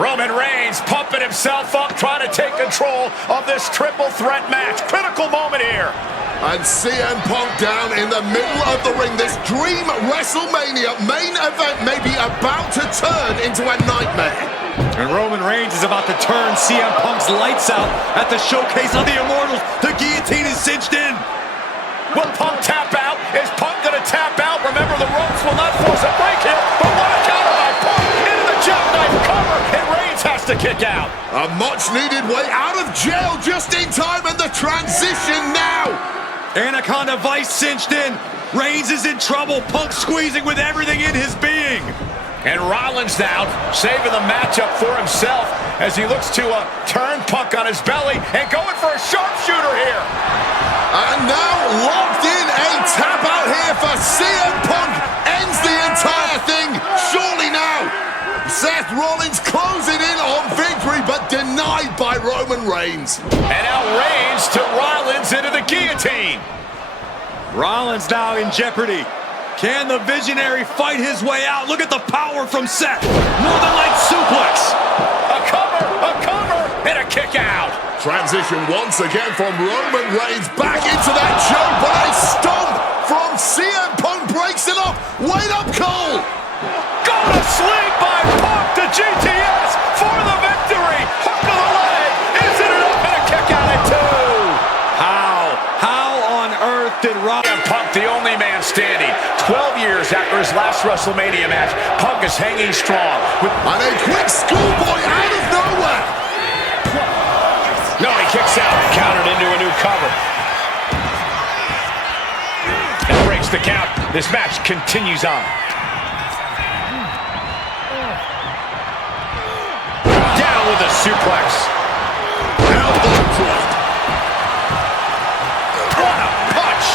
Roman Reigns pumping himself up, trying to take control of this triple threat match. Critical moment here. And CM Punk down in the middle of the ring. This dream WrestleMania main event may be about to turn into a nightmare. And Roman Reigns is about to turn CM Punk's lights out at the showcase of the Immortals. The guillotine is cinched in. Will Punk tap out? Is Punk going to tap out? Remember, the ropes will not force a break here. But what a counter by Punk into the jackknife cover. And Reigns has to kick out. A much-needed way out of jail just in time, and the transition now. Anaconda Vice cinched in. Reigns is in trouble. Punk squeezing with everything in his being. And Rollins now saving the matchup for himself as he looks to turn Punk on his belly and going for a sharpshooter here. And now locked in, a tap out here for CM Punk. Ends the entire thing. Surely now. Seth Rollins closing in on victory, but denied by Roman Reigns. And now Reigns to Rollins into the guillotine. Rollins now in jeopardy. Can the Visionary fight his way out? Look at the power from Seth. Northern Lights suplex. A cover, and a kick out. Transition once again from Roman Reigns back into that choke, but a stomp from CM Punk breaks it up. Wait up, Cole. Go to sleep by Punk to GTS for the victory. Hook to the leg. Is it enough? And a kick out at two. How on earth did Punk, the only man standing, 12 years after his last WrestleMania match, Punk is hanging strong. And a quick schoolboy out of nowhere. No, he kicks out, countered into a new cover. And breaks the count. This match continues on. Down with a suplex. Elbow drop. What a punch.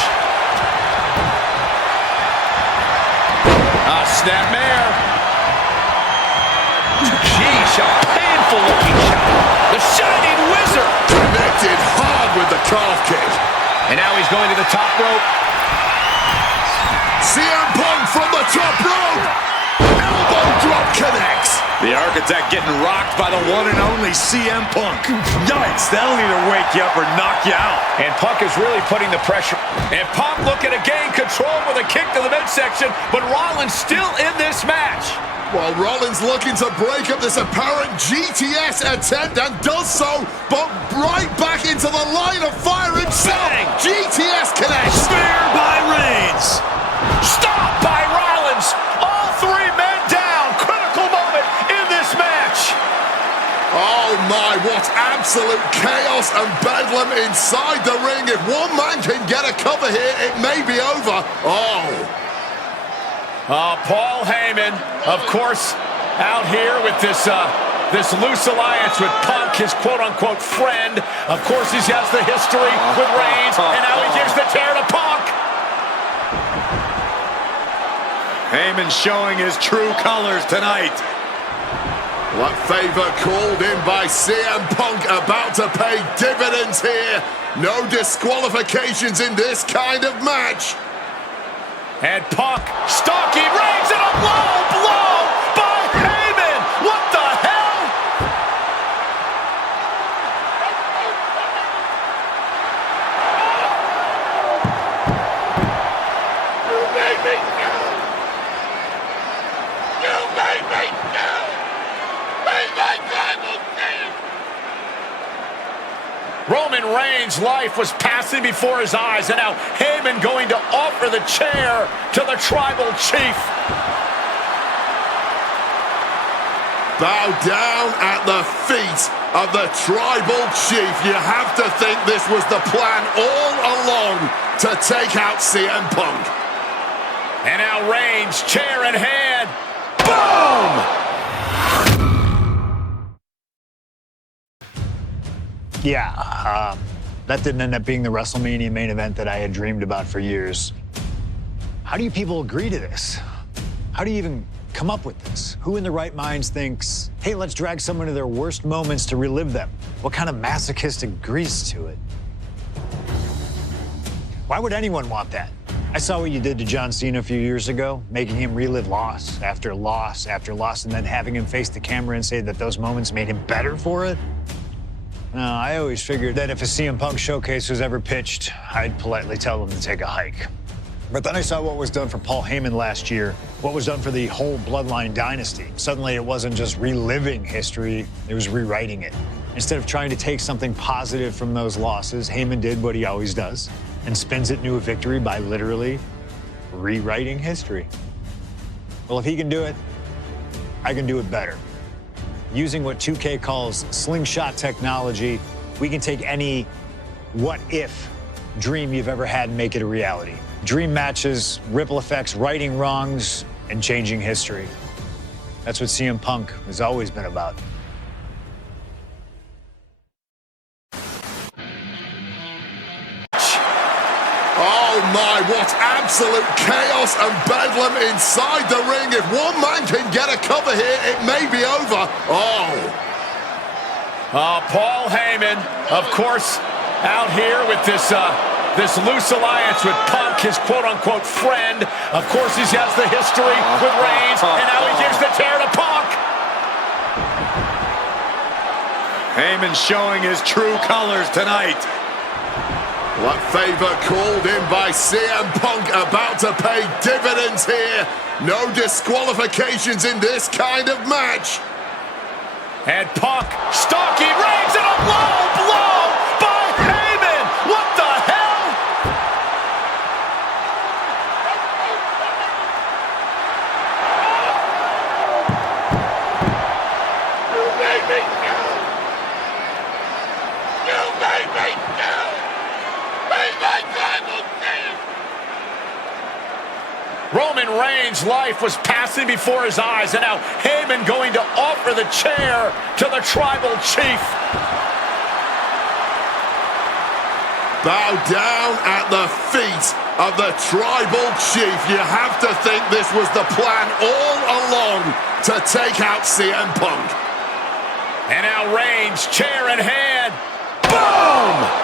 Snapmare. Jeez, a painful looking shot. The Shining Wizard. Connected hard with the calf kick. And now he's going to the top rope. CM Punk from the top rope. Elbow drop connects. The Architect getting rocked by the one and only CM Punk. Yikes, that'll either wake you up or knock you out. And Punk is really putting the pressure. And Punk looking to gain control with a kick to the midsection, but Rollins still in this match. While Rollins looking to break up this apparent GTS attempt, and does so, but right back into the line of fire himself. Bang. GTS connects. Spear by Reigns. Stop by Rollins. All three men down. Critical moment in this match. Oh my, what absolute chaos and bedlam inside the ring. If one man can get a cover here, it may be over. Paul Heyman, of course, out here with this loose alliance with Punk, his quote-unquote friend. Of course, he has the history with Reigns, and now he gives the tear to Punk. Heyman showing his true colors tonight. What favor called in by CM Punk about to pay dividends here. No disqualifications in this kind of match. And Punk stalking Reigns in a low blow by Heyman. What the hell? You made me go. You made me go. Made my tribal team. Roman Reigns' life was passing before his eyes, and now Heyman going to offer the chair to the tribal chief. Bow down at the feet of the tribal chief. You have to think this was the plan all along to take out CM Punk. And now Reigns, chair in hand. Boom! Yeah, that didn't end up being the WrestleMania main event that I had dreamed about for years. How do you people agree to this? How do you even come up with this? Who in their right minds thinks, hey, let's drag someone to their worst moments to relive them? What kind of masochistic agrees to it? Why would anyone want that? I saw what you did to John Cena a few years ago, making him relive loss after loss after loss, and then having him face the camera and say that those moments made him better for it. No, I always figured that if a CM Punk showcase was ever pitched, I'd politely tell them to take a hike. But then I saw what was done for Paul Heyman last year, what was done for the whole Bloodline dynasty. Suddenly it wasn't just reliving history, it was rewriting it. Instead of trying to take something positive from those losses, Heyman did what he always does and spins it into a victory by literally rewriting history. Well, if he can do it, I can do it better. Using what 2K calls slingshot technology, we can take any what-if dream you've ever had and make it a reality. Dream matches, ripple effects, righting wrongs, and changing history. That's what CM Punk has always been about. Oh my, what absolute chaos and bedlam inside the ring. If one man can get a cover here, it may be over. Paul Heyman, of course, out here with this loose alliance with Punk, his quote-unquote friend. Of course, he has the history with Reigns, and now he gives the tear to Punk. Heyman showing his true colors tonight. What favor called in by CM Punk about to pay dividends here. No disqualifications in this kind of match. And Punk stalking Reigns, and a low blow by Heyman. What the hell? You made me go. You made me go. Roman Reigns' life was passing before his eyes, and now Heyman going to offer the chair to the tribal chief. Bow down at the feet of the tribal chief. You have to think this was the plan all along to take out CM Punk. And now Reigns, chair in hand. Boom!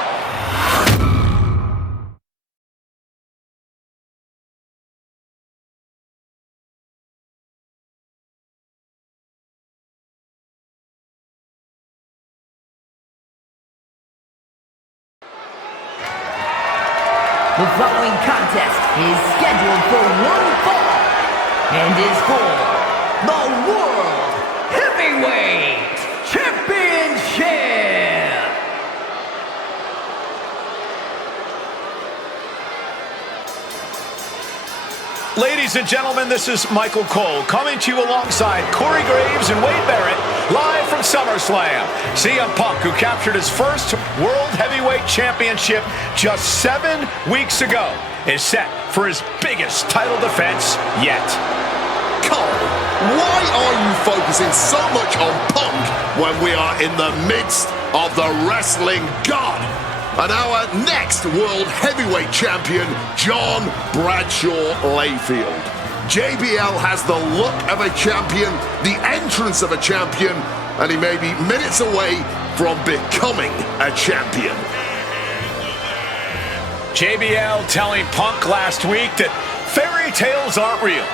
The following contest is scheduled for one fall and is for the World Heavyweight Championship. Ladies and gentlemen, this is Michael Cole coming to you alongside Corey Graves and Wade Barrett, live from SummerSlam. CM Punk, who captured his first World Heavyweight Championship just 7 weeks ago, is set for his biggest title defense yet. Cole, why are you focusing so much on Punk when we are in the midst of the wrestling god? And our next World Heavyweight Champion, John Bradshaw Layfield. JBL has the look of a champion, the entrance of a champion, and he may be minutes away from becoming a champion. JBL telling Punk last week that fairy tales aren't real,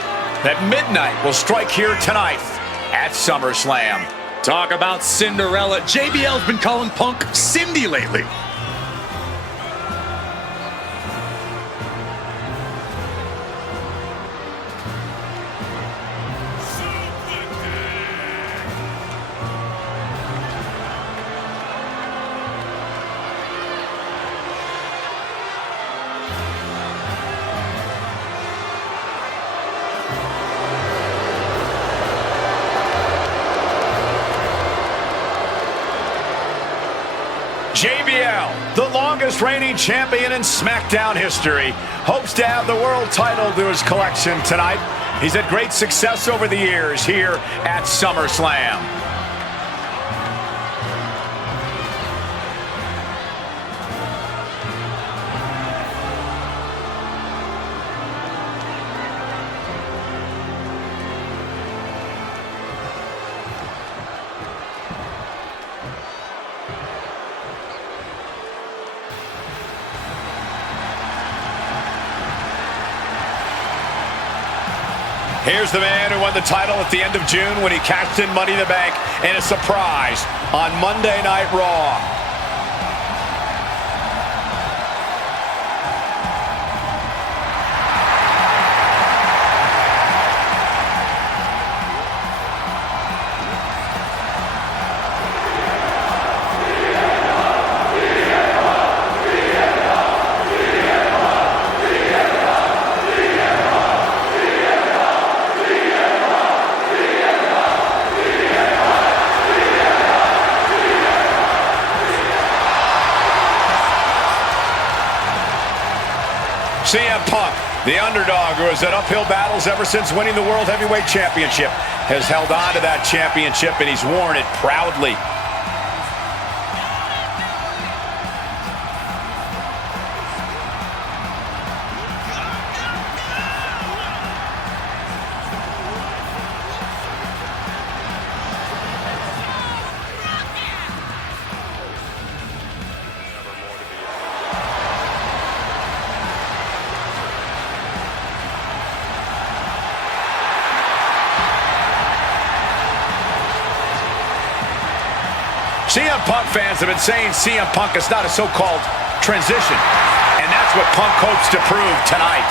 that midnight will strike here tonight at SummerSlam. Talk about Cinderella. JBL's been calling Punk Cindy lately. JBL, the longest reigning champion in SmackDown history, hopes to add the world title to his collection tonight. He's had great success over the years here at SummerSlam. Here's the man who won the title at the end of June when he cashed in Money in the Bank in a surprise on Monday Night Raw. CM Punk, the underdog who has had uphill battles ever since winning the World Heavyweight Championship, has held on to that championship and he's worn it proudly. CM Punk fans have been saying CM Punk is not a so-called transition, and that's what Punk hopes to prove tonight.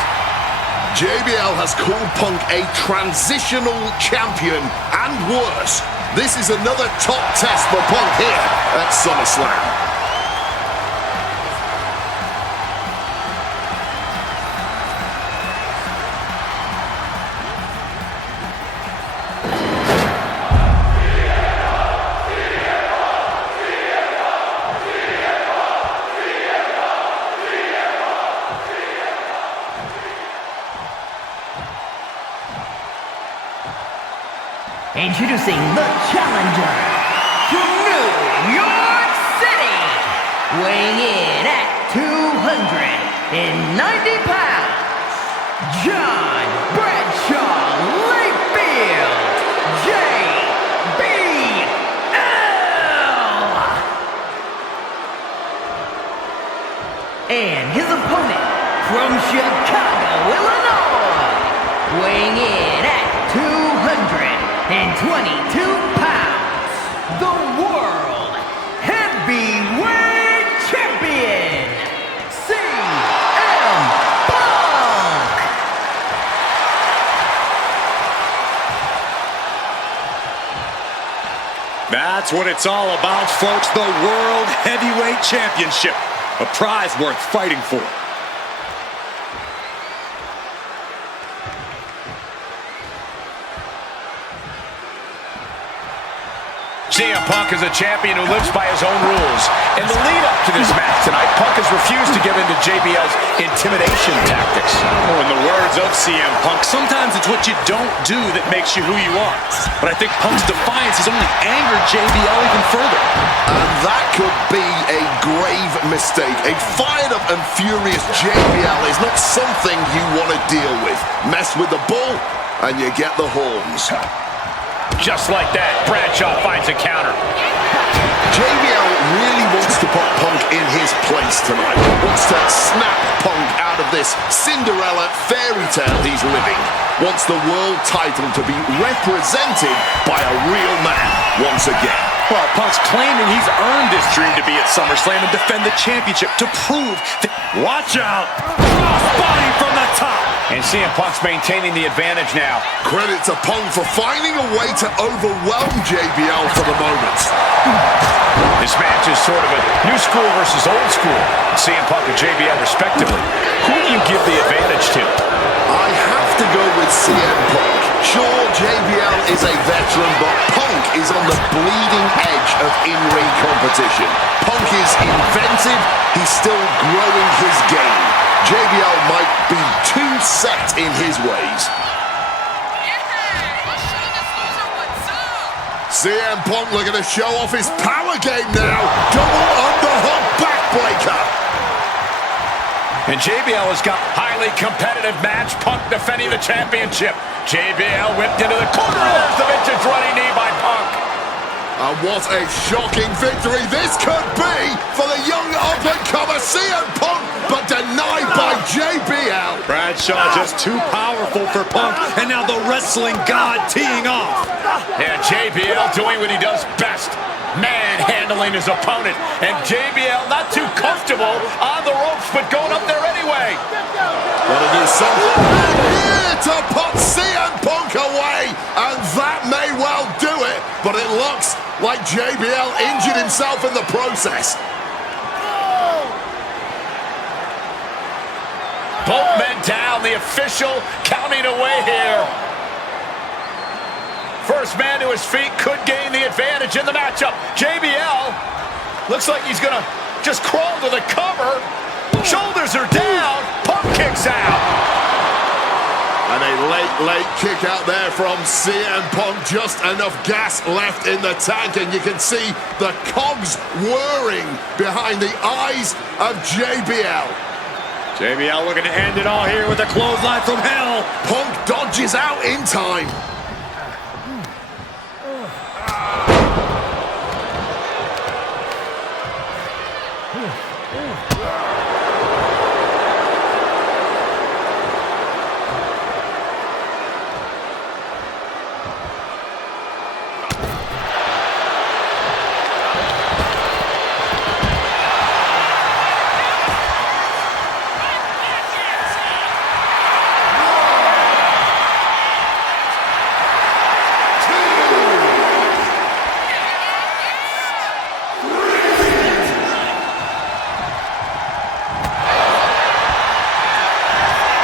JBL has called Punk a transitional champion, and worse. This is another top test for Punk here at SummerSlam. Introducing the challenger from New York City, weighing in at 290 pounds, John Bradshaw Layfield, JBL. And his opponent from Chicago, Illinois, weighing in at 222 pounds, the World Heavyweight Champion, CM Punk. That's what it's all about, folks. The World Heavyweight Championship. A prize worth fighting for. CM Punk is a champion who lives by his own rules. In the lead-up to this match tonight, Punk has refused to give in to JBL's intimidation tactics. Oh, in the words of CM Punk, sometimes it's what you don't do that makes you who you are. But I think Punk's defiance has only angered JBL even further. And that could be a grave mistake. A fired-up and furious JBL is not something you want to deal with. Mess with the bull, and you get the horns. Just like that, Bradshaw finds a counter. JBL really wants to put Punk in his place tonight. Wants to snap Punk out of this Cinderella fairy tale he's living. Wants the world title to be represented by a real man once again. Well, Punk's claiming he's earned this dream to be at SummerSlam and defend the championship to prove that... Watch out! Crossbody from the top! And CM Punk's maintaining the advantage now. Credit to Punk for finding a way to overwhelm JBL for the moment. This match is sort of a new school versus old school. CM Punk and JBL respectively. Who do you give the advantage to? I have to go with CM Punk. Sure, JBL is a veteran, but Punk is on the bleeding edge of in-ring competition. Punk is inventive. He's still growing his game. JBL might be too set in his ways. CM Punk looking to show off his power game now. Double underhook backbreaker. And JBL has got a highly competitive match. Punk defending the championship. JBL whipped into the corner. There's the vintage running knee by Punk. And what a shocking victory this could be for the young up-and-comer CM Punk but denied by JBL. Bradshaw just too powerful for Punk, and now the wrestling god teeing off. Yeah, JBL doing what he does best, manhandling his opponent. And JBL not too comfortable on the ropes, but going up there anyway. Gotta do something here to put CM Punk away, and that may well do it, but it looks like JBL injured himself in the process. Both men down, the official counting away here. First man to his feet could gain the advantage in the matchup. JBL looks like he's gonna just crawl to the cover. Shoulders are down, Punk kicks out. And a late kick out there from CM Punk. Just enough gas left in the tank, and you can see the cogs whirring behind the eyes of JBL. JBL looking to end it all here with a clothesline from hell. Punk dodges out in time.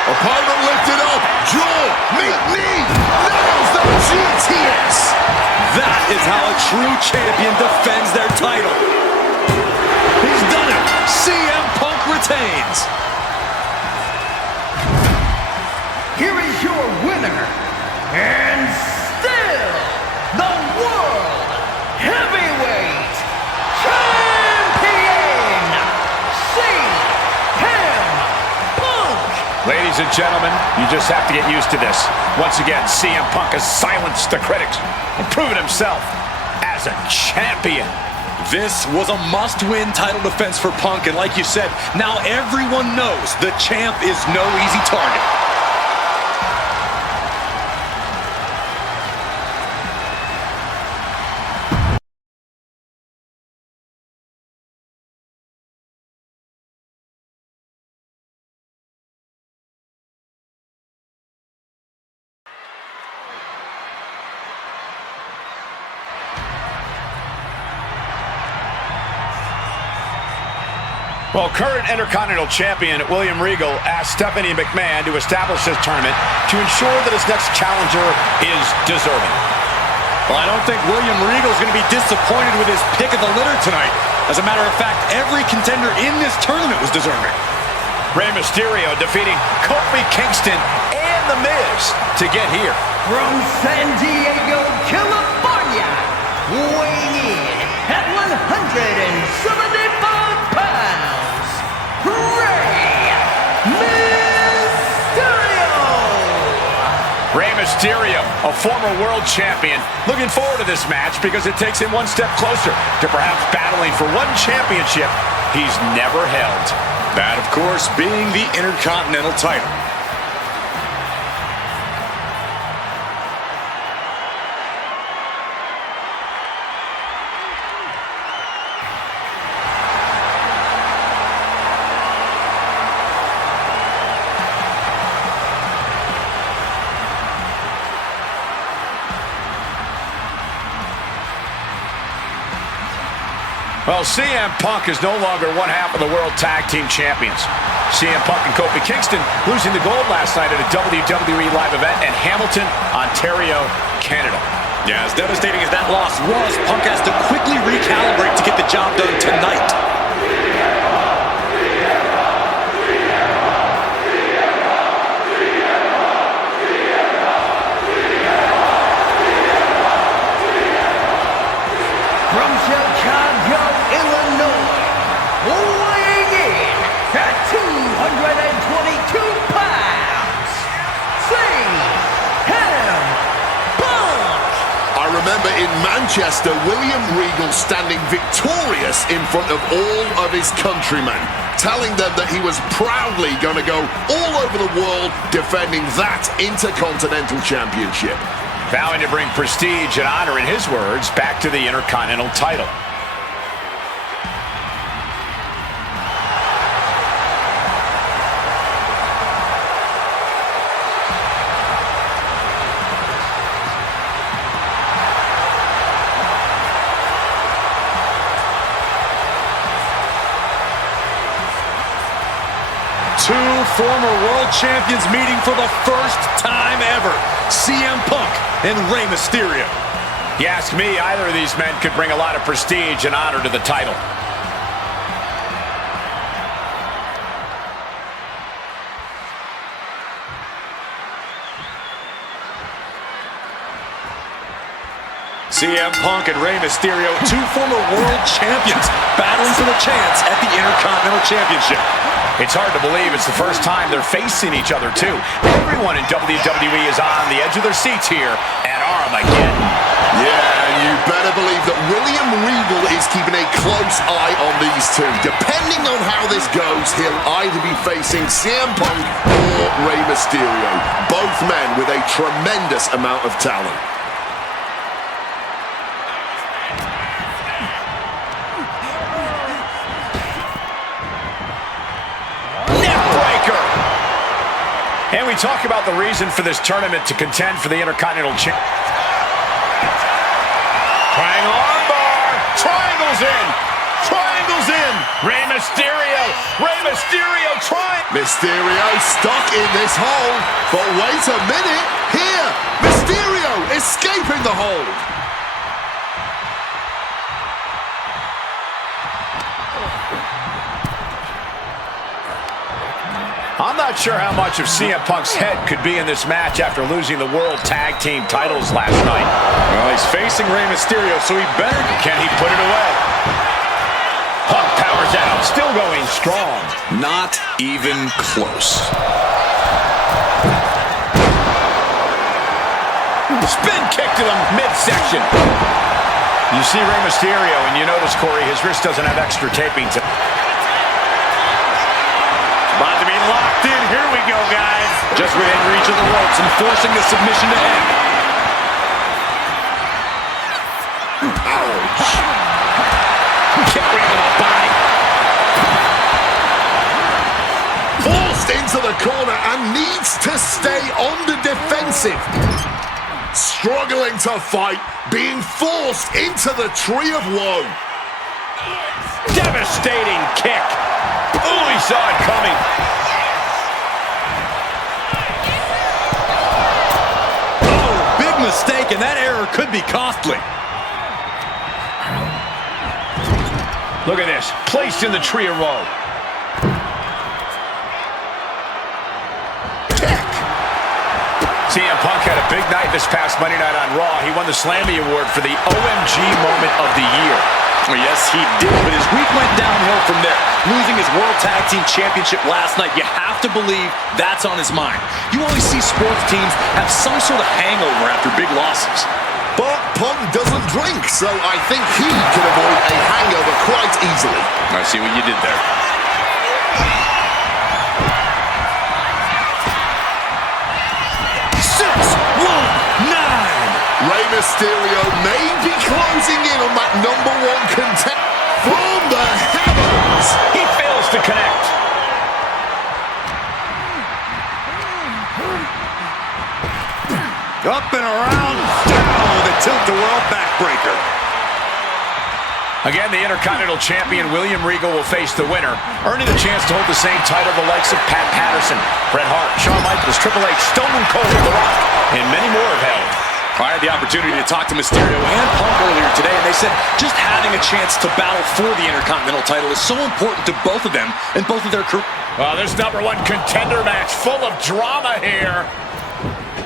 Opponent lifted up, jaw, meet knee, nails the GTS. That is how a true champion defends their title. He's done it. CM Punk retains. Here is your winner, and still the World Heavyweight Champion, CM Punk. Ladies and gentlemen, you just have to get used to this. Once again, CM Punk has silenced the critics and proven himself as a champion. This was a must-win title defense for Punk, and like you said, now everyone knows the champ is no easy target. Well, current Intercontinental Champion William Regal asked Stephanie McMahon to establish this tournament to ensure that his next challenger is deserving. Well, I don't think William Regal is going to be disappointed with his pick of the litter tonight. As a matter of fact, every contender in this tournament was deserving. Rey Mysterio defeating Kofi Kingston and The Miz to get here. From San Diego, California, weighing in at 175 pounds, Rey Mysterio! Rey Mysterio, a former world champion, looking forward to this match because it takes him one step closer to perhaps battling for one championship he's never held. That, of course, being the Intercontinental title. Well, CM Punk is no longer one half of the World Tag Team Champions. CM Punk and Kofi Kingston losing the gold last night at a WWE live event in Hamilton, Ontario, Canada. Yeah, as devastating as that loss was, Punk has to quickly recalibrate to get the job done tonight. From Chicago, Illinois, weighing in at 222 pounds, CM Punk! I remember in Manchester, William Regal standing victorious in front of all of his countrymen, telling them that he was proudly going to go all over the world defending that Intercontinental Championship. Vowing to bring prestige and honor, in his words, back to the Intercontinental title. Two former world champions meeting for the first time ever. CM Punk and Rey Mysterio. You ask me, either of these men could bring a lot of prestige and honor to the title. CM Punk and Rey Mysterio, two former world champions, battling for the chance at the Intercontinental Championship. It's hard to believe it's the first time they're facing each other, too. Everyone in WWE is on the edge of their seats here at Armageddon. Yeah, and you better believe that William Regal is keeping a close eye on these two. Depending on how this goes, he'll either be facing CM Punk or Rey Mysterio. Both men with a tremendous amount of talent. And we talk about the reason for this tournament to contend for the Intercontinental Championship. Triangle armbar. Triangles in. Triangles in. Rey Mysterio. Rey Mysterio trying. Mysterio stuck in this hole. But wait a minute. Here. Mysterio escaping the hold. I'm not sure how much of CM Punk's head could be in this match after losing the World Tag Team titles last night. Well, he's facing Rey Mysterio, so he better... Can he put it away? Punk powers out, still going strong. Not even close. Spin kick to the midsection. You see Rey Mysterio, and you notice, Corey, his wrist doesn't have extra taping to... About to be locked in. Here we go, guys. Just within reach of the ropes and forcing the submission to end. Ouch. Carrying him up by. Forced into the corner and needs to stay on the defensive. Struggling to fight, being forced into the tree of woe. Devastating kick. Oh, he saw it coming. Oh, big mistake, and that error could be costly. Look at this. Placed in the tree of woe. Kick. CM Punk had a big night this past Monday night on Raw. He won the Slammy Award for the OMG Moment of the Year. Well, yes, he did, but his week went downhill from there. Losing his World Tag Team Championship last night, you have to believe that's on his mind. You always see sports teams have some sort of hangover after big losses. But Punk doesn't drink, so I think he can avoid a hangover quite easily. I see what you did there. Rey Mysterio may be closing in on that #1 contender from the heavens. He fails to connect. Up and around, down with a tilt-the-world backbreaker. Again, the Intercontinental Champion William Regal will face the winner, earning the chance to hold the same title the likes of Pat Patterson, Bret Hart, Shawn Michaels, Triple H, Stone Cold, The Rock, and many more have held. I had the opportunity to talk to Mysterio and Punk earlier today, and they said just having a chance to battle for the Intercontinental title is so important to both of them and both of their careers. Well, this #1 contender match full of drama here.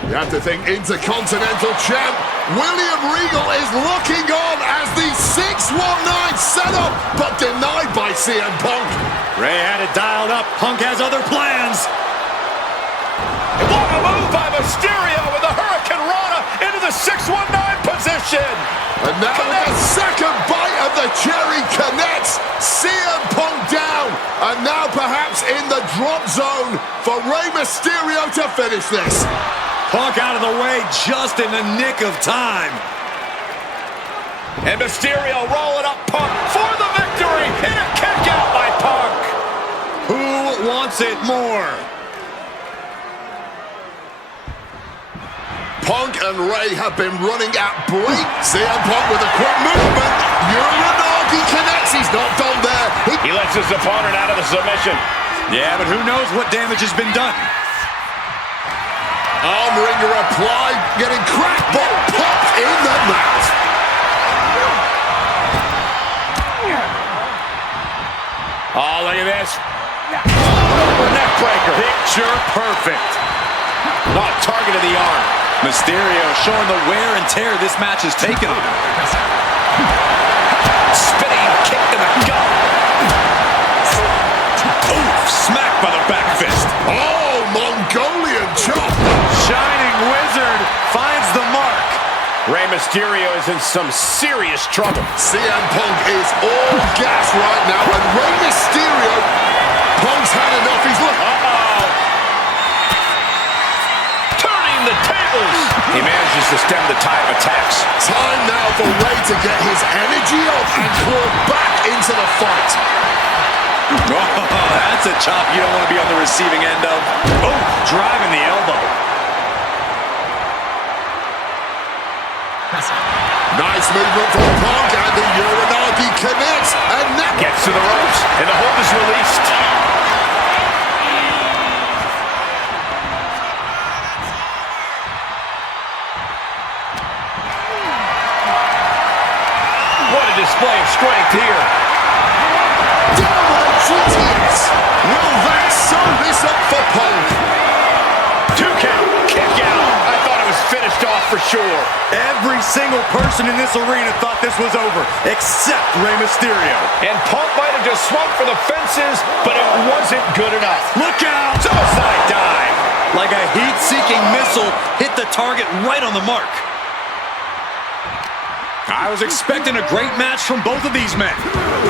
You have to think Intercontinental Champ William Regal is looking on as the 619 set up, but denied by CM Punk. Rey had it dialed up. Punk has other plans. What a move by Mysterio with the Hurricane Rana into the 619 position. submission. And now with the second bite of the cherry connects. CM Punk down. And now perhaps in the drop zone for Rey Mysterio to finish this. Punk out of the way just in the nick of time. And Mysterio rolling up Punk for the victory. And a kick out by Punk. Who wants it more? Punk and Rey have been running at break. CM Punk with a quick movement. Uranagi connects. He's not done there. He lets his opponent out of the submission. Yeah, but who knows what damage has been done. Arm wringer applied. Getting cracked, but popped in the mouth. Oh, look at this. Neck breaker. Picture perfect. Not target of the arm. Mysterio showing the wear and tear this match has taken him. Spinning kick to the gut. Oof, smacked by the back fist. Oh, Mongolian chop. Shining Wizard finds the mark. Rey Mysterio is in some serious trouble. CM Punk is all gas right now, and Rey Mysterio, Punk's had enough. He's Turning the tables. He manages to stem the tide of attacks. time now for Rey to get his energy up and claw back into the fight. Oh, that's a chop you don't want to be on the receiving end of. Oh, driving the elbow. Nice movement from Punk, and the Uranagi connects, and now Gets to the ropes, and the hold is released. What a display of strength here. downward GTS. Will that sew this up for Punk? 2 count, kick out. I thought it was finished off for sure. Every single person in this arena thought this was over, except Rey Mysterio. And Punk might have just swung for the fences, but it wasn't good enough. Look out! Suicide dive. Like a heat-seeking missile, hit the target right on the mark. I was expecting a great match from both of these men.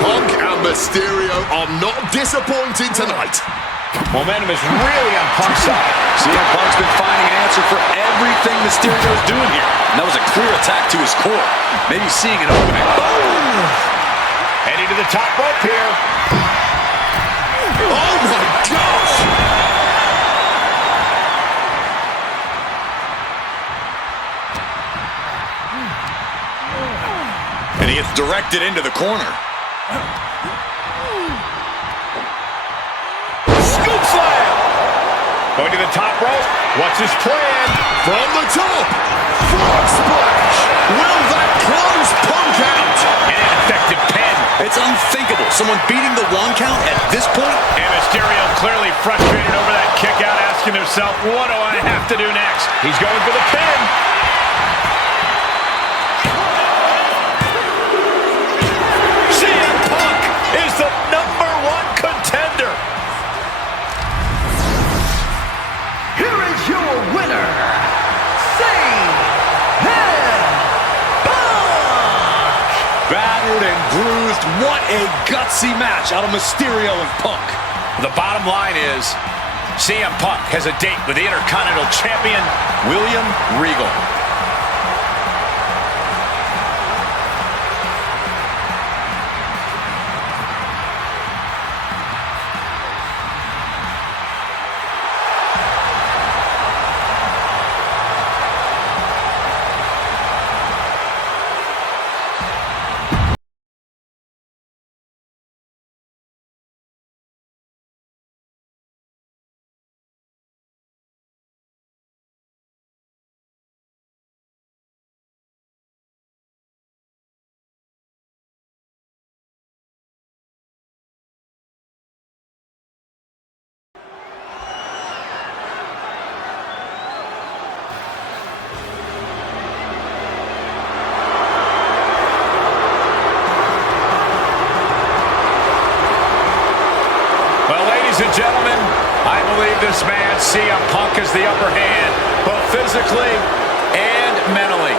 Punk and Mysterio are not disappointing tonight. Momentum is really on Punk's side. CM Punk's been finding an answer for everything Mysterio's doing here. And that was a clear attack to his core. Maybe seeing an opening. Boom! Heading to the top rope here. Oh my gosh! And he gets directed into the corner. Scoop slam. Going to the top rope. What's his plan? From the top, frog splash. Will that close Punk out? An ineffective pin. It's unthinkable. Someone beating the 1 count at this point. And Mysterio clearly frustrated over that kick out, asking himself, what do I have to do next? He's going for the pin. CM Punk is the #1 contender. Here is your winner, CM Punk! Battered and bruised. What a gutsy match out of Mysterio and Punk. The bottom line is, CM Punk has a date with the Intercontinental Champion, William Regal. Ladies and gentlemen, I believe this man, CM Punk, has the upper hand, both physically and mentally.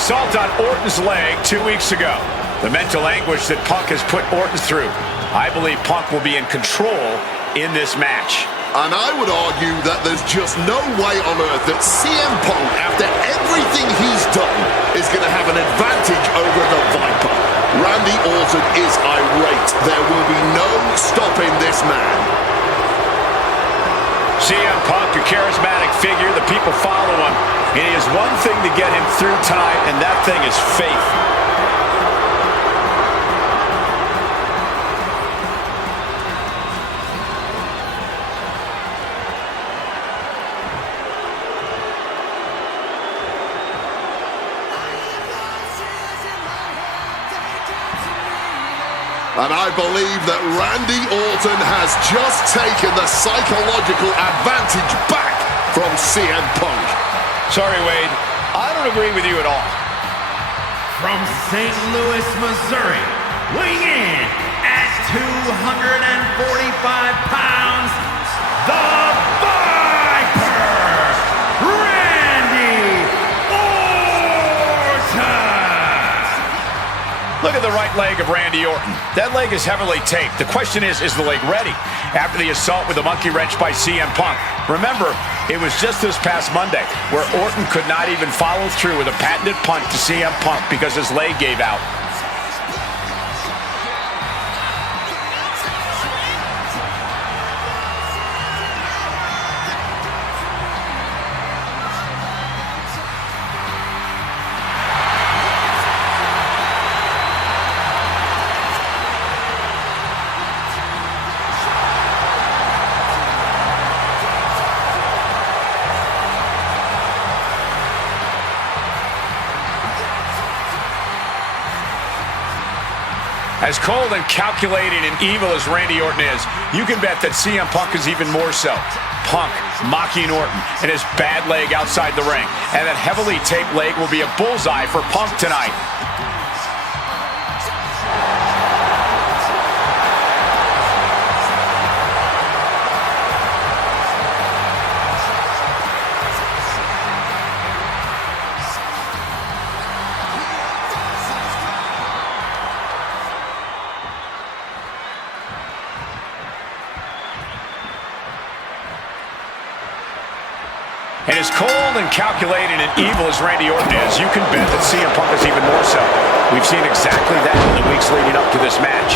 assault on Orton's leg 2 weeks ago. The mental anguish that Punk has put Orton through. I believe Punk will be in control in this match. And I would argue that there's just no way on earth that CM Punk, after everything he's done, is going to have an advantage over the Viper. Randy Orton is irate. There will be no stopping this man. CM Punk, a charismatic figure. The people follow him. And he has one thing to get him through tonight, and that thing is faith. And I believe that Randy Orton has just taken the psychological advantage back from CM Punk. Sorry, Wade. I don't agree with you at all. From St. Louis, Missouri, weighing in at 245 pounds, the Viper, Randy Orton! Look at the right leg of Randy Orton. That leg is heavily taped. The question is the leg ready? After the assault with the monkey wrench by CM Punk. Remember, it was just this past Monday where Orton could not even follow through with a patented punt to CM Punk because his leg gave out. As cold and calculating and evil as Randy Orton is, you can bet that CM Punk is even more so. Punk mocking Orton and his bad leg outside the ring. And that heavily taped leg will be a bullseye for Punk tonight. And as cold and calculating and evil as Randy Orton is, you can bet that CM Punk is even more so. We've seen exactly that in the weeks leading up to this match.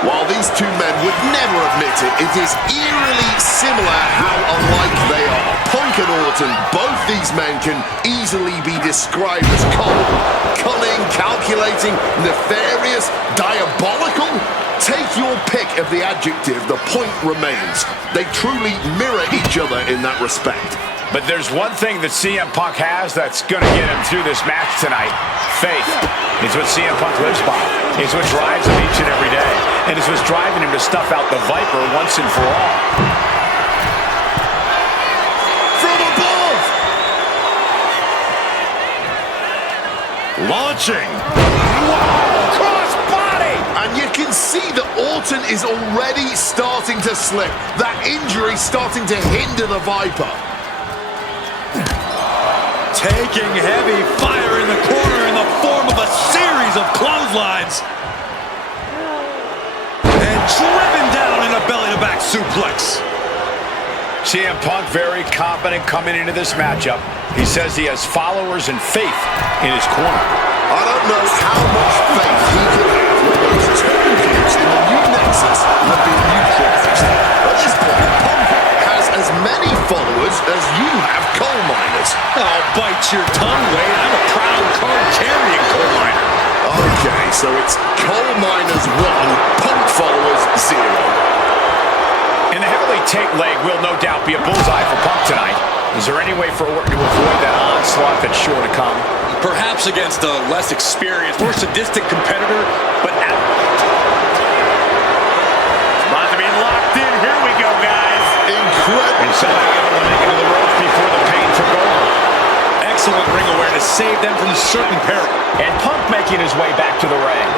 While these two men would never admit it, it is eerily similar how alike they are. Punk and Orton, both these men can easily be described as cold, cunning, calculating, nefarious, diabolical. Take your pick of the adjective, the point remains. They truly mirror each other in that respect. But there's one thing that CM Punk has that's going to get him through this match tonight. Faith. It's what CM Punk lives by. It's what drives him each and every day. And it's what's driving him to stuff out the Viper once and for all. From above! Launching. Wow! Cross body! And you can see that Orton is already starting to slip. That injury starting to hinder the Viper. Taking heavy fire in the corner in the form of a series of clotheslines. And driven down in a belly-to-back suplex. CM Punk very confident coming into this matchup. He says he has followers and faith in his corner. I don't know how much faith he can have when those champions in the new Nexus have been neutralized. At this point, Punk has as many followers as you have coal miners. Oh, bite your tongue, Wade. I'm a proud card-carrying coal miner. Okay, so it's coal miners 1, Punk followers 0. And the heavily taped leg will no doubt be a bullseye for Punk tonight. Is there any way for Orton to avoid that onslaught that's sure to come? Perhaps against a less experienced, more sadistic competitor, but About to be locked in. Here we go, guys. Incredible. And somehow able to make it to the ropes before the pain took over. excellent ring awareness saved them from certain peril. And Punk making his way back to the ring.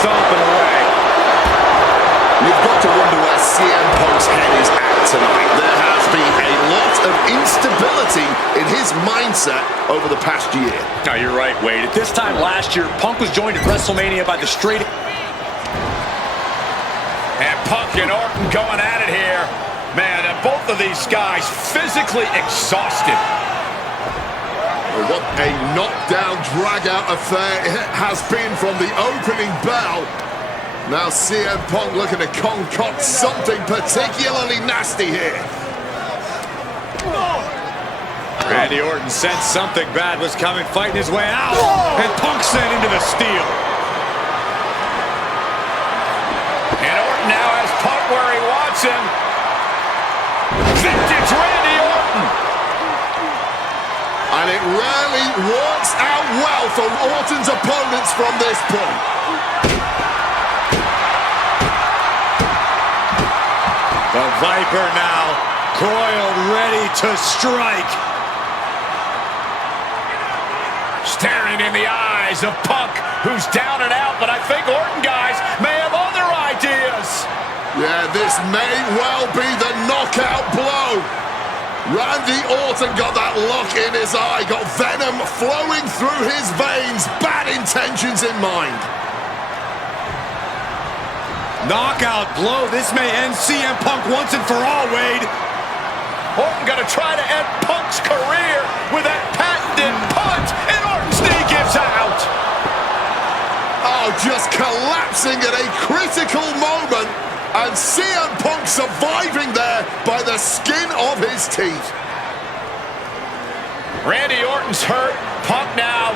Stomping away. You've got to wonder where CM Punk's head is at tonight. There has been a lot of instability in his mindset over the past year. No, you're right, Wade. At this time last year, Punk was joined at WrestleMania by the straight... And Punk and Orton going at it here. Man, both of these guys physically exhausted. What a knockdown, drag-out affair it has been from the opening bell. Now CM Punk looking to concoct something particularly nasty here. Randy Orton sensed something bad was coming, fighting his way out. And Punk sent into the steel. And Orton now has Punk where he wants him. Vintage Randy Orton. And it rarely works out well for Orton's opponents from this point. The Viper now coiled, ready to strike. Staring in the eyes of Punk, who's down and out, but I think Orton, guys, may have other ideas. Yeah, this may well be the knockout blow. Randy Orton got that look in his eye, got venom flowing through his veins, bad intentions in mind. Knockout blow. This may end CM Punk once and for all, Wade. Orton gonna try to end Punk's career with that patented punch, and Orton's knee gives out. Oh, just collapsing at a critical moment, and CM Punk surviving there by the skin of his teeth. Randy Orton's hurt. Punk now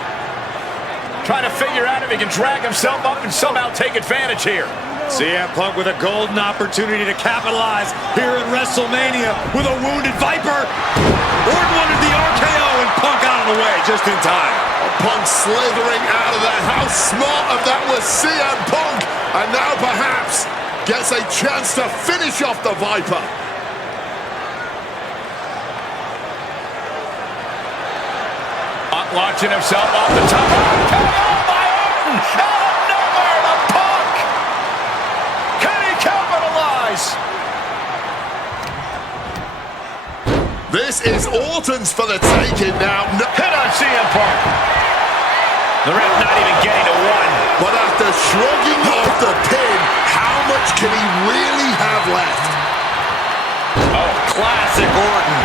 trying to figure out if he can drag himself up and somehow take advantage here. CM Punk with a golden opportunity to capitalize here at WrestleMania with a wounded Viper. Orton wanted the RKO and Punk out of the way just in time. Punk slithering out of there. How smart of that was CM Punk. And now perhaps gets a chance to finish off the Viper. Punk launching himself off the top. RKO by Orton! Out of nowhere to Punk! Can he capitalize? This is Orton's for the taking now. Hit on CM Punk. The ref not even getting to one. But after shrugging off the pin, how much can he really have left? Oh, classic Orton.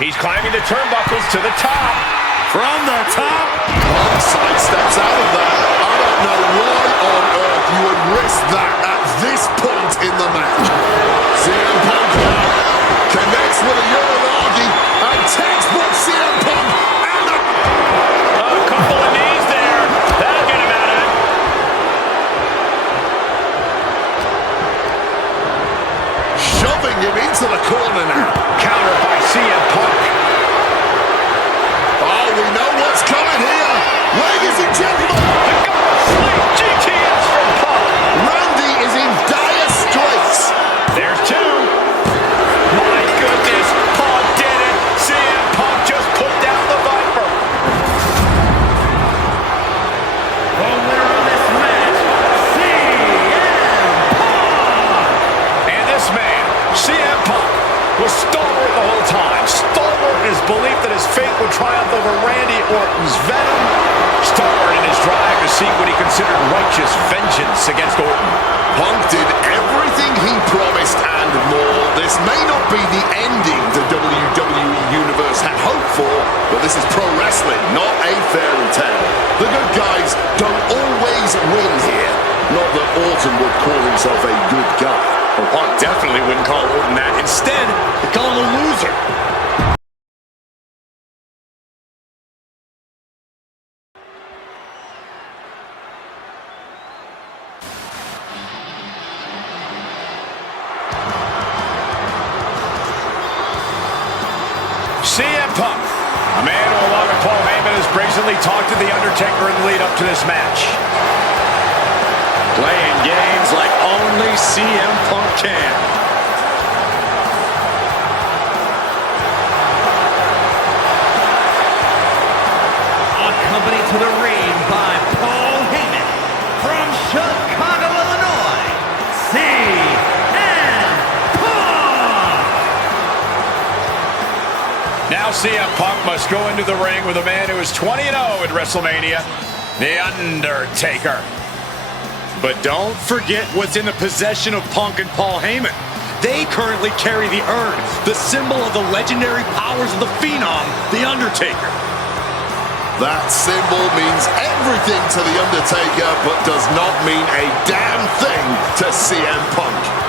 He's climbing the turnbuckles to the top. From the top. Punk sidesteps out of that. I don't know why on earth you would risk that at this point in the match. CM Punk connects with a Uranagi and textbook CM Punk and A couple of knees there. That'll get him out of it. shoving him into the corner now. Counter by CM Punk. Oh, we know what's coming here. Ladies and gentlemen, The God of Sleep GTS from Punk. Randy is in dire straits. There's two. My goodness, Punk did it. CM Punk just put down the Viper. The winner of this match, CM Punk! And this man, CM Punk, was stalwart the whole time. Stalwart in his belief that his fate would triumph over Randy Orton's venom. Stalwart in his drive to seek what he considered righteous vengeance against Orton. Punk did everything he promised and more. This may not be the ending the WWE Universe had hoped for, but this is pro wrestling, not a fairy tale. The good guys don't always win here. Not that Orton would call himself a good guy. Well, Punk definitely wouldn't call Orton that. Instead, he'd call him a loser. CM Punk, a man who, along with Paul Heyman, has brazenly talked to The Undertaker in the lead up to this match. Playing games like only CM Punk can. Accompanied to the ring by Paul Heyman from Chicago, Illinois, CM CM Punk must go into the ring with a man who is 20-0 at WrestleMania, The Undertaker. But don't forget what's in the possession of Punk and Paul Heyman. They currently carry the urn, the symbol of the legendary powers of the Phenom, The Undertaker. That symbol means everything to The Undertaker, but does not mean a damn thing to CM Punk.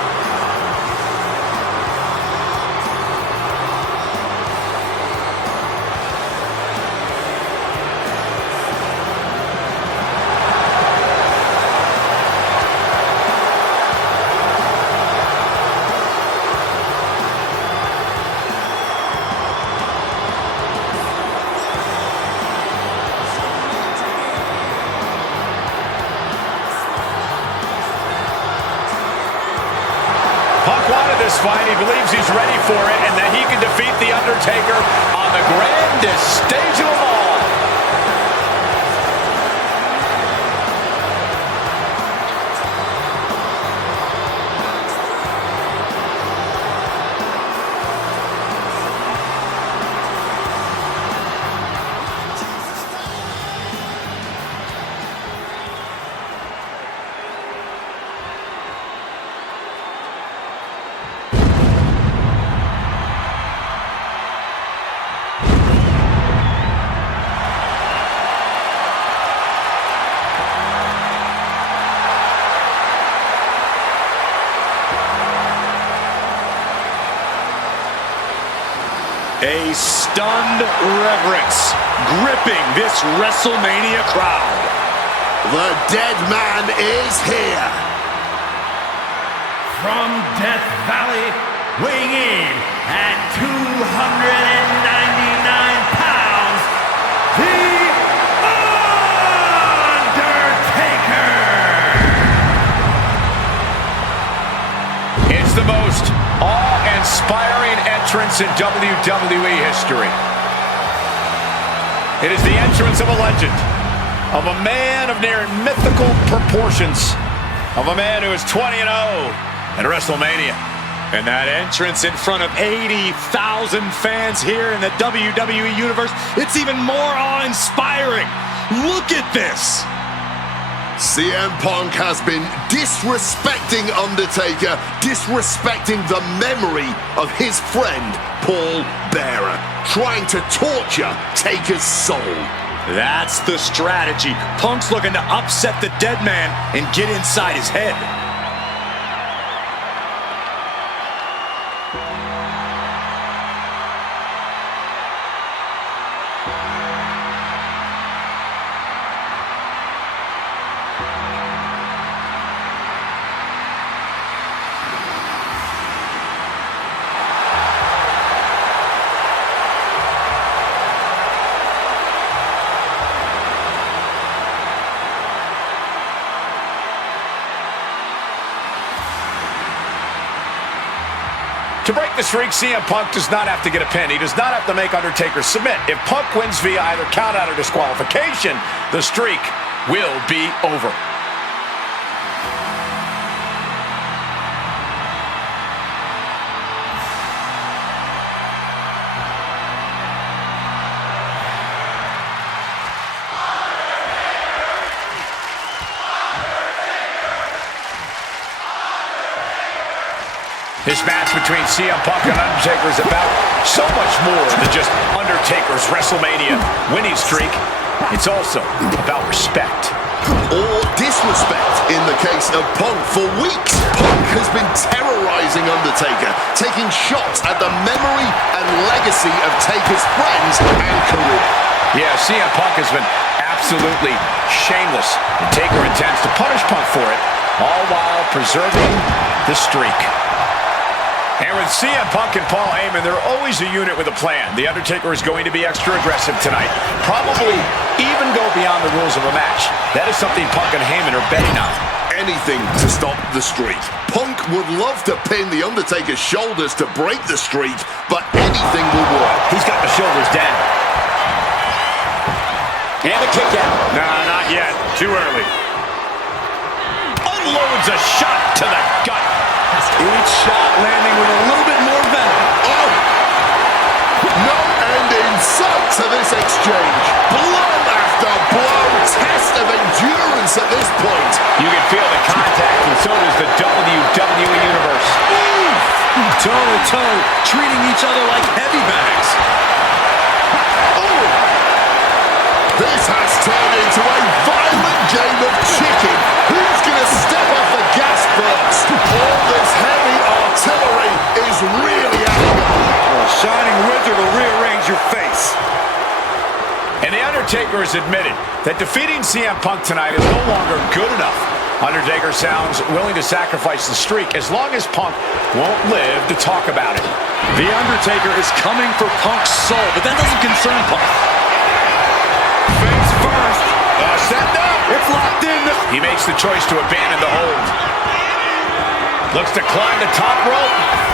Punk wanted this fight. He believes he's ready for it and that he can defeat The Undertaker on the grandest stage of them all. A stunned reverence gripping this WrestleMania crowd. The dead man is here. From Death Valley, weighing in at 299 pounds, The Undertaker! It's the most awe-inspiring entrance in WWE history. It is the entrance of a legend, of a man of near mythical proportions, of a man who is 20-0 at WrestleMania. And that entrance in front of 80,000 fans here in the WWE Universe, it's even more awe-inspiring. Look at this. CM Punk has been disrespecting Undertaker, disrespecting the memory of his friend, Paul Bearer, trying to torture Taker's soul. That's the strategy. Punk's looking to upset the dead man and get inside his head. To break the streak, CM Punk does not have to get a pin. He does not have to make Undertaker submit. If Punk wins via either countout or disqualification, the streak will be over. This match between CM Punk and Undertaker is about so much more than just Undertaker's WrestleMania winning streak. It's also about respect. Or disrespect in the case of Punk. For weeks, Punk has been terrorizing Undertaker, taking shots at the memory and legacy of Taker's friends and career. Yeah, CM Punk has been absolutely shameless, and Taker intends to punish Punk for it, all while preserving the streak. And with CM Punk and Paul Heyman, they're always a unit with a plan. The Undertaker is going to be extra aggressive tonight. Probably even go beyond the rules of a match. That is something Punk and Heyman are betting on. Anything to stop the streak. Punk would love to pin The Undertaker's shoulders to break the streak, but anything will work. He's got the shoulders down. And a kick out. Nah, not yet. Too early. Unloads a shot to the gut. Each shot landing with a little bit more venom. Oh! No ending sight to this exchange. Blow after blow. Test of endurance at this point. You can feel the contact, and so does the WWE Universe. Toe-to-toe, treating each other like heavy bags. Oh! This has turned into a violent game of chicken. Who's going to step off the gas first? All this heavy artillery is really adding up. A shining wizard will rearrange your face. And The Undertaker has admitted that defeating CM Punk tonight is no longer good enough. Undertaker sounds willing to sacrifice the streak as long as Punk won't live to talk about it. The Undertaker is coming for Punk's soul, but that doesn't concern Punk. Face first. Send up. It's locked in. He makes the choice to abandon the hold. Looks to climb the top rope.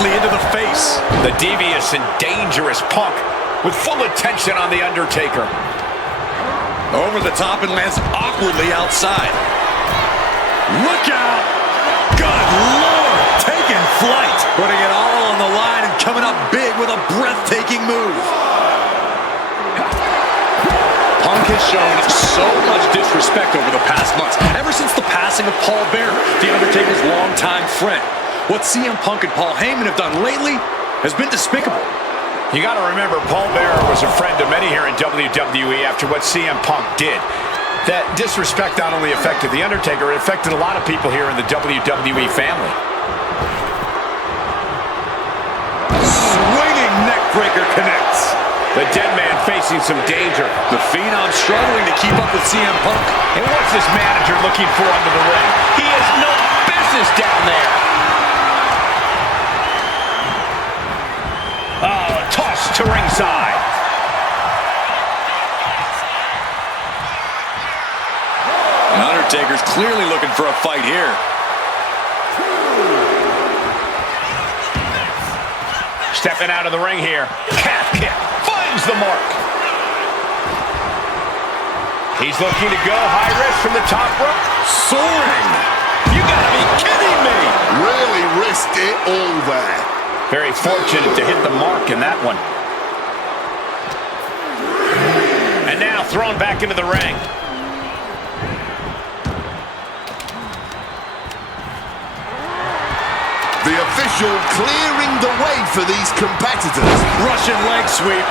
Into the face. The devious and dangerous Punk with full attention on The Undertaker. Over the top and lands awkwardly outside. Look out! Good Lord! Taking flight. Putting it all on the line and coming up big with a breathtaking move. Punk has shown so much disrespect over the past months. Ever since the passing of Paul Bearer, The Undertaker's longtime friend. What CM Punk and Paul Heyman have done lately has been despicable. You got to remember, Paul Bearer was a friend of many here in WWE after what CM Punk did. That disrespect not only affected The Undertaker, it affected a lot of people here in the WWE family. Swinging neckbreaker connects. The dead man facing some danger. The Phenom struggling to keep up with CM Punk. And what's this manager looking for under the ring? He has no business down there. Toss to ringside. The Undertaker's clearly looking for a fight here. Stepping out of the ring here. Calf kick. Finds the mark. He's looking to go high risk from the top rope. Soaring. You gotta be kidding me. Really risked it all there. Very fortunate to hit the mark in that one. And now thrown back into the ring. The official clearing the way for these competitors. Russian leg sweep.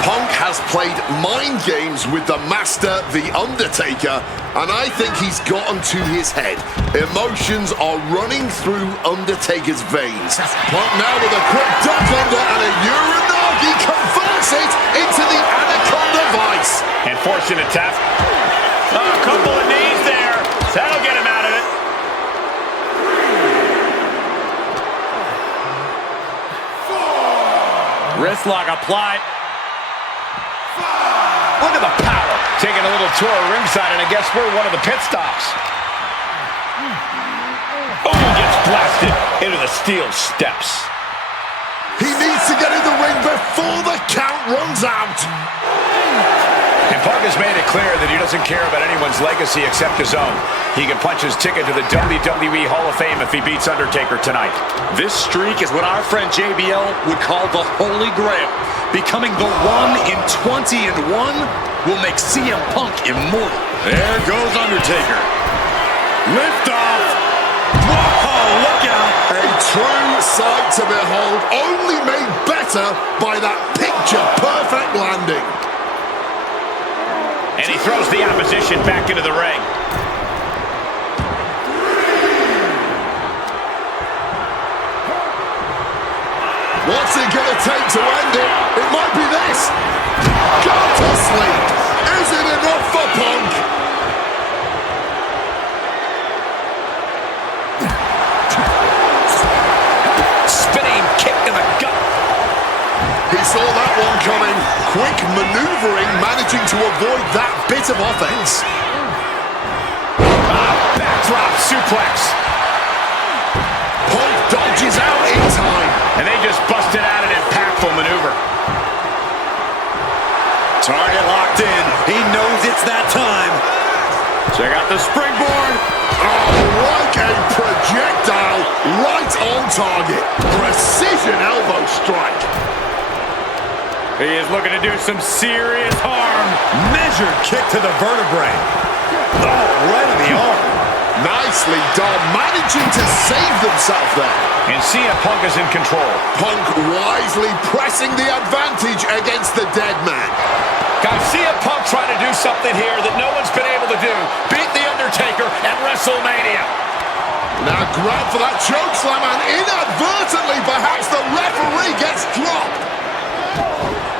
Punk has played mind games with the master, The Undertaker, and I think he's gotten to his head. Emotions are running through Undertaker's veins. Punk now with a quick duck under and a Uranagi converts it into the Anaconda Vice. And forcing a tap. Oh, a couple of knees there. That'll get him out of it. Wrist lock applied. Look at the power. Taking a little tour of ringside, and I guess we're one of the pit stops. Oh, gets blasted into the steel steps. He needs to get in the ring before the count runs out. And Punk has made it clear that he doesn't care about anyone's legacy except his own. He can punch his ticket to the WWE Hall of Fame if he beats Undertaker tonight. This streak is what our friend JBL would call the Holy Grail. Becoming the 1 in 20 and 1 will make CM Punk immortal. There goes Undertaker. Lift off. Whoa, look out. A true sight to behold, only made better by that picture-perfect landing. And he throws the opposition back into the ring. What's it gonna take to end it? It might be this. Go to sleep. Is it enough for Punk? Spinning kick to the gut. He saw that one coming. Quick maneuvering, managing to avoid that bit of offense. Backdrop suplex. Punk dodges out in time. And they just busted out an impactful maneuver. Target locked in. He knows it's Check out the springboard. Oh, like a projectile, right on target. Precision elbow strike. He is looking to do some serious harm. Measured kick to the vertebrae. Oh, right in the arm. Nicely done, managing to save themselves there. And CM Punk is in control. Punk wisely pressing the advantage against the dead man. Guys, CM Punk trying to do something here that no one's been able to do. Beat The Undertaker at WrestleMania. Now grab for that chokeslam, and inadvertently, perhaps the referee gets dropped.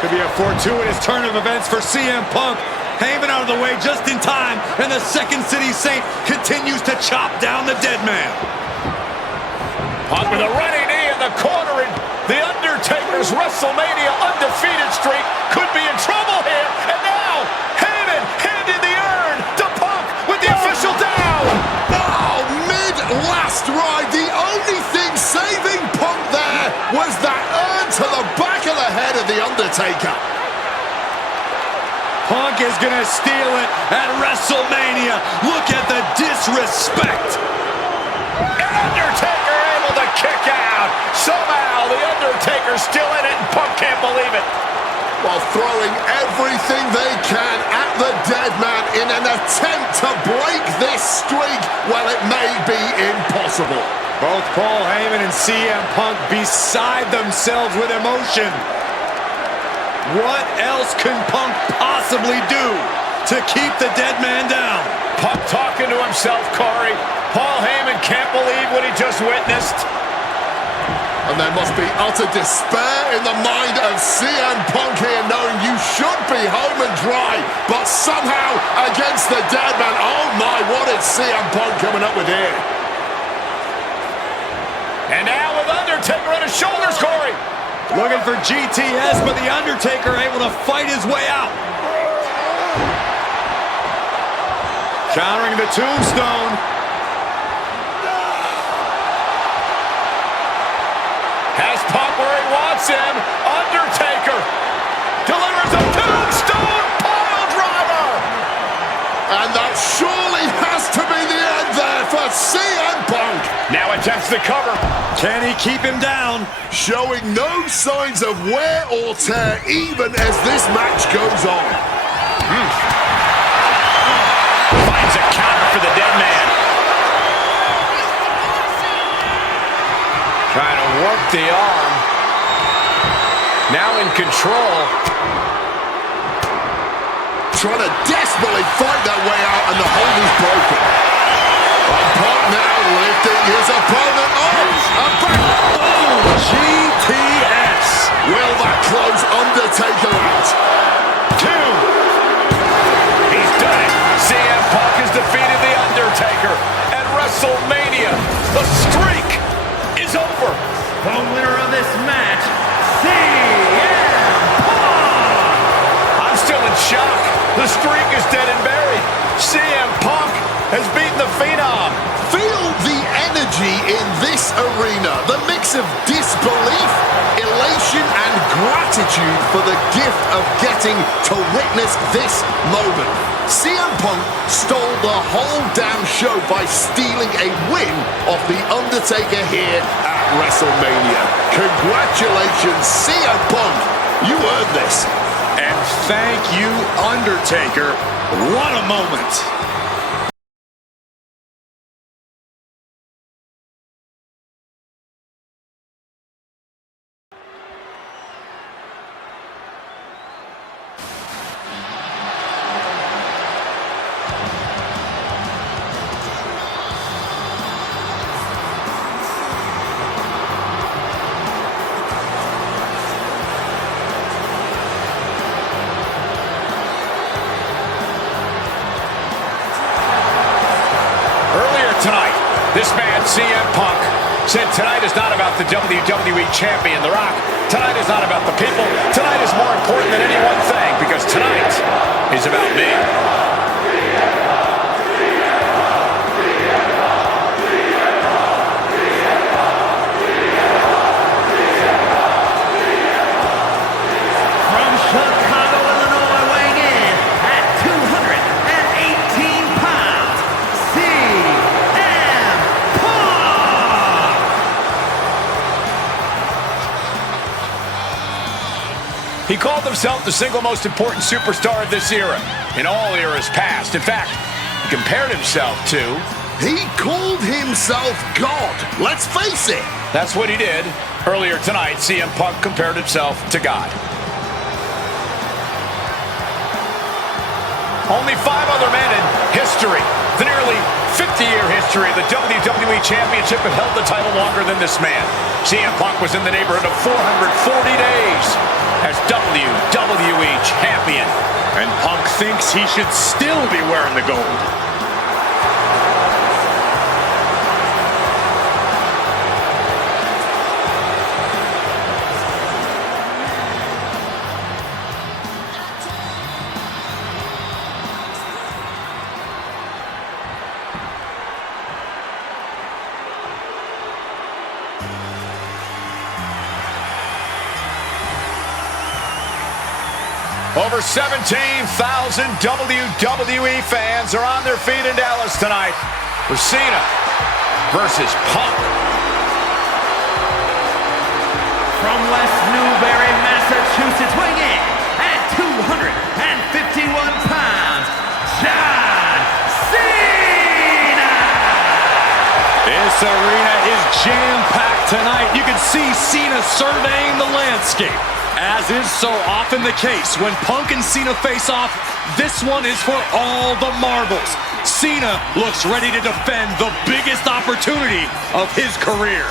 Could be a fortuitous turn of events for CM Punk. Heyman out of the way just in time, and the Second City Saint continues to chop down the dead man. Punk with a running knee in the corner, and The Undertaker's WrestleMania undefeated streak could be in trouble here. And now, Heyman handing the urn to Punk with the official down. Oh, mid-last ride, the only thing saving Punk there was that urn to the back of the head of The Undertaker. Punk is going to steal it at WrestleMania. Look at the disrespect. And Undertaker able to kick out. Somehow, The Undertaker's still in it, and Punk can't believe it. While throwing everything they can at the dead man in an attempt to break this streak, well, it may be impossible. Both Paul Heyman and CM Punk beside themselves with emotion. What else can Punk possibly do to keep the dead man down? Punk talking to himself, Corey. Paul Heyman can't believe what he just witnessed. And there must be utter despair in the mind of CM Punk here, knowing you should be home and dry, but somehow against the dead man. Oh my, what is CM Punk coming up with here? And now with Undertaker on his shoulders, Corey. Looking for GTS, but The Undertaker able to fight his way out. Countering the tombstone. Has Punk where he wants him. Undertaker delivers a tombstone pile driver. And that surely has to be the end there for CM Punk. Now attempts the cover. Can he keep him down? Showing no signs of wear or tear even as this match goes on. Finds a counter for the dead man. Trying to work the arm. Now in control. Trying to desperately fight that way out, and the hold is broken. And Punk now lifting his opponent up. And back. Oh, GTS. Will that close Undertaker out? 2. He's done it. CM Punk has defeated The Undertaker at WrestleMania. The streak is over. The winner of this match, CM Punk! I'm still in shock. The streak is dead and buried. CM Punk has beaten the Phenom. Feel the energy in this arena. The mix of disbelief, elation, and gratitude for the gift of getting to witness this moment. CM Punk stole the whole damn show by stealing a win off The Undertaker here at WrestleMania. Congratulations, CM Punk. You earned this. And thank you, Undertaker. What a moment. Tonight, this man, CM Punk, said tonight is not about the WWE Champion, The Rock. Tonight is not about the people. Tonight is more important than any one thing, because tonight is about me. From Chicago, Illinois, weighing in at 218 pounds, He called himself the single most important superstar of this era, in all eras past. In fact, he compared himself to... He called himself God. Let's face it. That's what he did. Earlier tonight, CM Punk compared himself to God. Only 5 other men in history, the nearly 50-year history of the WWE Championship, have held the title longer than this man. CM Punk was in the neighborhood of 440 days as WWE Champion. And Punk thinks he should still be wearing the gold. Over 17,000 WWE fans are on their feet in Dallas tonight for Cena versus Punk. From West Newbury, Massachusetts, weighing in at 251 pounds, John Cena! This arena is jam-packed tonight. You can see Cena surveying the landscape. As is so often the case, when Punk and Cena face off, this one is for all the marbles. Cena looks ready to defend the biggest opportunity of his career.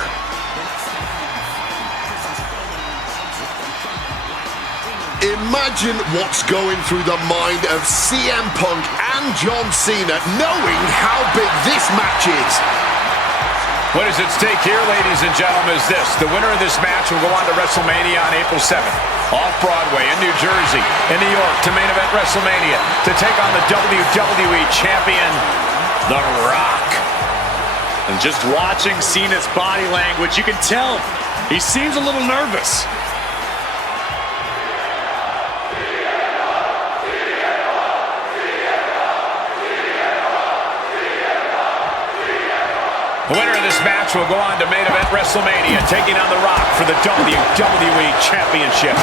Imagine what's going through the mind of CM Punk and John Cena, knowing how big this match is. What is at stake here, ladies and gentlemen, is this. The winner of this match will go on to WrestleMania on April 7th, off-Broadway in New Jersey, in New York, to main event WrestleMania, to take on the WWE Champion, The Rock. And just watching Cena's body language, you can tell he seems a little nervous. The winner of this match will go on to main event WrestleMania, taking on The Rock for the WWE Championship.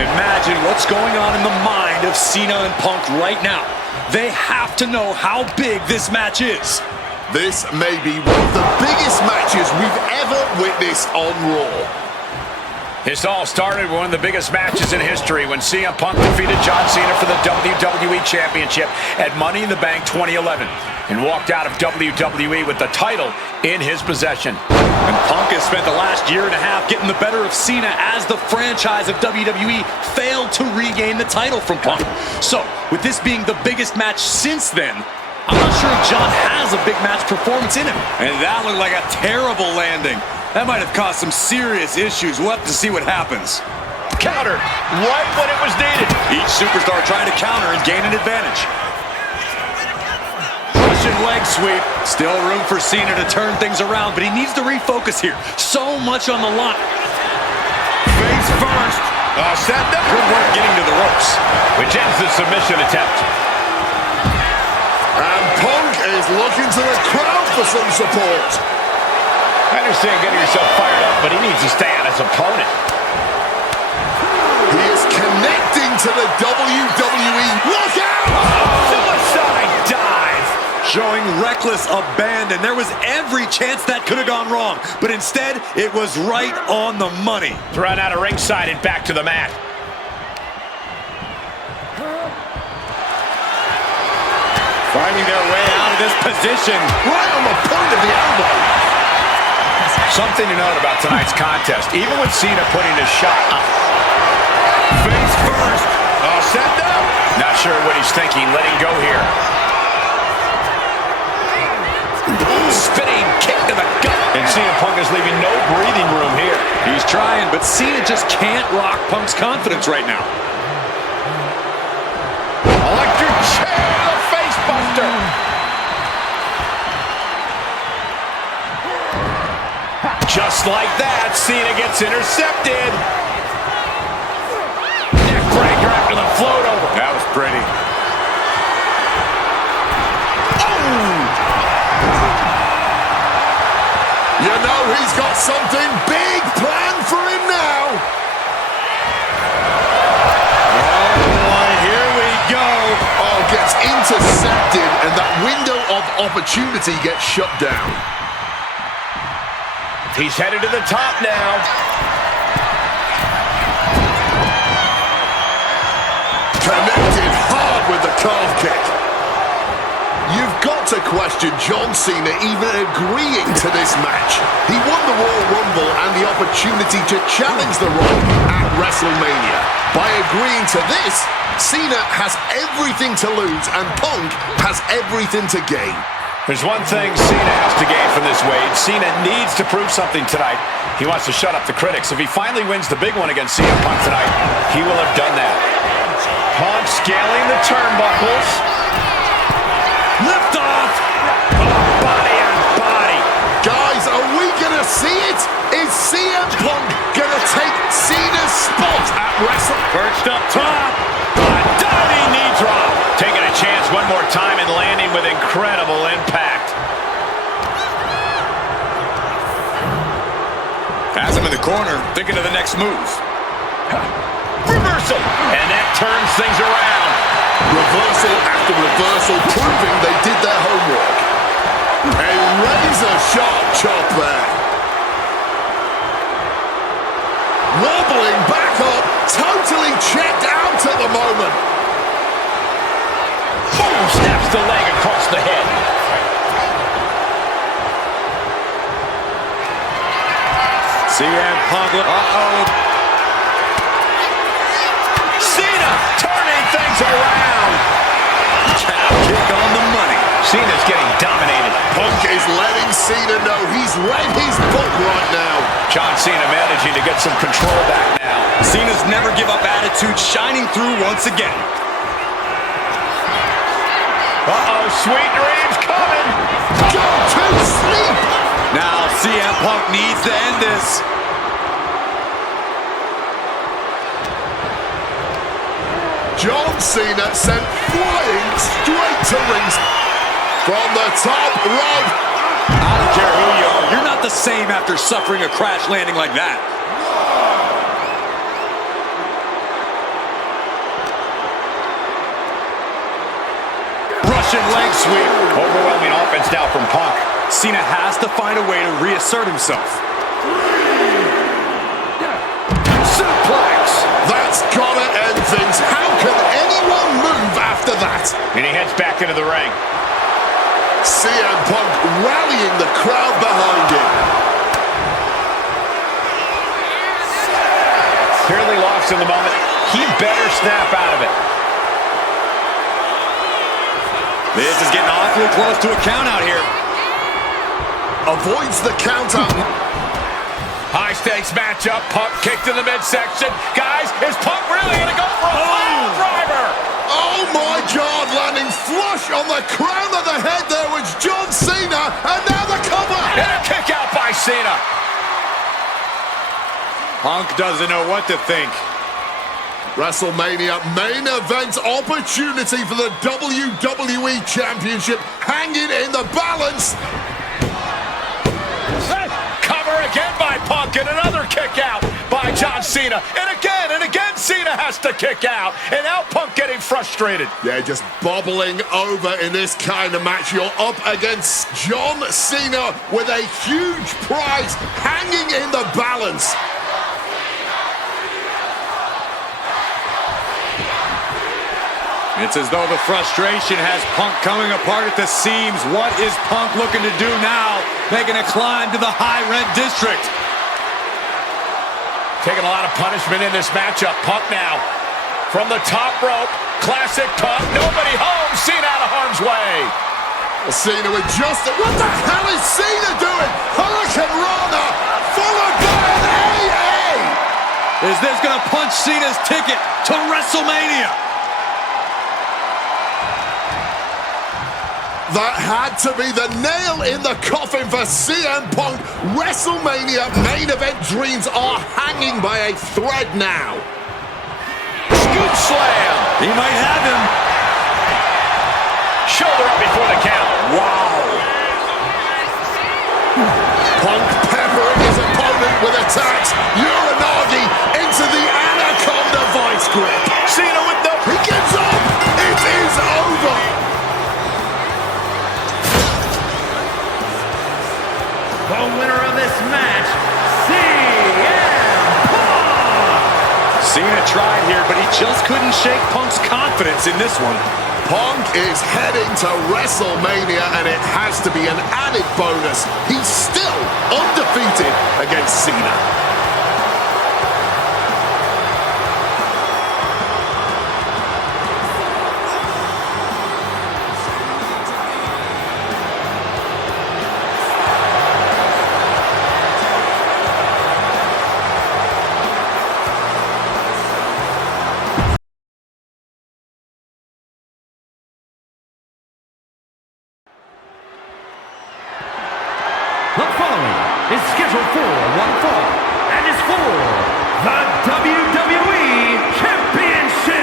Imagine what's going on in the mind of Cena and Punk right now. They have to know how big this match is. This may be one of the biggest matches we've ever witnessed on Raw. This all started with one of the biggest matches in history when CM Punk defeated John Cena for the WWE Championship at Money in the Bank 2011 and walked out of WWE with the title in his possession. And Punk has spent the last year and a half getting the better of Cena as the franchise of WWE failed to regain the title from Punk. So, with this being the biggest match since then, I'm not sure if John has a big match performance in him. And that looked like a terrible landing. That might have caused some serious issues. We'll have to see what happens. Countered right when it was needed. Each superstar trying to counter and gain an advantage. Russian leg sweep. Still room for Cena to turn things around, but he needs to refocus here. So much on the line. Face first. Set up. Good work getting to the ropes. Which ends the submission attempt. And Punk is looking to the crowd for some support. I understand getting yourself fired up, but he needs to stay on his opponent. He is connecting to the WWE. Look out! Suicide dive! Showing reckless abandon. There was every chance that could have gone wrong, but instead, it was right on the money. Thrown out of ringside and back to the mat. Finding their way out of this position. Right on the point of the elbow. Something to note about tonight's contest. Even with Cena putting his shot up. Face first. Set up. Not sure what he's thinking. Letting go here. Spinning kick to the gut. And CM Punk is leaving no breathing room here. He's trying, but Cena just can't rock Punk's confidence right now. Electric chair, the face buster. Just like that, Cena gets intercepted. Neck breaker after the float over. That was pretty. You know he's got something big planned for him now. It's intercepted, and that window of opportunity gets shut down. He's headed to the top now. Connected hard with the calf kick. You've got to question John Cena even agreeing to this match. He won the Royal Rumble and the opportunity to challenge The Rock at WrestleMania. By agreeing to this, Cena has everything to lose and Punk has everything to gain. There's one thing Cena has to gain from this, Wade. Cena needs to prove something tonight. He wants to shut up the critics. If he finally wins the big one against CM Punk tonight, he will have done that. Punk scaling the turnbuckles. Lift off! Body on body. Guys, are we gonna see it? Is CM Punk gonna take Cena's spot at Wrestle? Perched up top. A diving knee drop. Taking a chance one more time and landing with incredible impact. Has him in the corner, thinking of the next move. Reversal. And that turns things around. Reversal after reversal, proving they did their homework. A razor-sharp chop there. Wobbling back up, totally checked out at the moment. Boom, snaps the leg across the head. CM Punk, Cena turning things around. Calf kick on the money. Cena's getting dominated. Punk is letting Cena know he's read his book right now. John Cena managing to get some control back now. Cena's never give up attitude shining through once again. Uh-oh, sweet dreams coming. Go to sleep. Now CM Punk needs to end this. John Cena sent flying straight to rings from the top rope. I don't care who you are. You're not the same after suffering a crash landing like that. Russian leg sweep. Overwhelming offense now from Punk. Cena has to find a way to reassert himself. Suplex. That's gotta end things. How can anyone move after that? And he heads back into the ring. CM Punk rallying the crowd behind him. Clearly lost in the moment. He better snap out of it. This is getting awfully close to a count out here. Avoids the counter. High stakes matchup. Punk kicked in the midsection. Guys, is Punk really going to go for a pile driver? Oh my God, landing flush on the crown of the head there was John Cena, and now the cover. And a kick out by Cena. Punk doesn't know what to think. WrestleMania main event opportunity for the WWE Championship hanging in the balance. Cover again by Punk and another kick out by John Cena. And again Cena has to kick out. And now Punk getting frustrated. Yeah, just bobbling over in this kind of match. You're up against John Cena with a huge prize hanging in the balance. It's as though the frustration has Punk coming apart at the seams. What is Punk looking to do now? Making a climb to the high rent district. Taking a lot of punishment in this matchup. Punk now from the top rope. Classic Punk. Nobody home. Cena out of harm's way. Cena with just... What the hell is Cena doing? Hurricane Rana followed by an AA. Is this going to punch Cena's ticket to WrestleMania? That had to be the nail in the coffin for CM Punk. WrestleMania main event dreams are hanging by a thread now. Scoop slam. He might have him. Shoulder up before the count. Wow. Punk peppering his opponent with attacks. Uranagi into the Anaconda vice grip. Cena with the... He gets up. It is over. the winner of this match, CM Punk! Cena tried here, but he just couldn't shake Punk's confidence in this one. Punk is heading to WrestleMania, and it has to be an added bonus. He's still undefeated against Cena. The following is scheduled for one fall and is for the WWE Championship!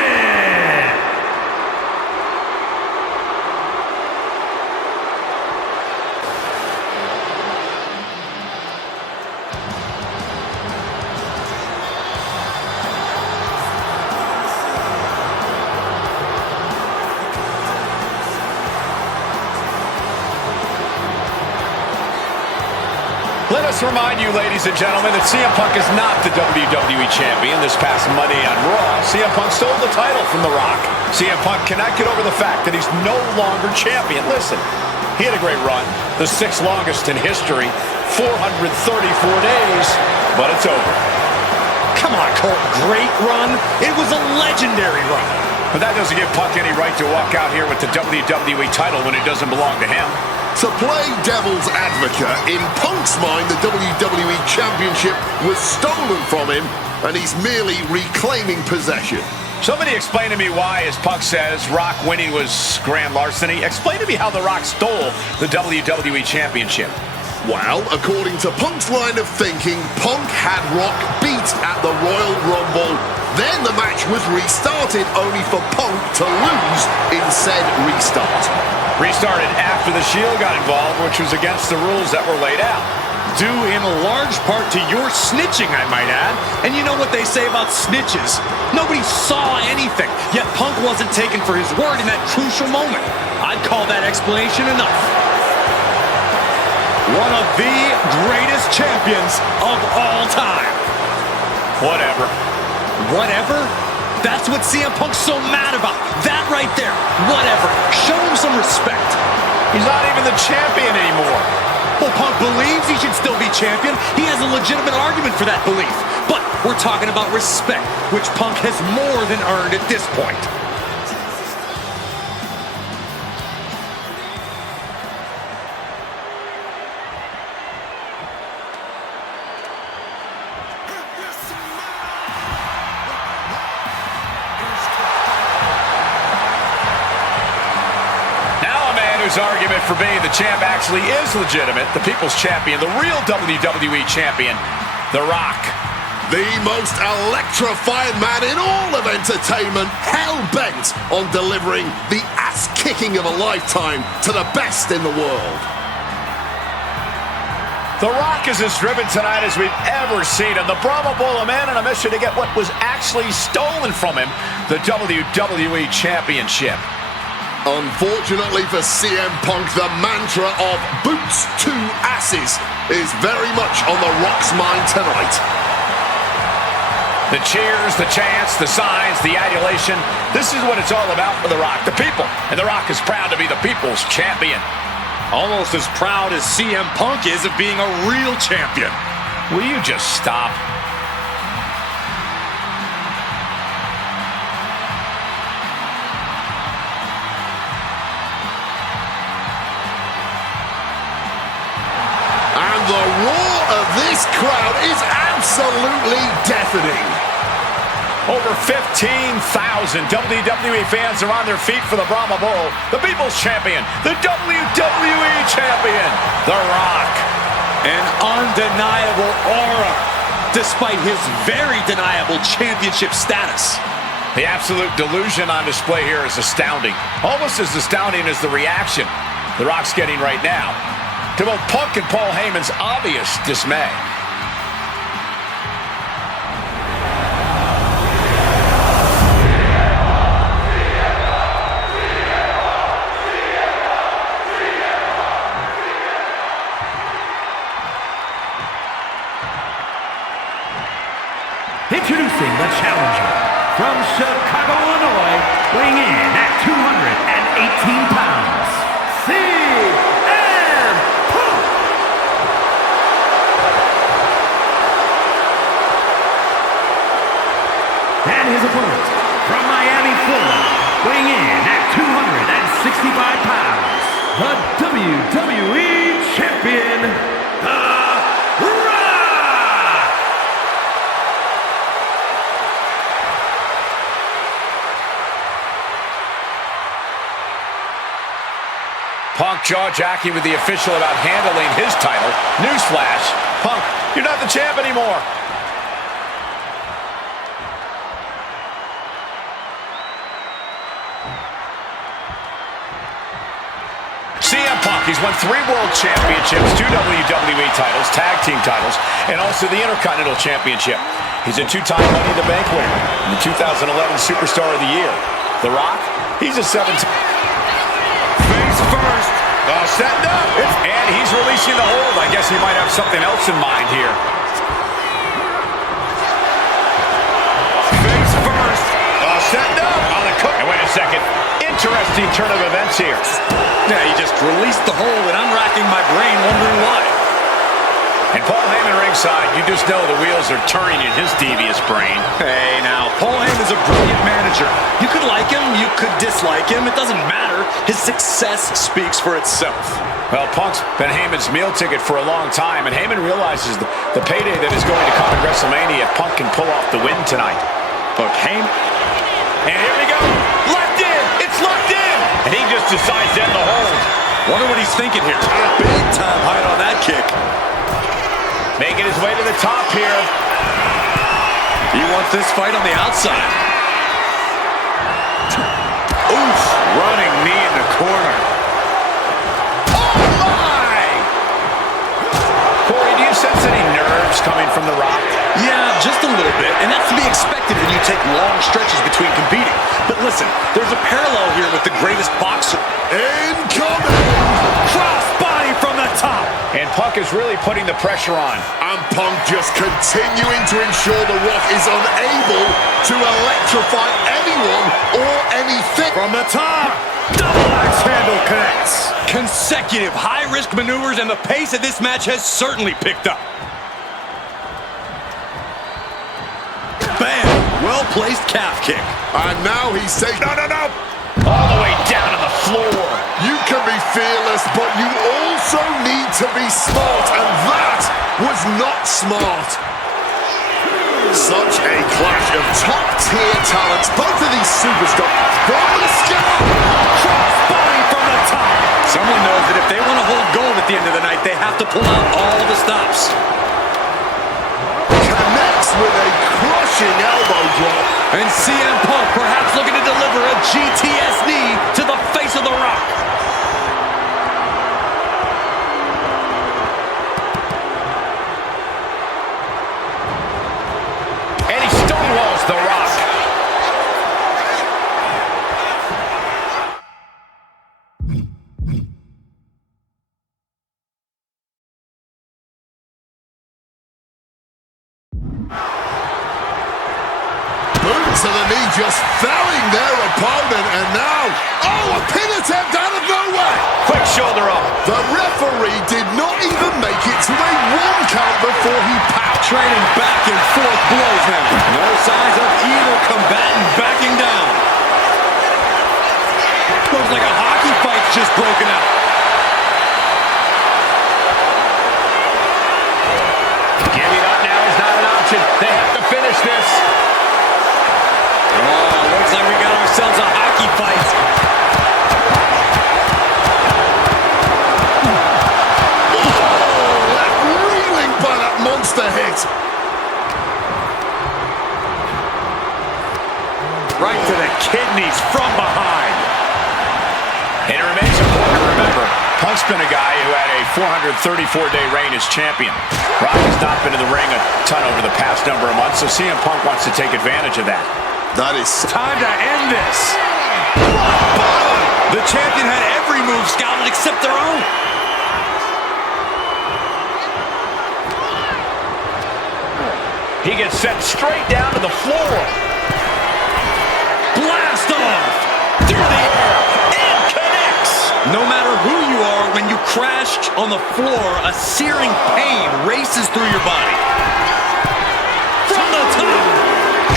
Let us remind you, ladies and gentlemen, that CM Punk is not the WWE Champion. This past Monday on Raw, CM Punk stole the title from The Rock. CM Punk cannot get over the fact that he's no longer champion. Listen, he had a great run, the 6th longest in history, 434 days, but it's over. Come on, Cole, great run? It was a legendary run. But that doesn't give Punk any right to walk out here with the WWE title when it doesn't belong to him. To play devil's advocate, in Punk's mind, the WWE Championship was stolen from him, and he's merely reclaiming possession. Somebody explain to me why, as Punk says, Rock winning was grand larceny. Explain to me how The Rock stole the WWE Championship. Well, according to Punk's line of thinking, Punk had Rock beat at the Royal Rumble. Then the match was restarted, only for Punk to lose in said restart. Restarted after the Shield got involved, which was against the rules that were laid out. Due in large part to your snitching, I might add. And you know what they say about snitches. Nobody saw anything, yet Punk wasn't taken for his word in that crucial moment. I'd call that explanation enough. One of the greatest champions of all time. Whatever. Whatever? That's what CM Punk's so mad about. That right there. Whatever. Show him some respect. He's not even the champion anymore. Well, Punk believes he should still be champion. He has a legitimate argument for that belief. But we're talking about respect, which Punk has more than earned at this point. His argument for being the champ actually is legitimate. The people's champion, the real WWE champion, The Rock. The most electrifying man in all of entertainment, hell-bent on delivering the ass-kicking of a lifetime to the best in the world. The Rock is as driven tonight as we've ever seen him. The Brahma Bull, a man on a mission to get what was actually stolen from him, the WWE Championship. Unfortunately for CM Punk, the mantra of boots to asses is very much on The Rock's mind tonight. The cheers, the chants, the signs, the adulation. This is what it's all about for The Rock, the people. And The Rock is proud to be the people's champion. Almost as proud as CM Punk is of being a real champion. Will you just stop? The roar of this crowd is absolutely deafening. Over 15,000 WWE fans are on their feet for the Brahma Bull, the People's Champion, the WWE Champion, The Rock. An undeniable aura, despite his very deniable championship status. The absolute delusion on display here is astounding. Almost as astounding as the reaction The Rock's getting right now to both Punk and Paul Heyman's obvious dismay. introducing the challenger from Chicago, Illinois, weighing in at 218 pounds, CM Punk. And his opponent from Miami, Florida, weighing in at 265 pounds, the WWE Champion, The Rock! Punk jaw-jacking with the official about handling his title. Newsflash, Punk, you're not the champ anymore. CM Punk, he's won 3 World Championships, 2 WWE titles, Tag Team titles, and also the Intercontinental Championship. He's a 2-time Money in the Bank winner and the 2011 Superstar of the Year. The Rock, he's a 7-time. Face first. Setting up. And he's releasing the hold. I guess he might have something else in mind here. Face first. Setting up. On the cook. And wait a second. Interesting turn of events here. Yeah, he just released the hold, and I'm racking my brain wondering why. And Paul Heyman ringside, you just know the wheels are turning in his devious brain. Hey, now, Paul Heyman's a brilliant manager. You could like him, you could dislike him. It doesn't matter. His success speaks for itself. Well, Punk's been Heyman's meal ticket for a long time, and Heyman realizes the payday that is going to come at WrestleMania if Punk can pull off the win tonight. Look, Heyman. And here we go. Locked in. It's locked in. And he just decides to end the hold. Wonder what he's thinking here. Big time height on that kick. Making his way to the top here. He wants this fight on the outside. Oof. Running knee in the corner. Oh, my! Corey, do you sense any nerves coming from The Rock? Yeah, just a little bit. And that's to be expected when you take long stretches between competing. But listen, there's a parallel here with the greatest boxer. Incoming! Cross body from the top. And Punk is really putting the pressure on. And Punk just continuing to ensure The Rock is unable to electrify anyone or anything. From the top. Double axe handle connects. Consecutive high-risk maneuvers, and the pace of this match has certainly picked up. Bam! Well-placed calf kick. And now he's saying, no. All the way down to the floor. You can be fearless, but you also need to be smart, and that was not smart. Such a clash of top-tier talents. Both of these superstars from the sky. Cross body from the top. Someone knows that if they want to hold gold at the end of the night, they have to pull out all the stops. Connects with a crushing elbow drop. And CM Punk perhaps looking to deliver a GTS knee to the face of The Rock. And he stonewalls The Rock. Boot to the knee, just felling their opponent, and now, a pin attempt out of nowhere! Quick shoulder up. The referee did not even make it to a 1 count before he powered. Trading back and forth blows now. No signs of either combatant backing down. Looks like a hockey fight's just broken out. Giving up now is not an option. They have to finish this. Oh, looks like we got ourselves a hockey fight. Left reeling by that monster hit. Right to the kidneys from behind. And it remains important to remember, Punk's been a guy who had a 434-day reign as champion. Rock has not been in the ring a ton over the past number of months, so CM Punk wants to take advantage of that. That is Time to end this. The champion had every move scouted except their own. He gets sent straight down to the floor. Blast off! Through the air. And connects! No matter who you are, when you crash on the floor, a searing pain races through your body. From the top!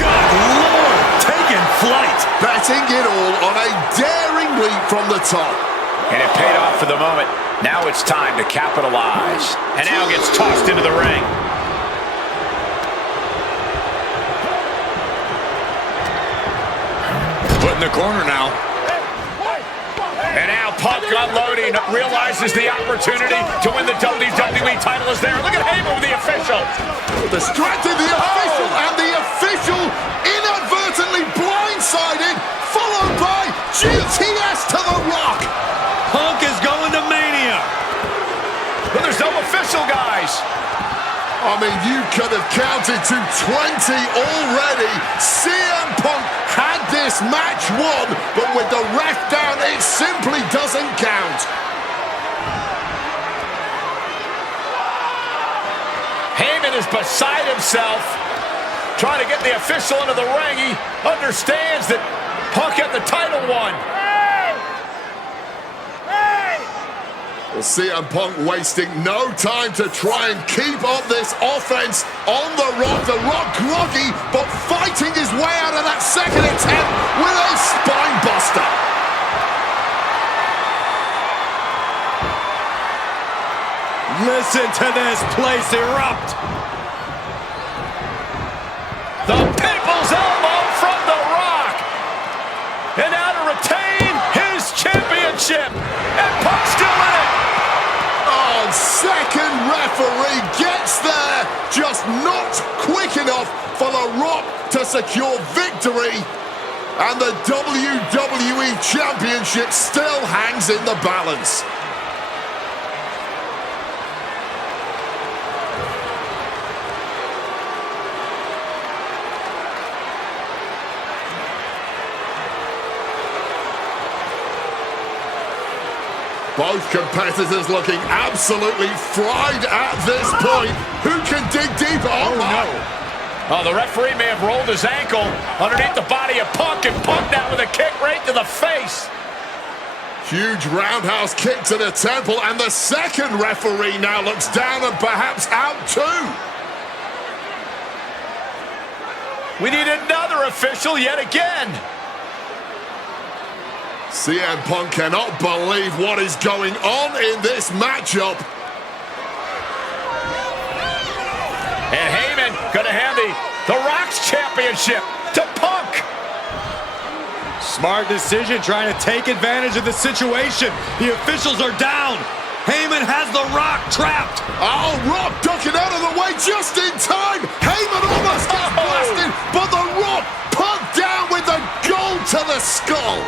Good Lord! Taking flight! Betting it all on a daring leap from the top. And it paid off for the moment. Now it's time to capitalize. And now gets tossed into the ring. Put in the corner now. And now Punk unloading, realizes the opportunity to win the WWE title is there. Look at Heyman with the official. Distracted the official, and the official inadvertently blindsided, followed by GTS to the Rock. Punk is going to Mania. But there's no official, guys. I mean, you could have counted to 20 already. CM Punk had this match won, but with the ref down, it simply doesn't count. Heyman is beside himself, trying to get the official into the ring. He understands that Punk had the title won. Well, CM Punk wasting no time to try and keep up this offense on The Rock. The Rock groggy, but fighting his way out of that second attempt with a spine buster. Listen to this place erupt. The People's Elbow from The Rock. And now to retain his championship. And Punk's still in it. Oh, second referee gets there, just not quick enough for The Rock to secure victory. And the WWE Championship still hangs in the balance. Both competitors looking absolutely fried at this point. Who can dig deeper? Oh, no. Oh, the referee may have rolled his ankle underneath the body of Punk, and Punk now with a kick right to the face. Huge roundhouse kick to the temple, and the second referee now looks down and perhaps out too. We need another official yet again. CM Punk cannot believe what is going on in this matchup. And Heyman gonna hand the Rock's championship to Punk. Smart decision, trying to take advantage of the situation. The officials are down. Heyman has the Rock trapped. Oh, Rock ducking out of the way just in time. Heyman almost got blasted, but the Rock Punk down with the gold to the skull.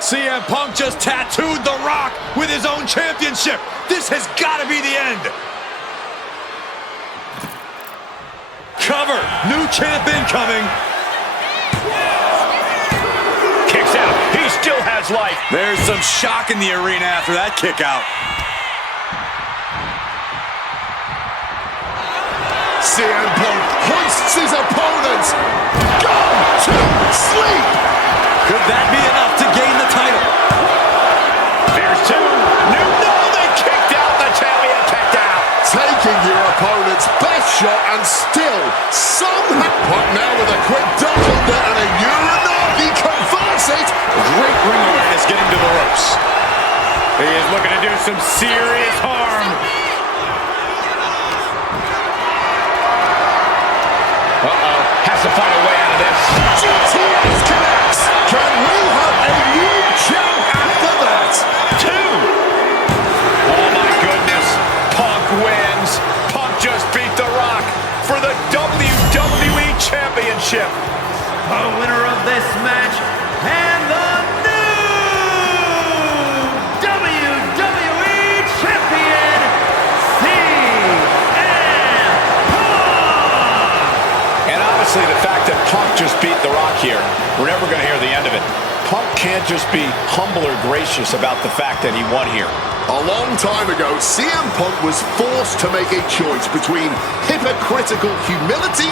CM Punk just tattooed The Rock with his own championship. This has got to be the end. Cover. New champ incoming. Kicks out. He still has life. There's some shock in the arena after that kick out. CM Punk hoists his opponent. Gone to sleep. Could that be enough to gain the title? There's two. No, they kicked out. The champion kicked out. Taking your opponent's best shot and still somehow. Punk now with a quick duck under and a Uranagi converts it. Great ring awareness getting to the ropes. He is looking to do some serious harm. Uh-oh. Has to find a way out of this. GTS connects. Can we have a new champ after that? Two. Oh, my goodness. Punk wins. Punk just beat The Rock for the WWE Championship. The winner of this match and the new WWE Champion, CM Punk! And obviously the fact that Punk just beat The Rock here, we're never going to hear the end of it. Punk can't just be humble or gracious about the fact that he won here. A long time ago, CM Punk was forced to make a choice between hypocritical humility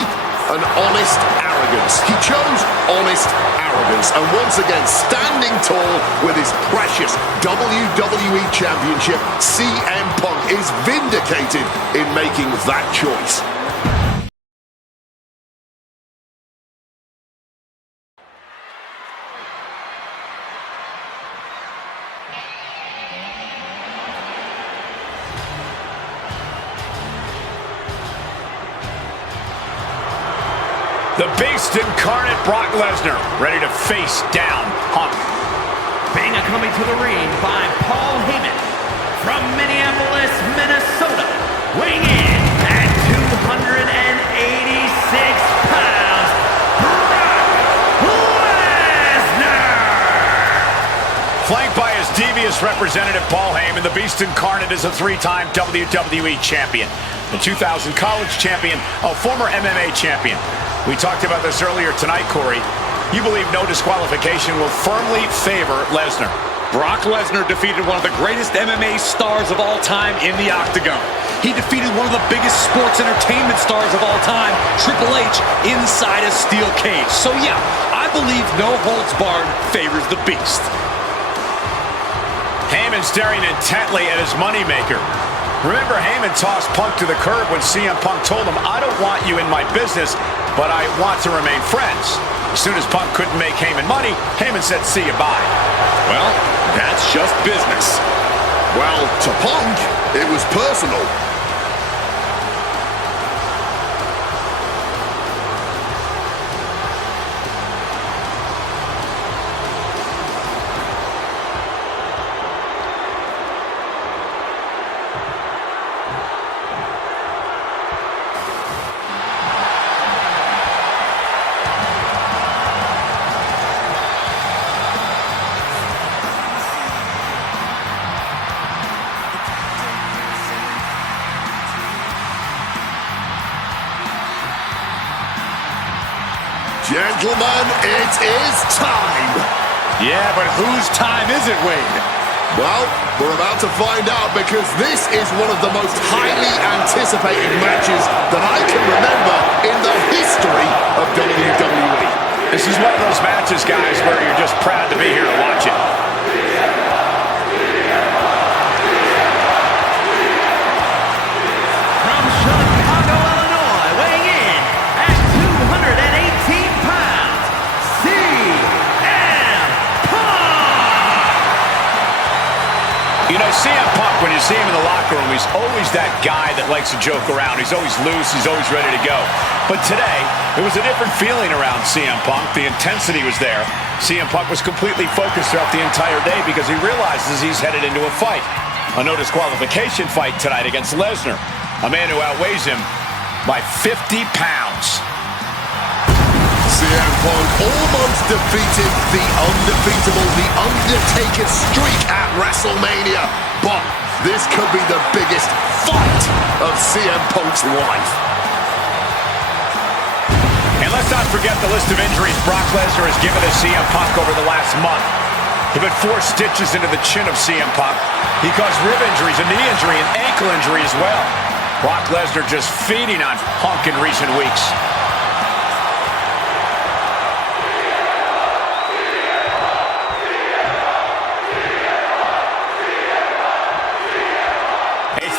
and honest arrogance. He chose honest arrogance, and once again, standing tall with his precious WWE Championship, CM Punk is vindicated in making that choice. The Beast incarnate Brock Lesnar, ready to face down Punk. Banga coming to the ring by Paul Heyman from Minneapolis, Minnesota, weighing in at 286 pounds, Brock Lesnar! Flanked by his devious representative Paul Heyman, the Beast incarnate is a three-time WWE champion, a 2000 college champion, a former MMA champion. We talked about this earlier tonight, Corey. You believe no disqualification will firmly favor Lesnar. Brock Lesnar defeated one of the greatest MMA stars of all time in the octagon. He defeated one of the biggest sports entertainment stars of all time, Triple H, inside a steel cage. So yeah, I believe no holds barred favors the Beast. Heyman staring intently at his moneymaker. Remember, Heyman tossed Punk to the curb when CM Punk told him, "I don't want you in my business, but I want to remain friends." As soon as Punk couldn't make Heyman money, Heyman said, "See you, bye." Well, that's just business. Well, to Punk, it was personal. Gentlemen, it is time. Yeah, but whose time is it, Wade? Well, we're about to find out, because this is one of the most highly anticipated matches that I can remember in the history of WWE. This is one of those matches, guys, where you're just proud to be here to watch it. From Chicago, Illinois, weighing in at 218 pounds, CM Punk! You know, CM Punk, when you see him in the locker room, he's always that guy that likes to joke around. He's always loose. He's always ready to go. But today, it was a different feeling around CM Punk. The intensity was there. CM Punk was completely focused throughout the entire day because he realizes he's headed into a fight. A no disqualification fight tonight against Lesnar, a man who outweighs him by 50 pounds. CM Punk almost defeated the undefeatable, The Undertaker's streak at WrestleMania. But this could be the biggest fight of CM Punk's life. And let's not forget the list of injuries Brock Lesnar has given to CM Punk over the last month. He put 4 stitches into the chin of CM Punk. He caused rib injuries, a knee injury, and ankle injury as well. Brock Lesnar just feeding on Punk in recent weeks.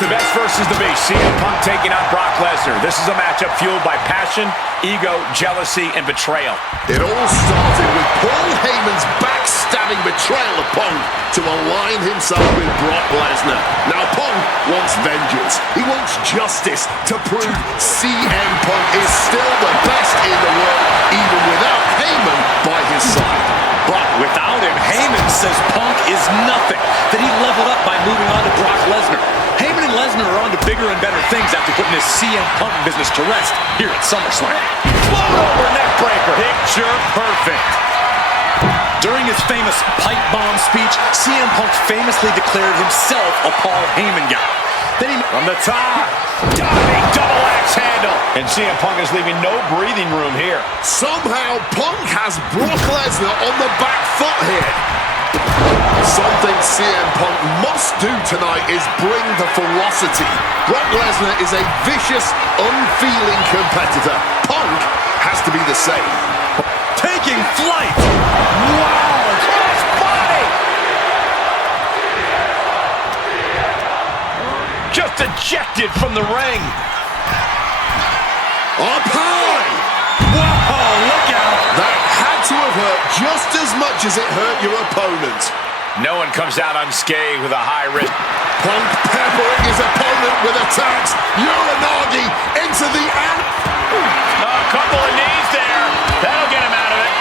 The best versus the beast. CM Punk taking on Brock Lesnar. This is a matchup fueled by passion, ego, jealousy, and betrayal. It all started with Paul Heyman's backstabbing betrayal of Punk to align himself with Brock Lesnar. Now Punk wants vengeance. He wants justice to prove CM Punk is still the best in the world, even without Heyman by his side. But without him, Heyman says Punk is nothing, that he leveled up by moving on to Brock Lesnar. Heyman and Lesnar are on to bigger and better things after putting this CM Punk business to rest here at SummerSlam. Float over neck breaker. Picture perfect. During his famous pipe bomb speech, CM Punk famously declared himself a Paul Heyman guy. Then he from the top, diving double axe axe handle. And CM Punk is leaving no breathing room here. Somehow, Punk has Brock Lesnar on the back foot here. Something CM Punk must do tonight is bring the ferocity. Brock Lesnar is a vicious, unfeeling competitor. Punk has to be the same. Taking flight. Wow, cross body. Just ejected from the ring. Up high. Whoa, look out. That had to have hurt just as much as it hurt your opponent. No one comes out unscathed with a high risk. Punk peppering his opponent with attacks. Uranagi into the end. A couple of knees there. That'll get him out of it.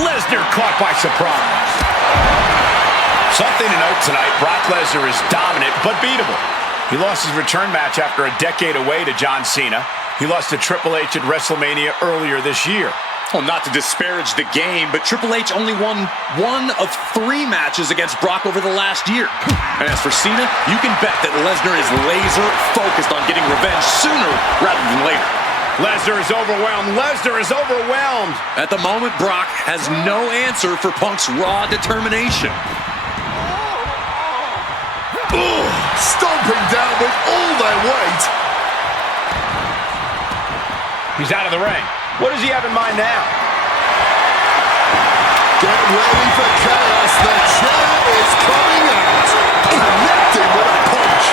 Lesnar caught by surprise. Something to note tonight, Brock Lesnar is dominant but beatable. He lost his return match after a decade away to John Cena. He lost to Triple H at WrestleMania earlier this year. Well, not to disparage the game, but Triple H only won 1 of 3 matches against Brock over the last year. And as for Cena, you can bet that Lesnar is laser focused on getting revenge sooner rather than later. Lesnar is overwhelmed. Lesnar is overwhelmed. At the moment, Brock has no answer for Punk's raw determination. Stomping down with all their weight. He's out of the ring. What does he have in mind now? Get ready for chaos. The chair is coming out. Connecting with a punch.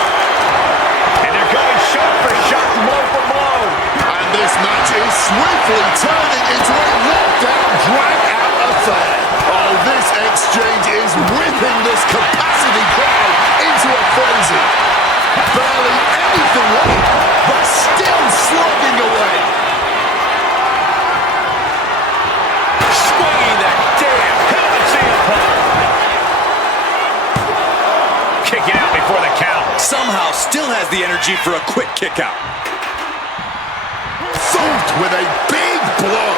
And they're going shot for shot, blow for blow. And this match is swiftly turning into a lockdown, drag-out affair. Oh, this exchange is whipping this capacity crowd into a frenzy. Barely anything left, but still slugging away. Swinging that damn helmet, CM Punk. Kicking out before the count. Somehow still has the energy for a quick kick out. Thumped with a big blow.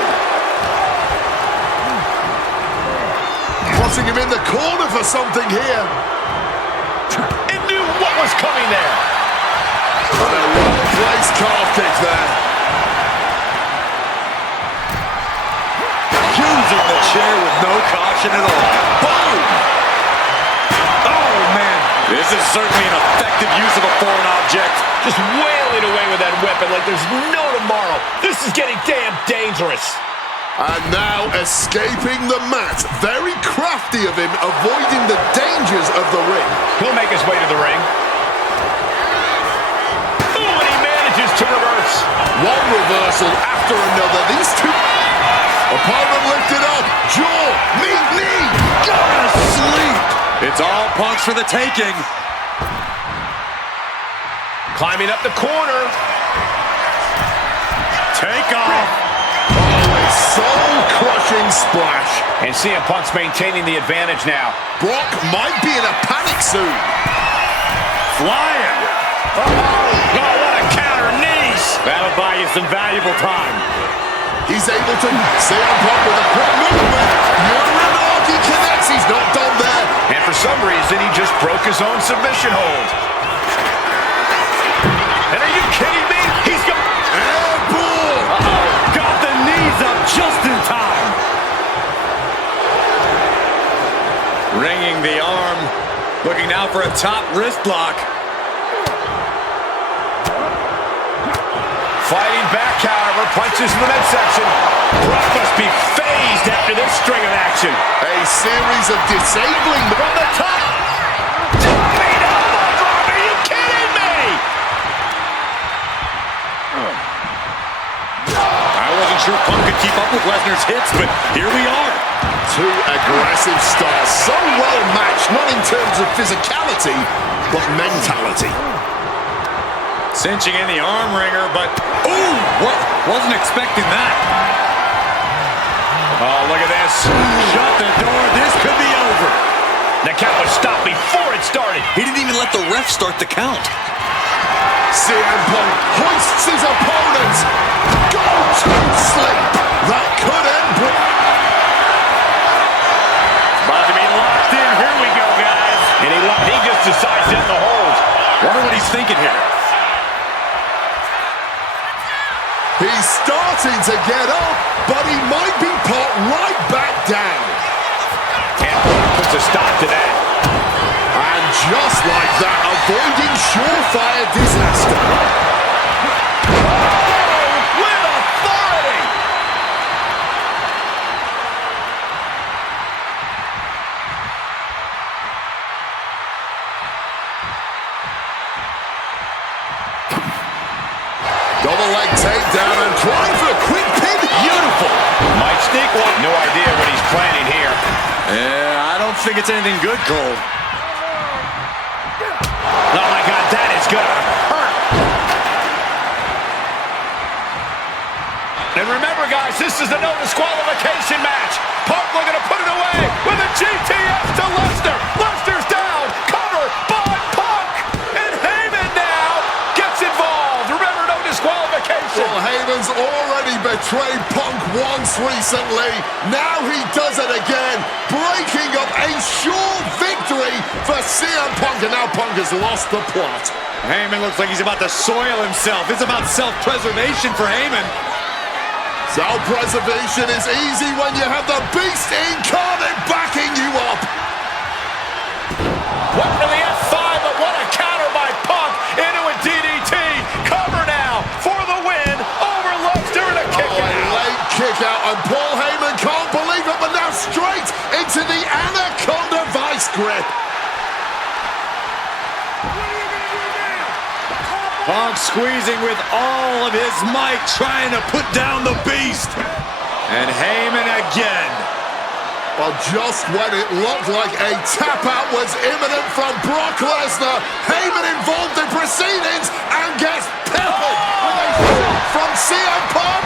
Putting him in the corner for something here. It knew what was coming there. And a well-placed calf kick there. Using the chair with no caution at all. Boom! Oh, man. This is certainly an effective use of a foreign object. Just wailing away with that weapon like there's no tomorrow. This is getting damn dangerous. And now escaping the mat. Very crafty of him, avoiding the dangers of the ring. He'll make his way to the ring. Oh, and he manages to reverse. One reversal after another. These two... Opponent lifted up. Jaw. Meet knee. Gonna sleep. It's all Punks for the taking. Climbing up the corner. Take off. Soul-crushing splash. And CM Punk's maintaining the advantage now. Brock might be in a panic soon. Flying. Oh, what a counter. Knees. That'll buy you some valuable time. He's able to CM Punk with a quick movement. Uranagi connects. He's not done there. And for some reason, he just broke his own submission hold. And are you kidding me? He's got... Airborne. Got the knees up just in time. Ringing the arm. Looking now for a top wrist lock. Fighting back, however, punches in the midsection. Brock must be phased after this string of action. A series of disabling From the top. Diving elbow drop. Are you kidding me? I wasn't sure Punk could keep up with Lesnar's hits, but here we are. Two aggressive stars. So well matched, not in terms of physicality, but mentality. Cinching in the arm wringer, but... Ooh! What? Wasn't expecting that. Oh, look at this. Shut the door. This could be over. The count was stopped before it started. He didn't even let the ref start the count. CM Punk hoists his opponent. Go to sleep. That could end. decides to end the hold. Wonder what he's thinking here. He's starting to get up, but he might be put right back down. And puts a stop to that. And just like that, avoiding surefire disaster. With authority! Double leg takedown and trying for a quick pin. Beautiful. Might sneak one. No idea what he's planning here. Yeah, I don't think it's anything good, Cole. Oh my God, that is gonna hurt. And remember, guys, this is a no disqualification match. Punk looking to put it away with a GTS to Lesnar. Lesnar's down. Cover by Punk. And Heyman now gets involved. Remember, no disqualification. Well, Heyman's already betrayed Punk once recently. Now he does it again, breaking up a sure victory for CM Punk, and now Punk has lost the plot. Heyman looks like he's about to soil himself. It's about self-preservation for Heyman. Self-preservation is easy when you have the Beast incarnate backing you up. What for the F5, but what a counter by Punk into a DDT. Cover now for the win over Lesnar and a kick A out. late kick out, and Paul Heyman can't believe it, but now straight into the Anaconda Vice grip. Punk squeezing with all of his might, trying to put down the Beast. And Heyman again. Well, just when it looked like a tap-out was imminent from Brock Lesnar, Heyman involved in proceedings and gets peppered with a shot from CM Punk.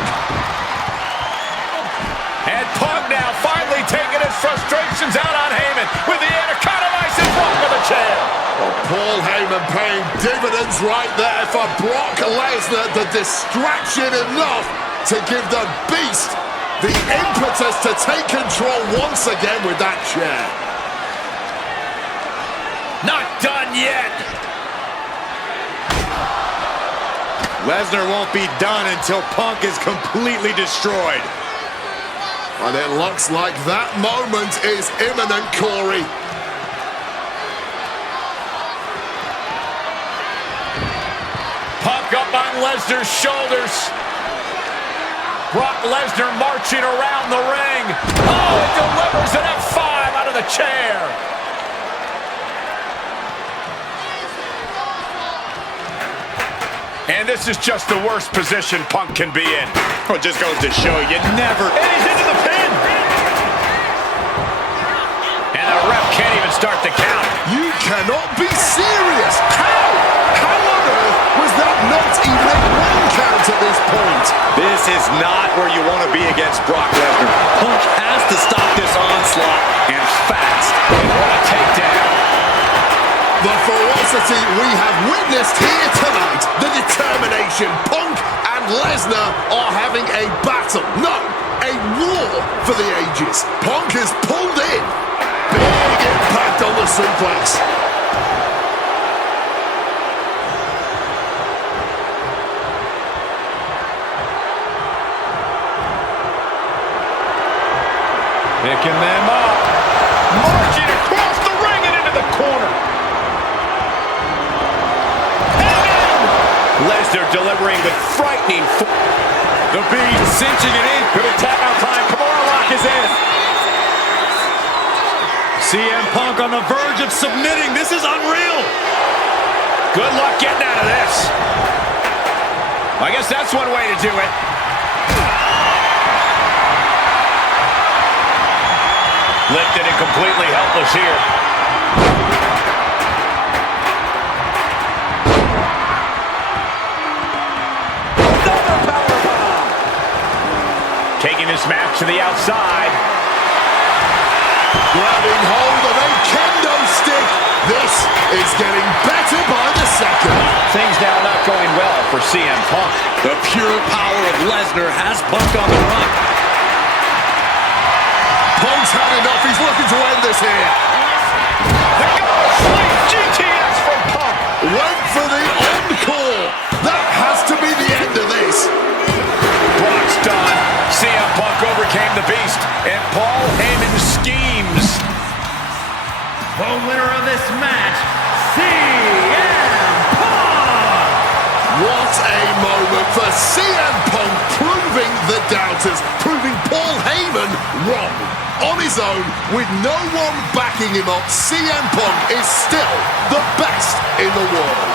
And Punk now finally taking his frustrations out on Heyman with the Anaconda Vice and Brock with a chair. Well, Paul Heyman paying dividends right there for Brock Lesnar. The distraction enough to give the Beast the impetus to take control once again with that chair. Not done yet. Lesnar won't be done until Punk is completely destroyed. And it looks like that moment is imminent, Corey. Punk up on Lesnar's shoulders. Brock Lesnar marching around the ring. Oh, it delivers an F5 out of the chair. And this is just the worst position Punk can be in. Well, it just goes to show you never. And he's into the pin. And the ref can't even start the count. You cannot be serious. How? How on earth was that not even a one count at this point? This is not where you want to be against Brock Lesnar. Punk has to stop this onslaught, and fast. And what a takedown. The ferocity we have witnessed here tonight. The determination. Punk and Lesnar are having a battle. No, a war for the ages. Punk is pulled in. Big impact on the suplex. Picking them up. Marching across the ring and into the corner. Lesnar delivering with frightening force. The Beast cinching it in. Good attack out time. Kimura lock is in. CM Punk on the verge of submitting. This is unreal. Good luck getting out of this. I guess that's one way to do it. Lifted and completely helpless here. Another powerbomb. Taking this match to the outside. Grabbing hold of a kendo stick. This is getting better by the second. Things now not going well for CM Punk. The pure power of Lesnar has Punk on the run. Punk's had enough. He's looking to end this here. The Sleep GTS and Paul Heyman schemes. The winner of this match, CM Punk! What a moment for CM Punk, proving the doubters, proving Paul Heyman wrong. On his own, with no one backing him up, CM Punk is still the best in the world.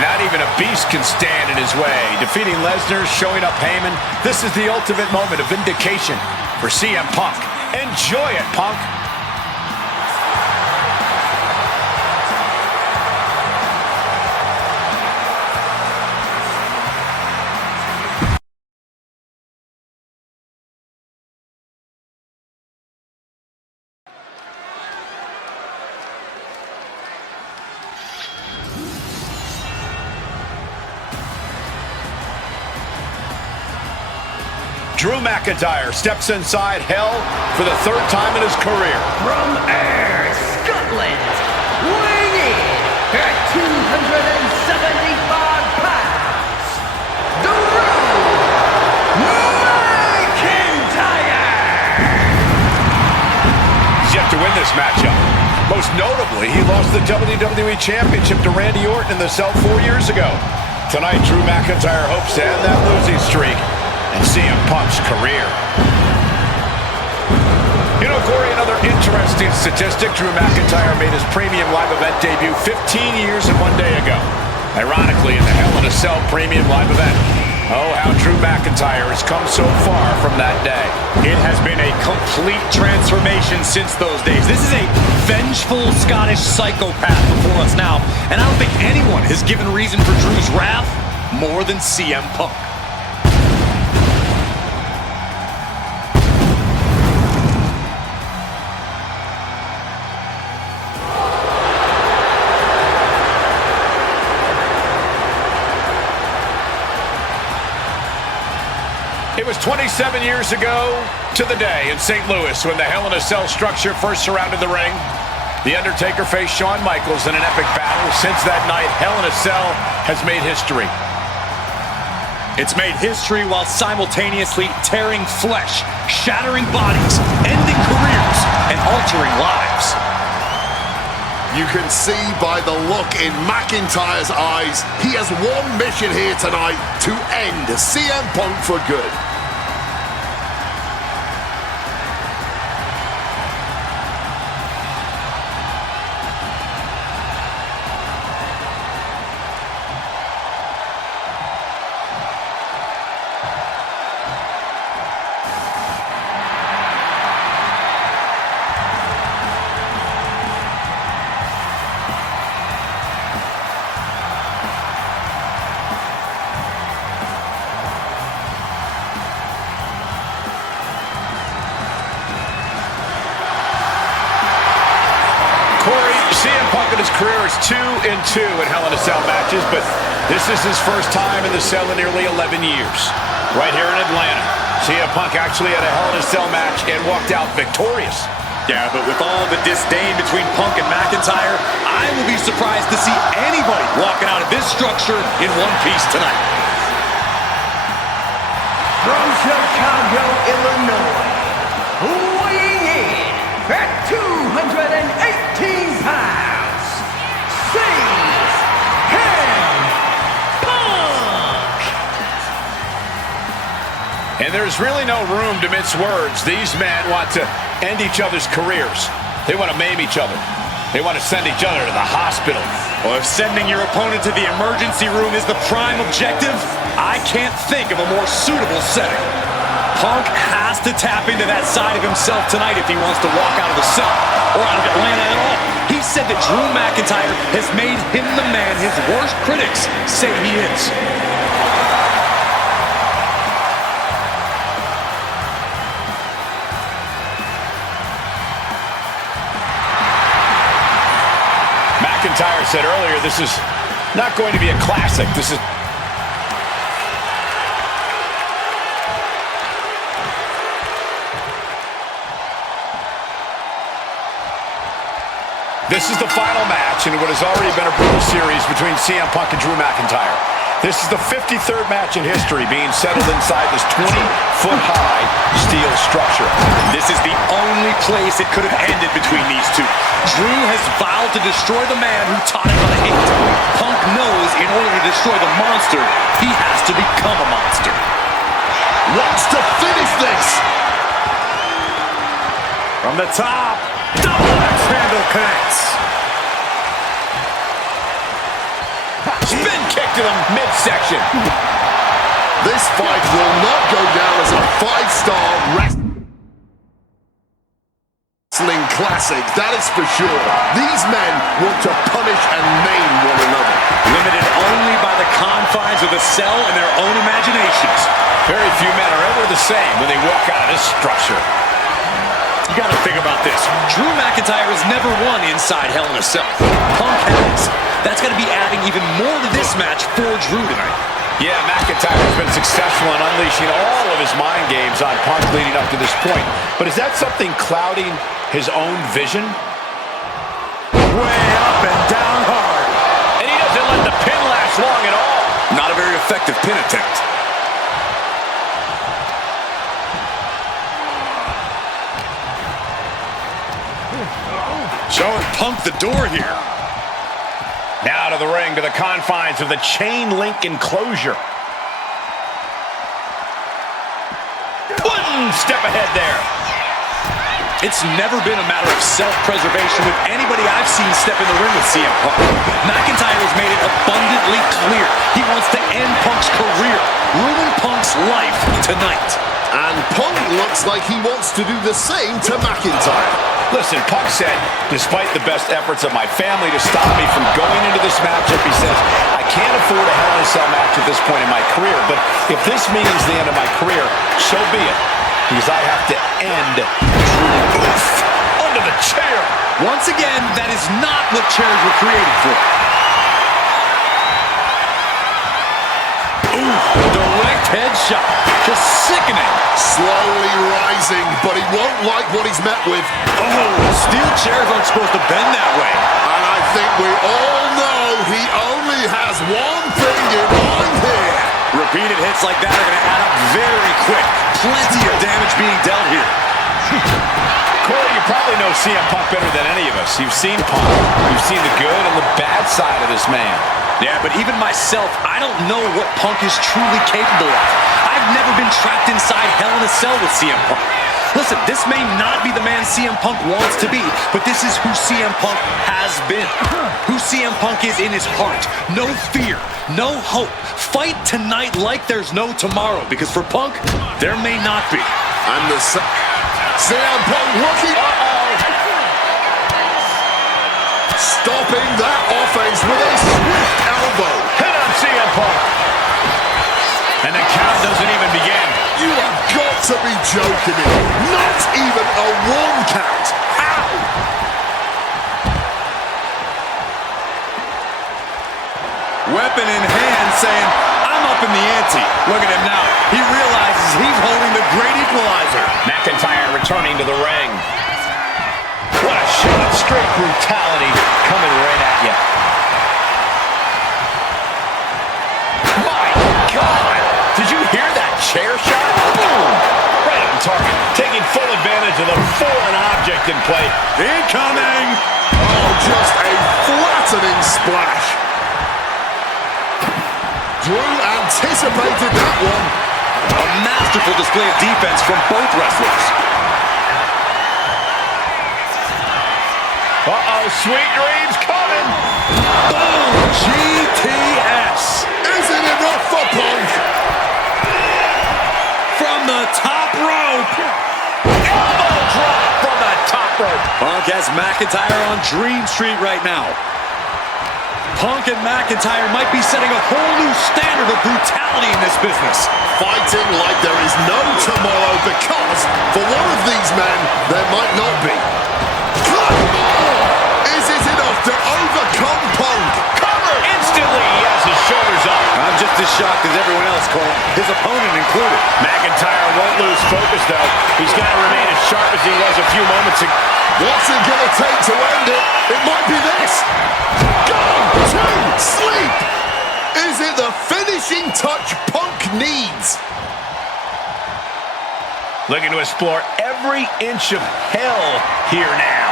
Not even a beast can stand in his way. Defeating Lesnar, showing up Heyman. This is the ultimate moment of vindication for CM Punk. Enjoy it, Punk. Drew McIntyre steps inside hell for the third time in his career. From Ayr, Scotland, weighing in at 275 pounds, Drew McIntyre! He's yet to win this matchup. Most notably, he lost the WWE Championship to Randy Orton in the cell 4 years ago. Tonight, Drew McIntyre hopes to end that losing streak and CM Punk's career. You know, Corey, another interesting statistic. Drew McIntyre made his premium live event debut 15 years and 1 day ago. Ironically, in the Hell in a Cell premium live event. Oh, how Drew McIntyre has come so far from that day. It has been a complete transformation since those days. This is a vengeful Scottish psychopath before us now, and I don't think anyone has given reason for Drew's wrath more than CM Punk. It was 27 years ago to the day in St. Louis when the Hell in a Cell structure first surrounded the ring. The Undertaker faced Shawn Michaels in an epic battle. Since that night, Hell in a Cell has made history. It's made history while simultaneously tearing flesh, shattering bodies, ending careers, and altering lives. You can see by the look in McIntyre's eyes, he has one mission here tonight: to end CM Punk for good. CM Punk in his career is 2-2 in Hell in a Cell matches, but this is his first time in the cell in nearly 11 years. Right here in Atlanta, CM Punk actually had a Hell in a Cell match and walked out victorious. Yeah, but with all the disdain between Punk and McIntyre, I will be surprised to see anybody walking out of this structure in one piece tonight. From Chicago, Illinois, weighing in at 218 pounds, CM Punk! And there's really no room to mince words. These men want to end each other's careers. They want to maim each other. They want to send each other to the hospital. Well, if sending your opponent to the emergency room is the prime objective, I can't think of a more suitable setting. Punk has to tap into that side of himself tonight if he wants to walk out of the cell, or out of Atlanta at all. He said that Drew McIntyre has made him the man his worst critics say he is. McIntyre said earlier, this is not going to be a classic. This is the final match in what has already been a brutal series between CM Punk and Drew McIntyre. This is the 53rd match in history being settled inside this 20-foot-high steel structure. This is the place it could have ended between these two. Drew has vowed to destroy the man who taught him how to hate. Punk knows in order to destroy the monster, he has to become a monster. Wants to finish this. From the top, double axe handle connects. Spin kick to the midsection. This fight will not go down as a 5-star wrestling classic, that is for sure. These men want to punish and maim one another. Limited only by the confines of the cell and their own imaginations. Very few men are ever the same when they walk out of this structure. You gotta think about this. Drew McIntyre has never won inside Hell in a Cell. Punk has. That's gotta be adding even more to this match for Drew tonight. Yeah, McIntyre has been successful in unleashing all of his mind games on Punk leading up to this point. But is that something clouding his own vision? Way up and down hard. And he doesn't let the pin last long at all. Not a very effective pin attempt. Showing Punk the door here. Now to the ring, to the confines of the chain link enclosure. One step ahead there. It's never been a matter of self-preservation with anybody I've seen step in the ring with CM Punk. McIntyre has made it abundantly clear he wants to end Punk's career, ruin Punk's life tonight. And Punk looks like he wants to do the same to McIntyre. Listen, Punk said, despite the best efforts of my family to stop me from going into this matchup, he says, I can't afford a Hell in a Cell match at this point in my career, but if this means the end of my career, so be it. Because I have to end Drew. Oof! Under the chair. Once again, that is not what chairs were created for. Ooh, direct headshot. Just sickening. Slowly rising, but he won't like what he's met with. Oh, steel chairs aren't supposed to bend that way. And I think we all know he only has one thing in mind here. Repeated hits like that are going to add up very quick. Plenty of damage being dealt here. Corey, you probably know CM Punk better than any of us. You've seen Punk. You've seen the good and the bad side of this man. Yeah, but even myself, I don't know what Punk is truly capable of. I've never been trapped inside Hell in a Cell with CM Punk. Listen, this may not be the man CM Punk wants to be, but this is who CM Punk has been. Who CM Punk is in his heart. No fear, no hope. Fight tonight like there's no tomorrow, because for Punk, there may not be. And the CM Punk looking. Stopping that offense with a swift elbow. Hit on CM Punk. And the count doesn't even begin. You have got to be joking me. Not even a 1 count. Ow! Weapon in hand saying, I'm up in the ante. Look at him now. He realizes he's holding the great equalizer. McIntyre returning to the ring. What a shot. Straight brutality coming right at you. My God. Did you hear that chair shot? Boom. Right on target. Taking full advantage of the foreign object in play. Incoming. Oh, just a flattening splash. Drew anticipated that one. A masterful display of defense from both wrestlers. Uh-oh, sweet dreams coming. Boom! GTS. Is it enough for Punk? From the top rope. Elbow drop from the top rope. Punk has McIntyre on Dream Street right now. Punk and McIntyre might be setting a whole new standard of brutality in this business. Fighting like there is no tomorrow because for one of these men, there might not be. Claymore! Is it enough to overcome Punk? Cover! Instantly, he has his shoulders up. I'm just as shocked as everyone else, Cole. His opponent included. McIntyre won't lose focus, though. He's got to remain as sharp as he was a few moments ago. What's it gonna take to end it? It might be this. Go to sleep. Is it the finishing touch Punk needs? Looking to explore every inch of hell here now.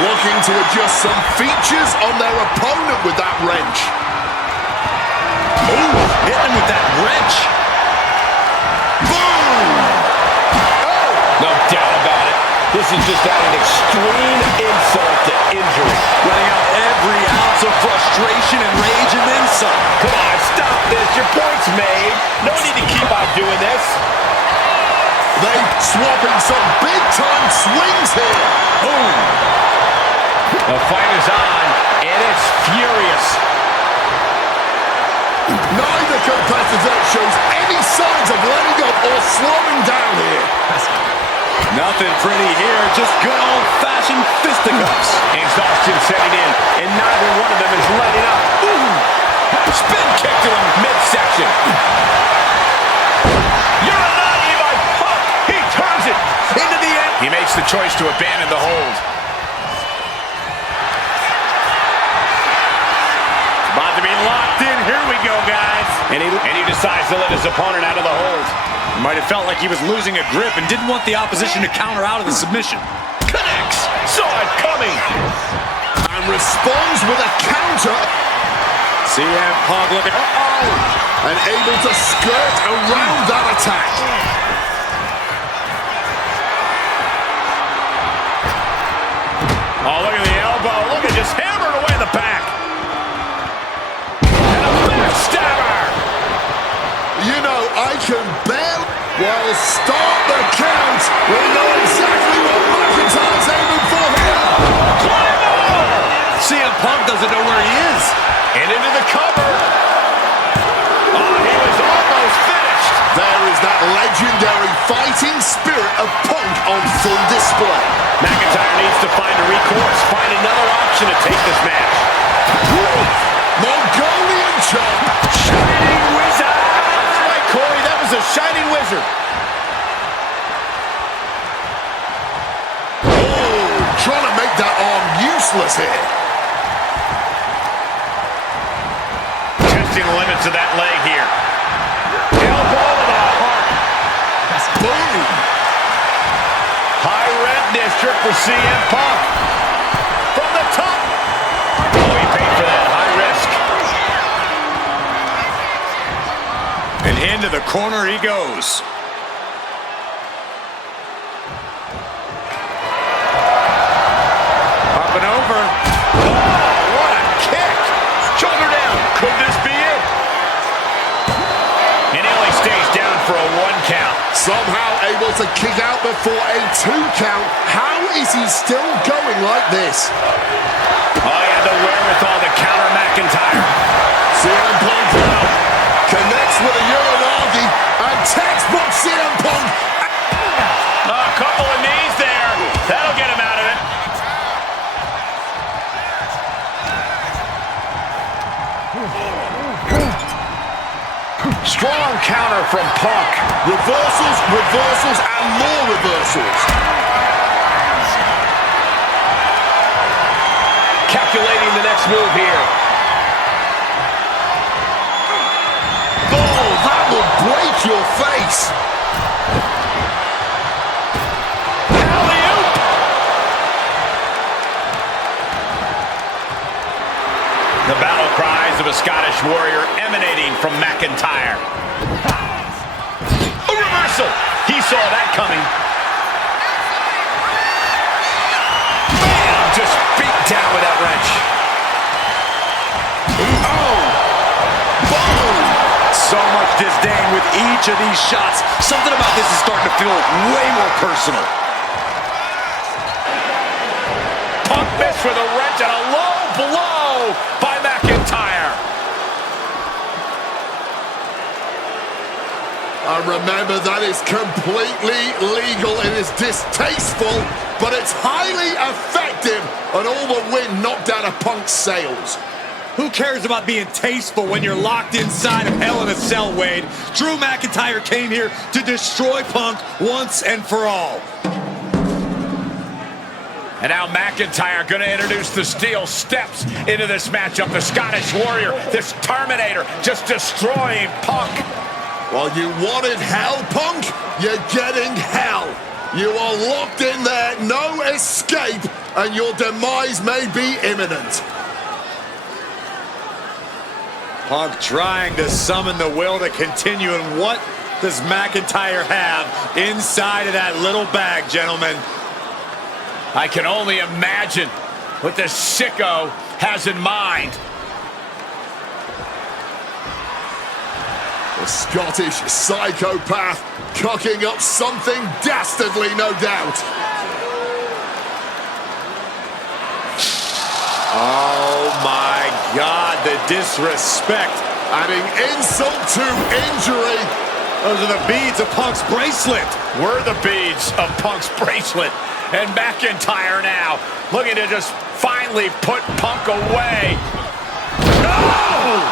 Looking to adjust some features on their opponent with that wrench. Ooh, hitting him with that wrench. Boom! Oh! No doubt about it. This is just adding extreme insult to injury. Letting out every ounce of frustration and rage and then some. Come on, stop this. Your point's made. No need to keep on doing this. They swapping some big-time swings here. Boom. The fight is on, and it's furious. Neither competitor shows any signs of letting up or slowing down here. Nothing pretty here, just good old-fashioned fisticuffs. Exhaustion setting in, and neither one of them is letting up. Ooh. Spin kick to him midsection. You're a naughty by Punk. He turns it into the end. He makes the choice to abandon the hold. About to be locked in. Here we go, guys. And he decides to let his opponent out of the hold. Might have felt like he was losing a grip and didn't want the opposition to counter out of the submission. Connects. Saw it coming. And responds with a counter. CM Punk looking. And able to skirt around that attack. Oh, look at the elbow. Look at just hammered away the back. And a backstabber. You know, I can barely... Well, start the count. We know exactly what McIntyre's aiming for here. CM Punk doesn't know where he is. And into the cover. Oh, he was almost finished. There is that legendary fighting spirit of Punk on full display. McIntyre needs to find a recourse, find another option to take this match. Mongolian chop. Shining Wizard. That's right, Corey. That was a Shining Wizard. Oh, trying to make that arm useless here. Testing the limits of that leg here. Elbow to the heart. Boom. High red district for CM Punk. From the top. Oh, he paid for that. High risk. And into the corner he goes. Up and over. Oh, what a kick. Shoulder down. Could this be it? And he only stays down for a 1 count. Somehow able to kick out before a 2 count. How is he still going like this? Oh, he had the wherewithal to counter McIntyre. CM Punk out. Connects with a Uranagi. And textbook CM Punk. A couple of knees there. That'll get him out of it. Strong counter from Punk. Reversals, reversals, and more reversals. Calculating the next move here. Oh, that will break your face. Alley-oop. The battle cries of a Scottish warrior emanating from McIntyre. A reversal. He saw that coming. Bam! Just beat down with that wrench. Oh! Boom! So much disdain with each of these shots. Something about this is starting to feel way more personal. Punk missed with a wrench and a low blow by McIntyre. And remember, that is completely legal. It is distasteful, but it's highly effective. And all the wind knocked out of Punk's sails. Who cares about being tasteful when you're locked inside of Hell in a Cell, Wade? Drew McIntyre came here to destroy Punk once and for all. And now McIntyre going to introduce the steel steps into this matchup. The Scottish Warrior, this Terminator, just destroying Punk. Well, you wanted hell, Punk? You're getting hell. You are locked in there, no escape, and your demise may be imminent. Punk trying to summon the will to continue, and what does McIntyre have inside of that little bag, gentlemen? I can only imagine what this sicko has in mind. The Scottish psychopath cocking up something dastardly, no doubt. Oh my God, the disrespect. Adding insult to injury. Those are the beads of Punk's bracelet. We're the beads of Punk's bracelet. And McIntyre now looking to just finally put Punk away. No!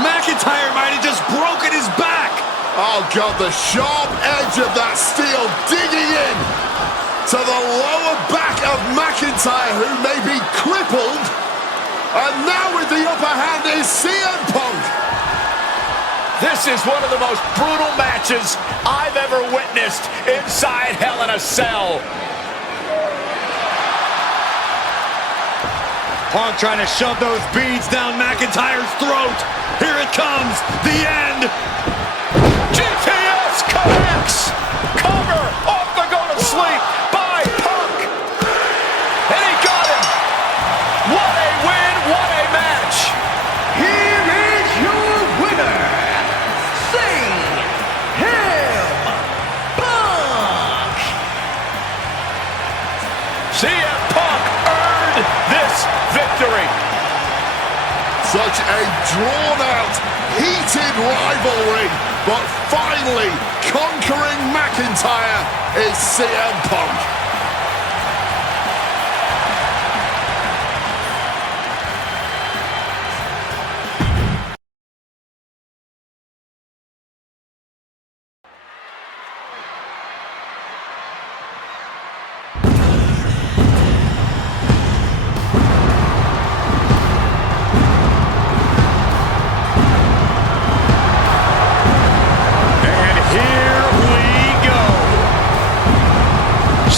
McIntyre might have just broken his back. Oh God, the sharp edge of that steel digging in to the lower back of McIntyre, who may be crippled. And now with the upper hand is CM Punk. This is one of the most brutal matches I've ever witnessed inside Hell in a Cell. Punk trying to shove those beads down McIntyre's throat. Here it comes, the end. GTS connects. Cover off the go to sleep by Punk. And he got him. What a win, what a match. Here is your winner, CM Punk earned this victory. Such a drawn-out, heated rivalry, but finally conquering McIntyre is CM Punk.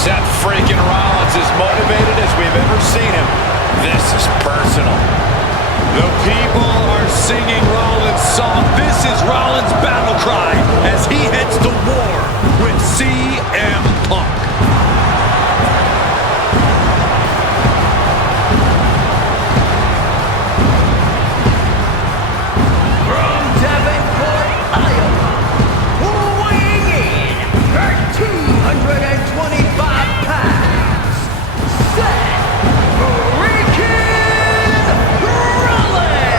Seth freaking Rollins is motivated as we've ever seen him. This is personal. The people are singing Rollins' song. This is Rollins' battle cry as he heads to war with CM Punk. From Davenport, Iowa, weighing in at 225 pounds, Seth freaking Rollins!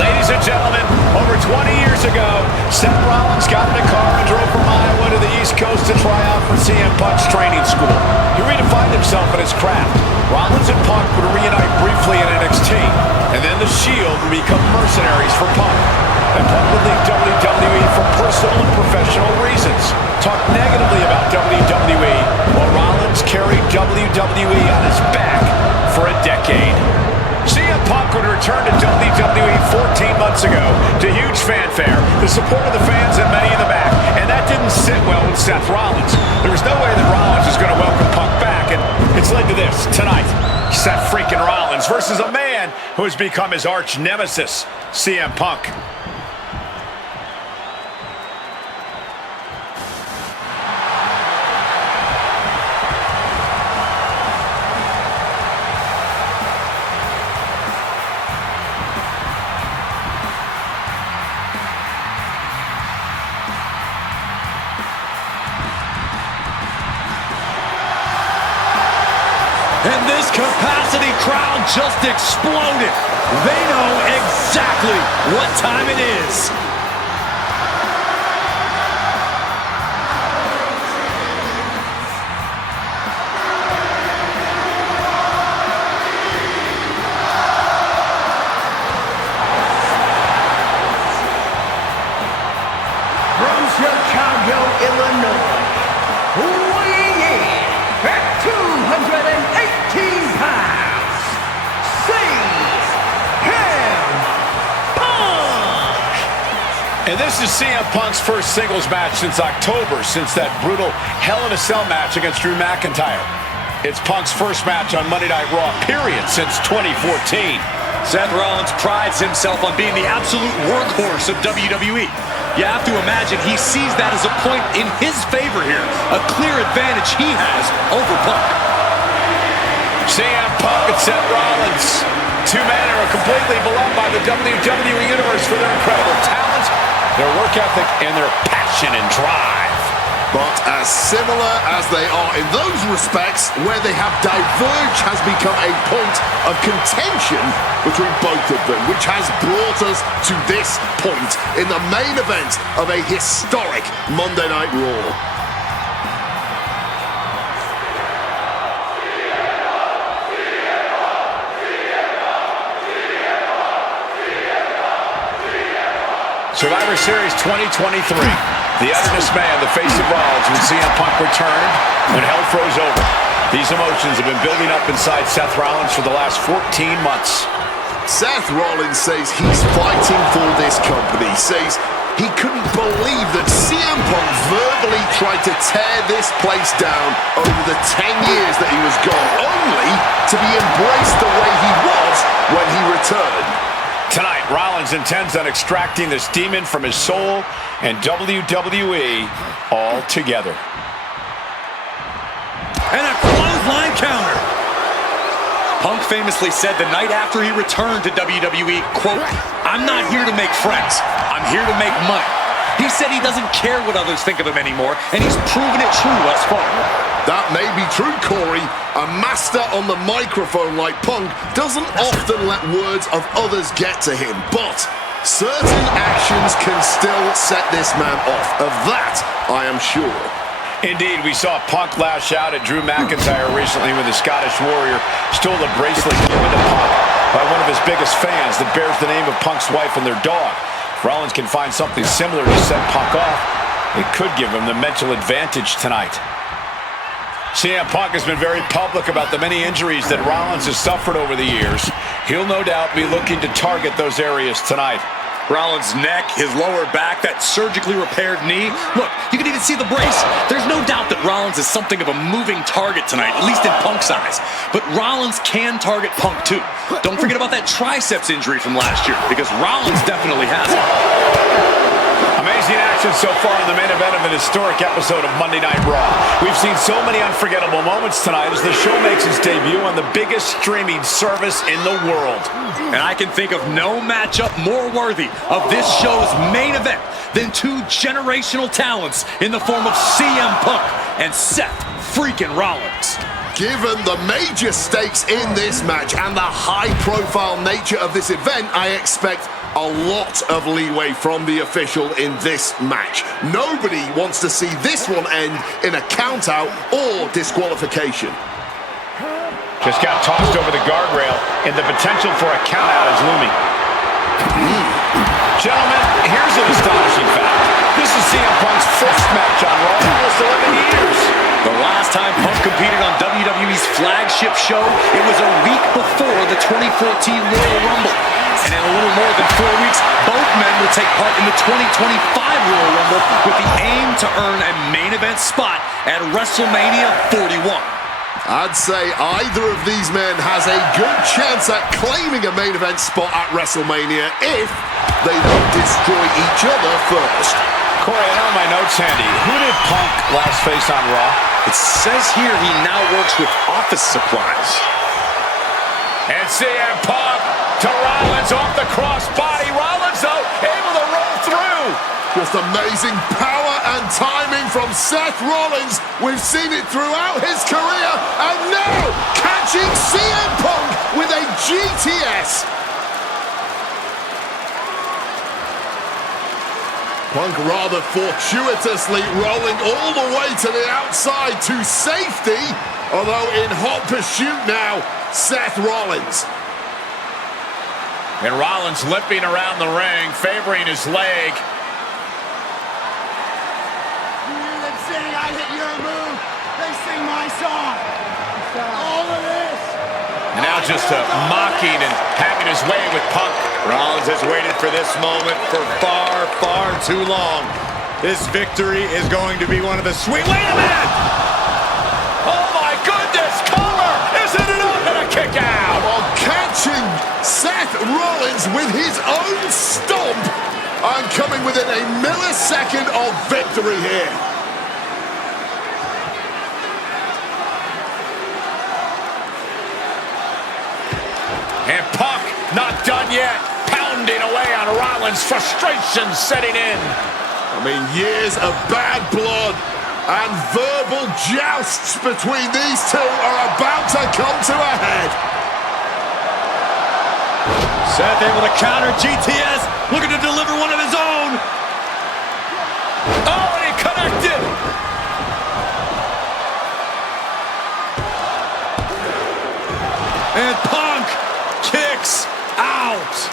Ladies and gentlemen, over 20 years ago, Seth Rollins got in a car and drove from Iowa to the East Coast to try out for CM Punk's training school. He redefined himself in his craft. Rollins and Punk would reunite briefly in NXT, and then the Shield would become mercenaries for Punk. And Punk would leave WWE for personal and professional reasons. Talk negatively about WWE, while Rollins carried WWE on his back for a decade. CM Punk would return to WWE 14 months ago to huge fanfare, the support of the fans and many in the back, and that didn't sit well with Seth Rollins. There was no way that Rollins was going to welcome Punk back, and it's led to this tonight. Seth freaking Rollins versus a man who has become his arch nemesis, CM Punk. And this capacity crowd just exploded. They know exactly what time it is. From Chicago, Illinois, weighing in at 218 pounds, CM Punk! this is CM Punk's first singles match since October, since that brutal Hell in a Cell match against Drew McIntyre. It's Punk's first match on Monday Night Raw, period, since 2014. Seth Rollins prides himself on being the absolute workhorse of WWE. You have to imagine he sees that as a point in his favor here, a clear advantage he has over Punk. CM Punk and Seth Rollins, two men who are completely beloved by the WWE Universe for their incredible talent, their work ethic, and their passion and drive. But as similar as they are in those respects, where they have diverged has become a point of contention between both of them, which has brought us to this point in the main event of a historic Monday Night Raw. Survivor Series 2023. The utter dismay on the face of Rollins when CM Punk returned, when hell froze over. These emotions have been building up inside Seth Rollins for the last 14 months. Seth Rollins says he's fighting for this company, says he couldn't believe that CM Punk verbally tried to tear this place down over the 10 years that he was gone, only to be embraced the way he was when he returned. Tonight, Rollins intends on extracting this demon from his soul and WWE all together. And a clothesline counter. Punk famously said the night after he returned to WWE, quote, "I'm not here to make friends. I'm here to make money." He said he doesn't care what others think of him anymore, and he's proven it true thus far. That may be true, Corey. A master on the microphone like Punk doesn't often let words of others get to him, but certain actions can still set this man off. Of that, I am sure. Indeed, we saw Punk lash out at Drew McIntyre recently when the Scottish Warrior stole a bracelet given to Punk by one of his biggest fans that bears the name of Punk's wife and their dog. If Rollins can find something similar to set Punk off, it could give him the mental advantage tonight. CM Punk has been very public about the many injuries that Rollins has suffered over the years. He'll no doubt be looking to target those areas tonight. Rollins' neck, his lower back, that surgically repaired knee. Look, you can even see the brace. There's no doubt that Rollins is something of a moving target tonight, at least in Punk's eyes. But Rollins can target Punk too. Don't forget about that triceps injury from last year, because Rollins definitely has it. Amazing action so far in the main event of an historic episode of Monday Night Raw. We've seen so many unforgettable moments tonight as the show makes its debut on the biggest streaming service in the world. And I can think of no matchup more worthy of this show's main event than two generational talents in the form of CM Punk and Seth freaking Rollins. Given the major stakes in this match and the high-profile nature of this event, I expect a lot of leeway from the official in this match. Nobody wants to see this one end in a count-out or disqualification. Just got tossed over the guardrail, and the potential for a count-out is looming. Gentlemen, here's an astonishing fact. This is CM Punk's first match on Raw in almost 11 years. The last time Punk competed on WWE's flagship show, it was a week before the 2014 Royal Rumble. And in a little more than 4 weeks, both men will take part in the 2025 Royal Rumble with the aim to earn a main event spot at WrestleMania 41. I'd say either of these men has a good chance at claiming a main event spot at WrestleMania if they don't destroy each other first. Corey, I know my notes handy. Who did Punk last face on Raw? It says here he now works with office supplies. And CM Punk to Rollins off the crossbody. Rollins, though, able to roll through. Just amazing power and timing from Seth Rollins. We've seen it throughout his career. And now, catching CM Punk with a GTS. Punk rather fortuitously rolling all the way to the outside to safety. Although in hot pursuit now, Seth Rollins. And Rollins limping around the ring, favoring his leg. They sing, I hit your move. They sing my song. All of this. And now just mocking and having his way with Punk. Rollins has waited for this moment for far, far too long. This victory is going to be one of the sweet... Wait a minute! Oh my goodness, cover! Isn't it up and a kick out? Well, catching Seth Rollins with his own stomp and coming within a millisecond of victory here. And Punk not done yet, pounding away on Rollins, frustration setting in. I mean, years of bad blood and verbal jousts between these two are about to come to a head. Seth able to counter GTS, looking to deliver one of his own. Oh, and he connected. And Punk kicks out.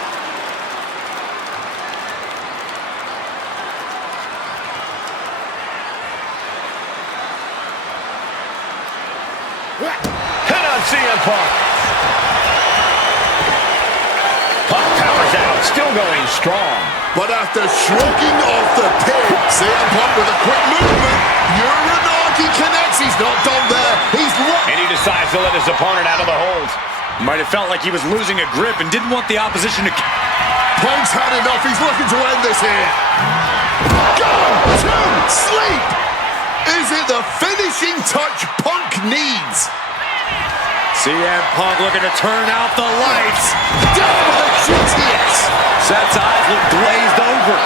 Hit on CM Punk. Punk powers out, still going strong. But after shrugging off the pin, CM Punk with a quick movement, Uranagi connects. He's not done there. He's locked. And he decides to let his opponent out of the hold. Might have felt like he was losing a grip and didn't want the opposition to... Punk's had enough. He's looking to end this here. Go to sleep. Is it the finishing touch Punk needs? CM Punk looking to turn out the lights. Down with a GTS. Seth's eyes look glazed over.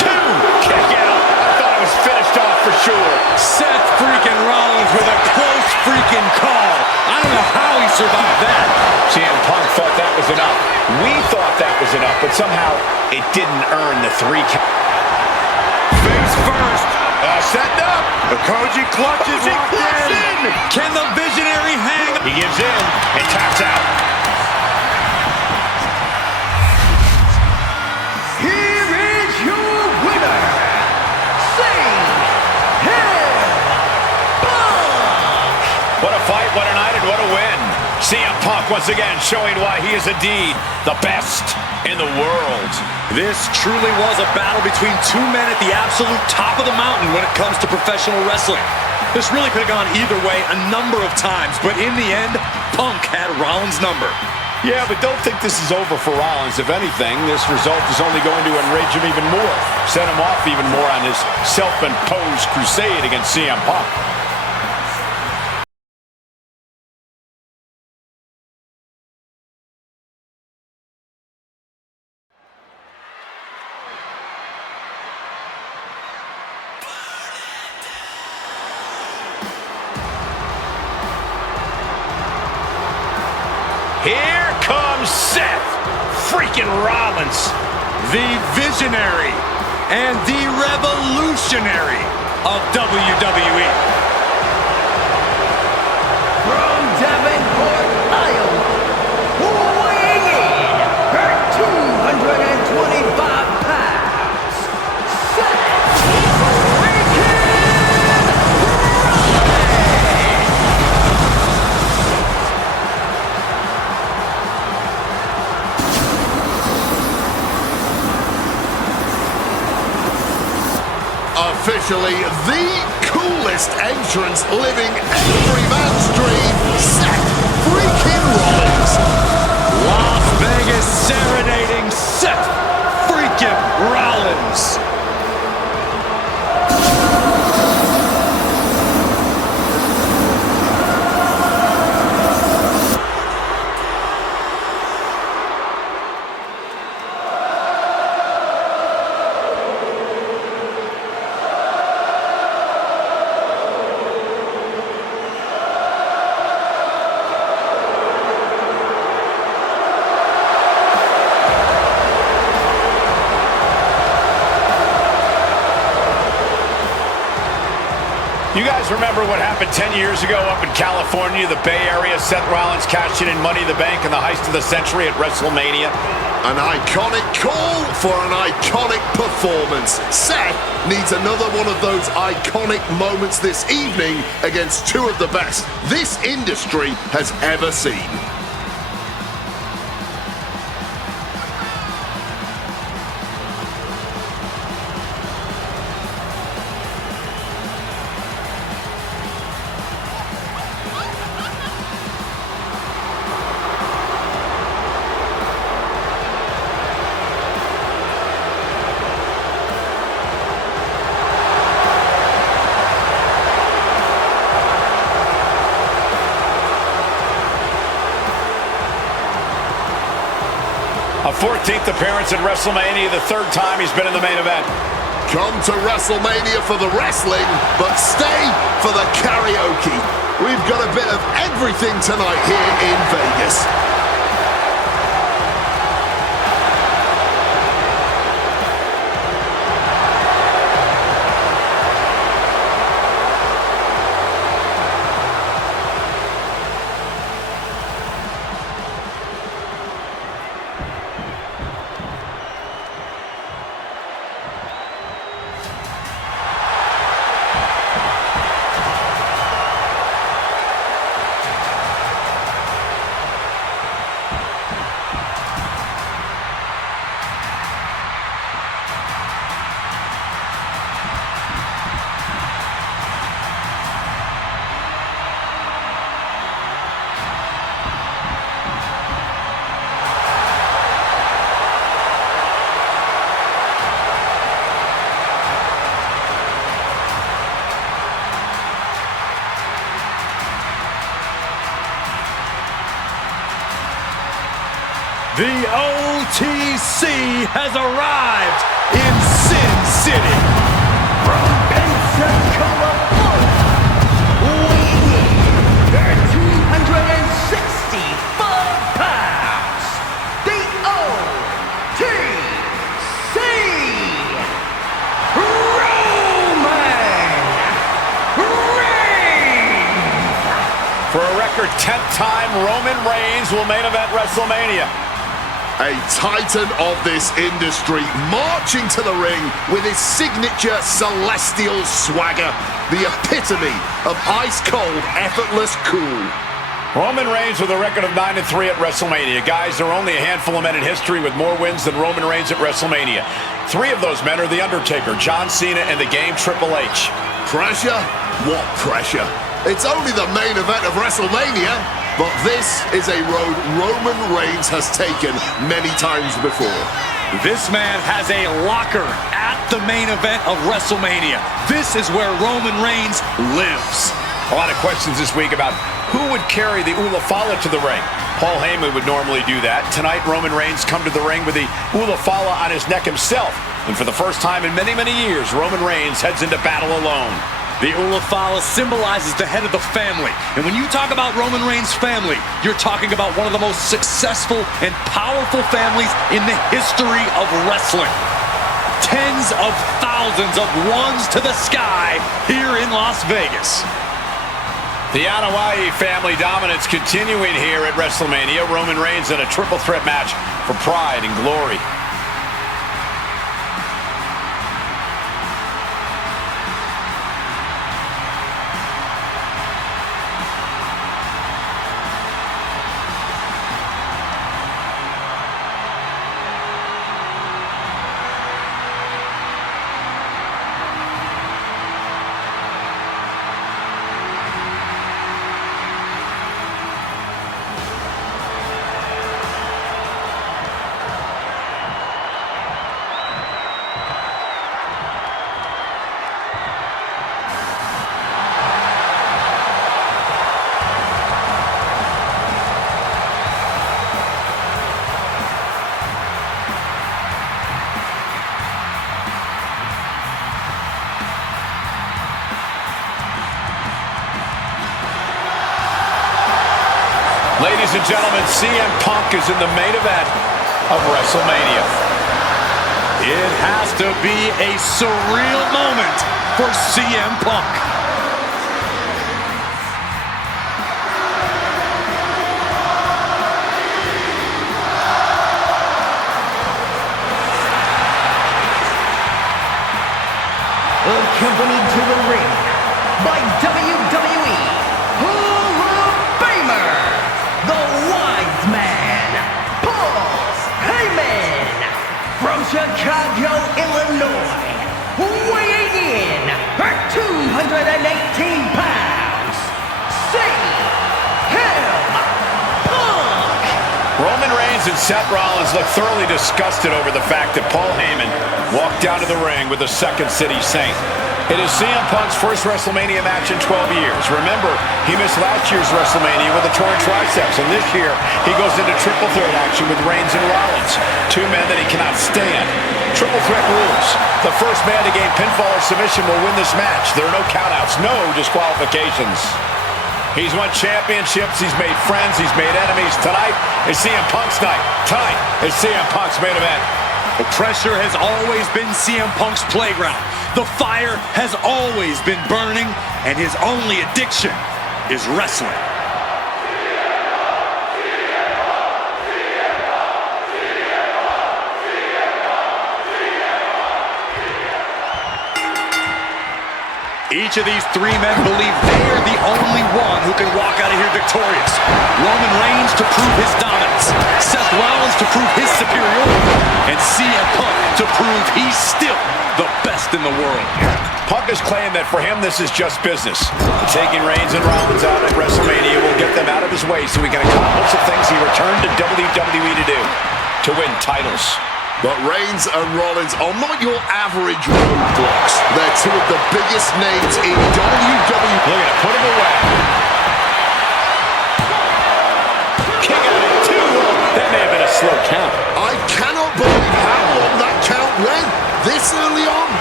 Two. Kick out. I thought it was finished off for sure. Seth freaking Rollins with a close freaking call. I don't know how he survived that. CM Punk thought that was enough. We thought that was enough, but somehow it didn't earn the 3 count. Face first. Setting up. The Koji clutches locked in. Can the Visionary hang? He gives in and taps out. Here is your winner, CM Punk! What a fight, what a night, and what a win. CM Punk once again showing why he is indeed the best in the world. This truly was a battle between two men at the absolute top of the mountain when it comes to professional wrestling. This really could have gone either way a number of times, but in the end, Punk had Rollins' number. Yeah, but don't think this is over for Rollins. If anything, this result is only going to enrage him even more, set him off even more on his self-imposed crusade against CM Punk. Here comes Seth freaking Rollins. The Visionary and the Revolutionary of WWE. From Davenport, Iowa, weighing in at 225 pounds, Seth freaking Officially the coolest entrance living every man's dream, Seth freaking Rollins. Las Vegas serenading Seth freaking Rollins. You guys remember what happened 10 years ago up in California, the Bay Area? Seth Rollins cashing in Money in the Bank and the heist of the century at WrestleMania. An iconic call for an iconic performance. Seth needs another one of those iconic moments this evening against two of the best this industry has ever seen. 14th appearance at WrestleMania, the 3rd time he's been in the main event. Come to WrestleMania for the wrestling, but stay for the karaoke. We've got a bit of everything tonight here in Vegas. The OTC has arrived in Sin City. From Pensacola, Florida, weighing in at 265 pounds, the OTC, Roman Reigns. For a record 10th time, Roman Reigns will main event WrestleMania. A titan of this industry, marching to the ring with his signature celestial swagger, the epitome of ice-cold, effortless cool. Roman Reigns with a record of 9-3 at WrestleMania. Guys, there are only a handful of men in history with more wins than Roman Reigns at WrestleMania. 3 of those men are The Undertaker, John Cena, and the Game Triple H. Pressure? What pressure? It's only the main event of WrestleMania. But this is a road Roman Reigns has taken many times before. This man has a locker at the main event of WrestleMania. This is where Roman Reigns lives. A lot of questions this week about who would carry the Ula Fala to the ring. Paul Heyman would normally do that. Tonight, Roman Reigns come to the ring with the Ula Fala on his neck himself. And for the first time in many, many years, Roman Reigns heads into battle alone. The Ula Fala symbolizes the head of the family. And when you talk about Roman Reigns' family, you're talking about one of the most successful and powerful families in the history of wrestling. Tens of thousands of ones to the sky here in Las Vegas. The Anoa'i family dominance continuing here at WrestleMania. Roman Reigns in a triple threat match for pride and glory. Ladies and gentlemen, CM Punk is in the main event of WrestleMania. It has to be a surreal moment for CM Punk. Accompanied to the ring by WWE Hall of Famer, the Wise Man, Paul Heyman, from Chicago, Illinois, weighing in at 218 pounds, CM Punk. Roman Reigns and Seth Rollins look thoroughly disgusted over the fact that Paul Heyman walked down to the ring with the Second City Saint. It is CM Punk's first WrestleMania match in 12 years. Remember, he missed last year's WrestleMania with a torn triceps, and this year he goes into triple threat action with Reigns and Rollins, two men that he cannot stand. Triple threat rules. The first man to gain pinfall or submission will win this match. There are no countouts, no disqualifications. He's won championships, he's made friends, he's made enemies. Tonight is CM Punk's night. Tonight is CM Punk's main event. The pressure has always been CM Punk's playground. The fire has always been burning, and his only addiction is wrestling. Each of these three men believe they are the only one who can walk out of here victorious. Roman Reigns to prove his dominance, Seth Rollins to prove his superiority, and CM Punk to prove he's still the best in the world. Punk has claimed that for him this is just business. Taking Reigns and Rollins out at WrestleMania will get them out of his way so he can accomplish the things he returned to WWE to do, to win titles. But Reigns and Rollins are not your average roadblocks. They're two of the biggest names in WWE. Look at it, put him away. Kick out at 2. That may have been a slow count. I cannot believe how long that count went this early on.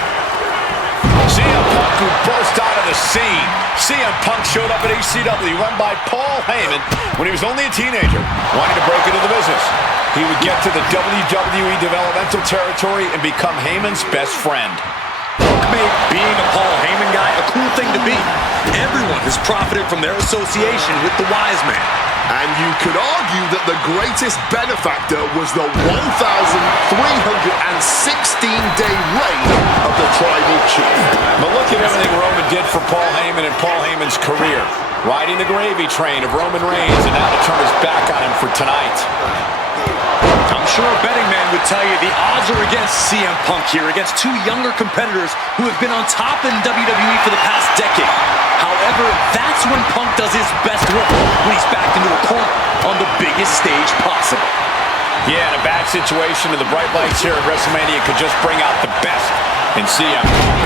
CM Punk who burst out of the scene. CM Punk showed up at ECW run by Paul Heyman when he was only a teenager, wanting to break into the business. He would get to the WWE developmental territory and become Heyman's best friend. Punk made being a Paul Heyman guy a cool thing to be. Everyone has profited from their association with the wise man. And you could argue that the greatest benefactor was the 1,316-day reign of the Tribal Chief. But look at everything Roman did for Paul Heyman and Paul Heyman's career. Riding the gravy train of Roman Reigns and now to turn his back on him for tonight. I'm sure a betting man would tell you the odds are against CM Punk here, against two younger competitors who have been on top in WWE for the past decade. However, that's when Punk does his best work, when he's backed into a corner on the biggest stage possible. Yeah, in a bad situation, and the bright lights here at WrestleMania could just bring out the best in CM Punk.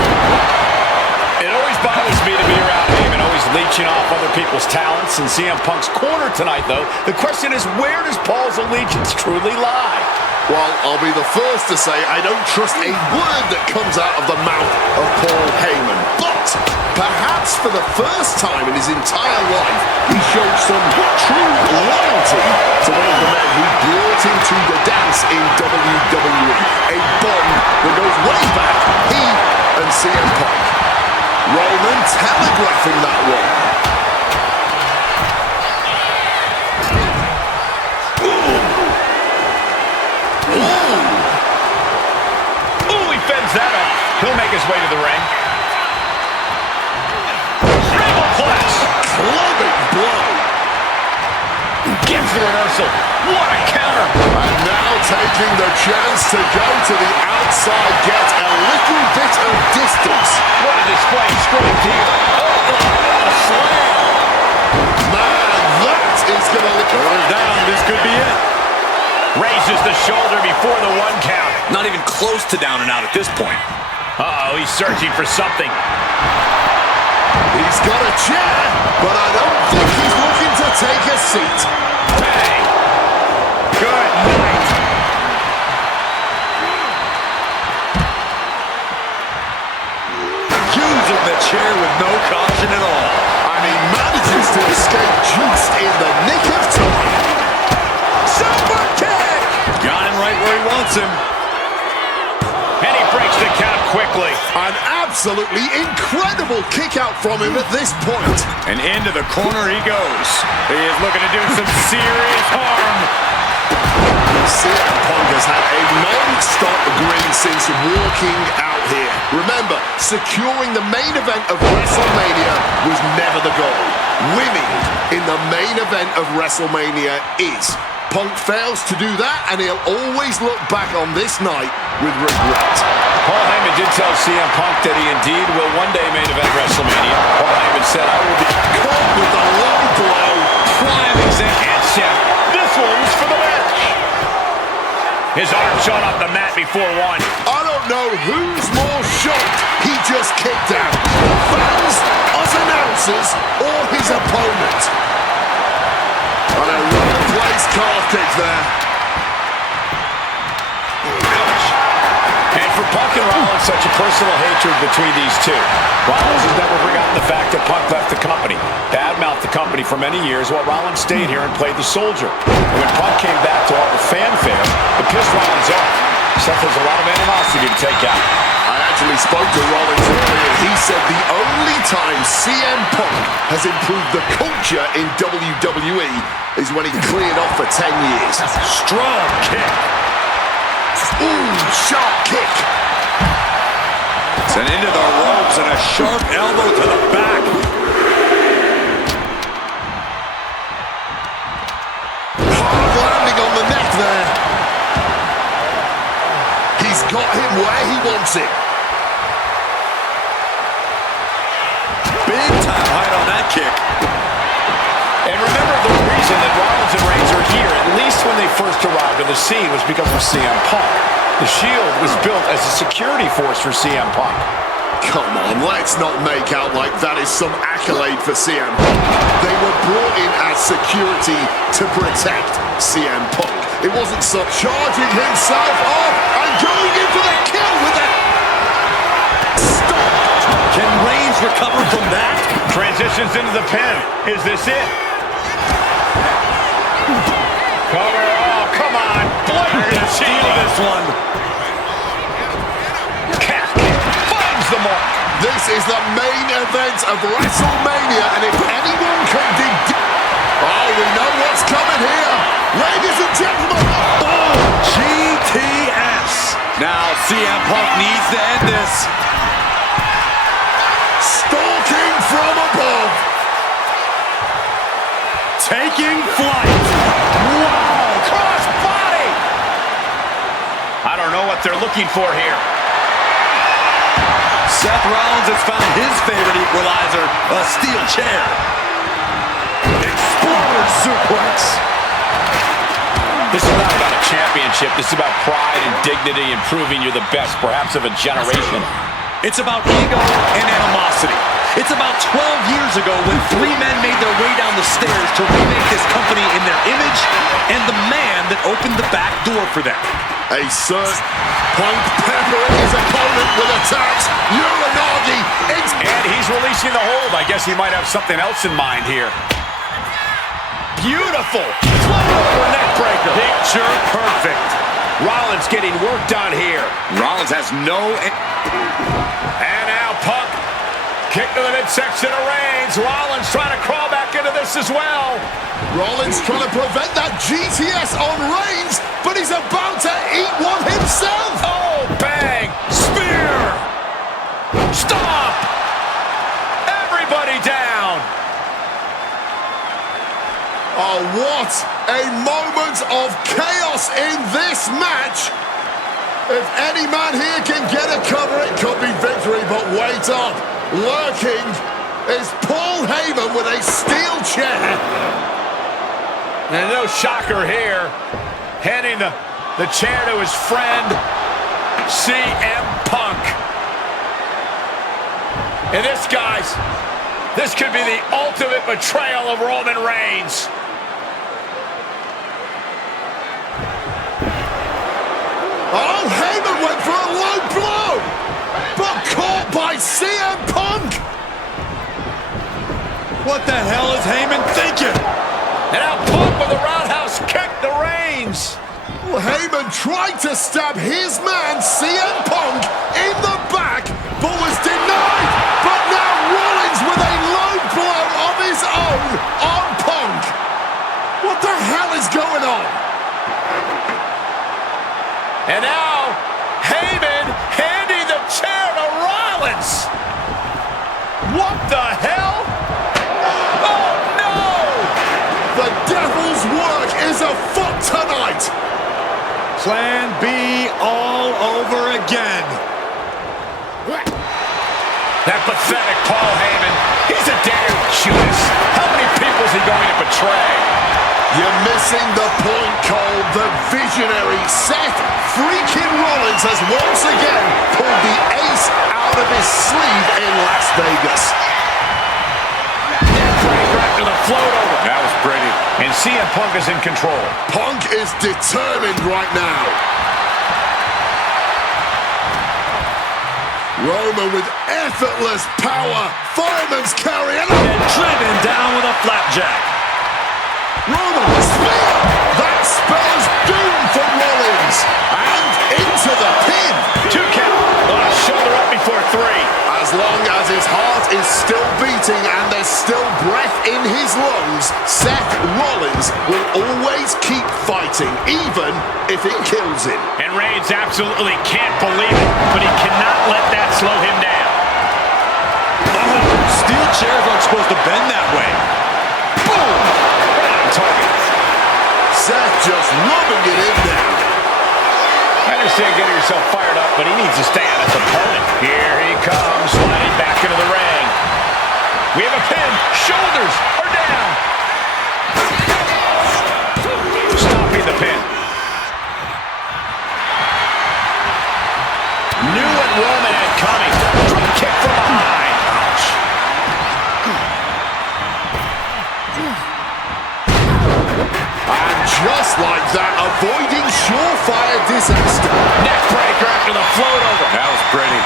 It always bothers me to be around Heyman, always leeching off other people's talents. In CM Punk's corner tonight, though, the question is, where does Paul's allegiance truly lie? Well, I'll be the first to say I don't trust a word that comes out of the mouth of Paul Heyman. But perhaps for the first time in his entire life, he showed some true loyalty to one of the men who brought him to the dance in WWE. A bond that goes way back, he and CM Punk. Roman telegraphing that one. Ooh, he fends that off. He'll make his way to the ring. Triple class. Clubbing blow. Gives the reversal. What a counter. And now taking the chance to go to the outside, get a little bit of distance. What a display of strength here. Oh, a slam. Man, that is going to lick Shoulders down, this could be it. Raises the shoulder before the 1 count. Not even close to down and out at this point. Uh-oh, he's searching for something. He's got a chair, but I don't think he's looking to take a seat. Bang. Good night. Using the chair with no caution at all. And he manages to escape just in the nick of time. Super kick! Got him right where he wants him. And he breaks the count quickly. An absolutely incredible kick out from him at this point. And into the corner he goes. He is looking to do some serious harm. CM Punk has had a non-stop grin since walking out here. Remember, securing the main event of WrestleMania was never the goal. Winning in the main event of WrestleMania is. Punk fails to do that, and he'll always look back on this night with regret. Paul Heyman did tell CM Punk that he indeed will one day main event WrestleMania. Paul Heyman said, I will be Caught with the low blow. prime example. And Seth, this one's for the match. His arm shot off the mat before 1. I don't know who's more shocked he just kicked out. The fans, us announcers, or his opponent. On a well-placed calf kick there. And for Punk and Rollins, such a personal hatred between these two. Rollins has never forgotten the fact that Punk left the company, badmouthed the company for many years while Rollins stayed here and played the soldier. And when Punk came back to all the fanfare, it pissed Rollins off. Seth has a lot of animosity to take out. I actually spoke to Rollins earlier. He said the only time CM Punk has improved the culture in WWE is when he cleared off for 10 years. Strong kick. Ooh, sharp kick. Sent into the ropes and a sharp elbow to the back. Hard landing on the neck there. He's got him where he wants it. Big time height on that kick. And remember, the reason that Rollins and Reigns are here, at least when they first arrived on the scene, was because of CM Punk. The Shield was built as a security force for CM Punk. Come on, let's not make out like that is some accolade for CM Punk. They were brought in as security to protect CM Punk. It wasn't some charging himself off and going in for the kill with it. Stop! Can Reigns recover from that? Transitions into the pin. Is this it? Cover. Oh, come on. Blatant Steal this one. Calf kick. Finds the mark. This is the main event of WrestleMania, and if anyone can dig deep... Oh, we know what's coming here. Ladies and gentlemen. Oh, GTS. Now CM Punk needs to end this. stalking from above. Taking flight. Wow. Cross body. I don't know what they're looking for here. Seth Rollins has found his favorite equalizer, a steel chair. Exploder suplex. This is not about a championship. This is about pride and dignity and proving you're the best, perhaps of a generation. It's about ego and animosity. It's about 12 years ago when three men made their way down the stairs to remake this company in their image and the man that opened the back door for them. A certain Punk peppering his opponent with attacks. Uranagi. And he's releasing the hold. I guess he might have something else in mind here. Beautiful. Float over neck breaker. Picture perfect. Rollins getting work done here. Rollins has no... And now Punk. Kick to the midsection of Reigns. Rollins trying to crawl back into this as well. Rollins trying to prevent that GTS on Reigns, but he's about to eat one himself. Oh, bang. Spear. Stop. Everybody down. Oh, what a moment of chaos in this match. If any man here can get a cover, it could be victory, but wait up. Lurking is Paul Heyman with a steel chair. And no shocker here. Handing the chair to his friend, CM Punk. And this, guys, this could be the ultimate betrayal of Roman Reigns. Oh, Heyman went for a low blow, but caught by CM Punk. What the hell is Heyman thinking? And now Punk with a roundhouse kick to Reigns. Well, Heyman tried to stab his man, CM Punk, in the back, but was denied. But now Rollins with a low blow of his own on Punk. What the hell is going on? And now Heyman handing the chair to Rollins. What the hell? Oh, no! The devil's work is afoot tonight. Plan B all over again. That pathetic Paul Heyman. He's a damn Judas. How many people is he going to betray? You're missing the point, Cole. The visionary Seth freaking Rollins has once again pulled the ace out of his sleeve in Las Vegas. Right to the float over. That was pretty. And CM Punk is in control. Punk is determined right now. Roman with effortless power. Fireman's carry. And driven down with a flapjack. Roman spear. That spells doom for Rollins. And into the pin. 2 count. Shoulder up before 3. As long as his heart is still beating and there's still breath in his lungs, Seth Rollins will always keep fighting, even if it kills him. And Reigns absolutely can't believe it, but he cannot let that slow him down. Steel chairs aren't supposed to bend that way. Boom! Right on target. Seth just rubbing it in now. I understand getting yourself fired up, but he needs to stay on his opponent. Here he comes, sliding back into the ring. We have a pin. Shoulders are down. Stopping the pin. Knew what Roman had coming. Drop kick from behind. Ouch. And just like that, avoiding surefire disaster. Neck breaker after the float over. That was pretty.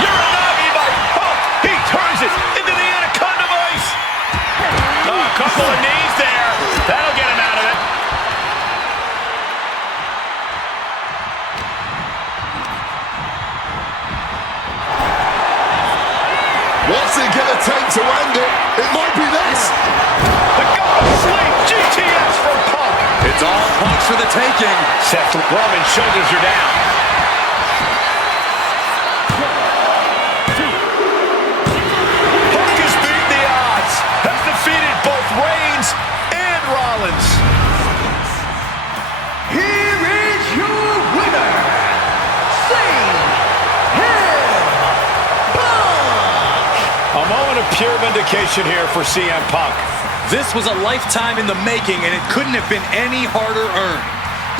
Uranagi by Punk. He turns it into the Anaconda Vice. Oh, a couple of knees there. That'll get him out of it. What's it gonna take to end it? It might be this. The God of Sleep GTS from Punk. It's all Punk's for the taking. Seth Roman's shoulders are down. Punk has beaten the odds. Has defeated both Reigns and Rollins. Here is your winner, CM Punk! A moment of pure vindication here for CM Punk. This was a lifetime in the making, and it couldn't have been any harder earned.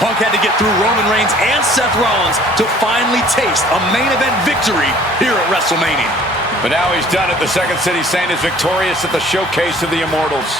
Punk had to get through Roman Reigns and Seth Rollins to finally taste a main event victory here at WrestleMania. But now he's done it. The Second City Saint is victorious at the Showcase of the Immortals.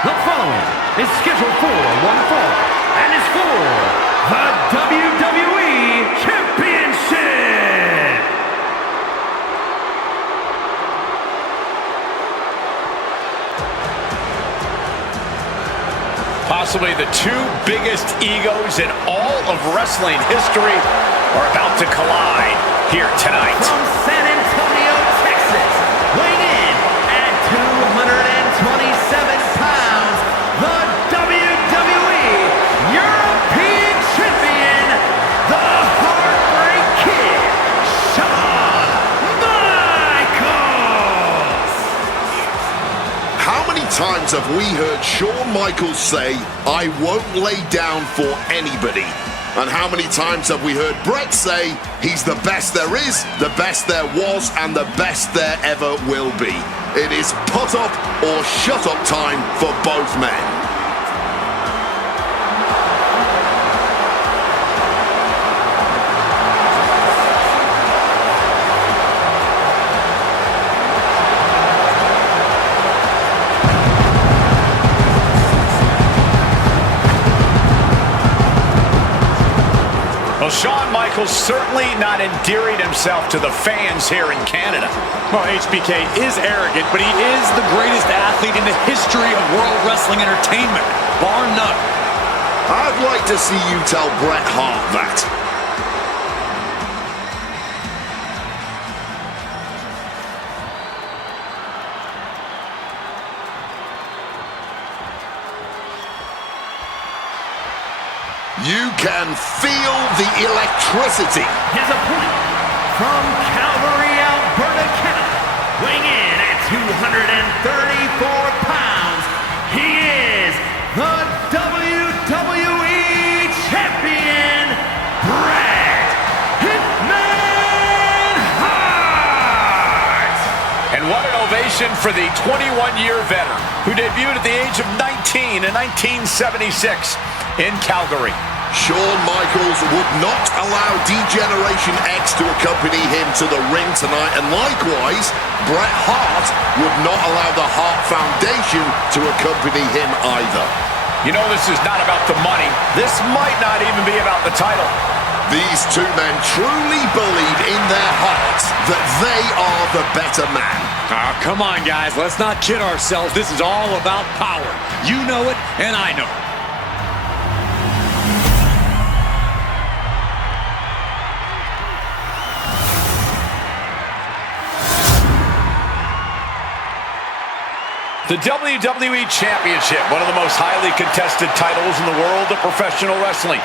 The following is scheduled for one fall and is for the WWE Championship. Possibly the two biggest egos in all of wrestling history are about to collide here tonight. From San Antonio, Texas, weighing in at 227 pounds, the WWE European Champion, the Heartbreak Kid, Shawn Michaels. How many times have we heard Shawn Michaels say, "I won't lay down for anybody"? And how many times have we heard Bret say, "He's the best there is, the best there was, and the best there ever will be"? It is put up or shut up time for both men. Well, Shawn Michaels certainly not endearing himself to the fans here in Canada. Well, HBK is arrogant, but he is the greatest athlete in the history of World Wrestling Entertainment, bar none. I'd like to see you tell Bret Hart that. You can feel the electricity. His opponent from Calgary, Alberta, Canada, weighing in at 234 pounds, he is the WWE Champion, Bret Hitman Hart! And what an ovation for the 21-year veteran who debuted at the age of 19 in 1976 in Calgary. Shawn Michaels would not allow D-Generation X to accompany him to the ring tonight, and likewise, Bret Hart would not allow the Hart Foundation to accompany him either. You know, this is not about the money. This might not even be about the title. These two men truly believe in their hearts that they are the better man. Oh, come on, guys. Let's not kid ourselves. This is all about power. You know it, and I know it. The WWE Championship, one of the most highly contested titles in the world of professional wrestling.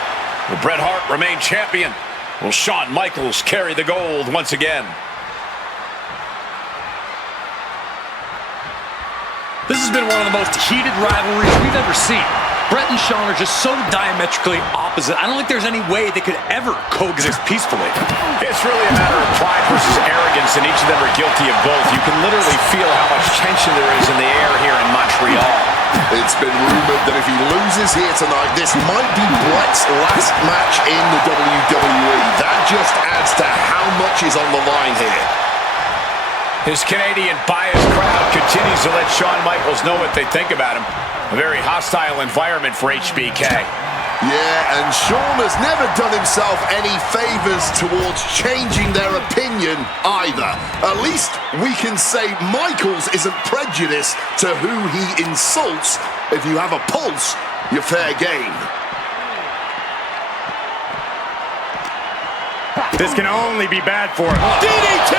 Will Bret Hart remain champion? Will Shawn Michaels carry the gold once again? This has been one of the most heated rivalries we've ever seen. Bret and Shawn are just so diametrically opposite. I don't think there's any way they could ever coexist peacefully. It's really a matter of pride versus arrogance, and each of them are guilty of both. You can literally feel how much tension there is in the air here in Montreal. It's been rumored that if he loses here tonight, this might be Bret's last match in the WWE. That just adds to how much is on the line here. His Canadian biased crowd continues to let Shawn Michaels know what they think about him. A very hostile environment for HBK. Yeah, and Shawn has never done himself any favors towards changing their opinion either. At least we can say Michaels isn't prejudiced to who he insults. If you have a pulse, you're fair game. This can only be bad for him. DDT!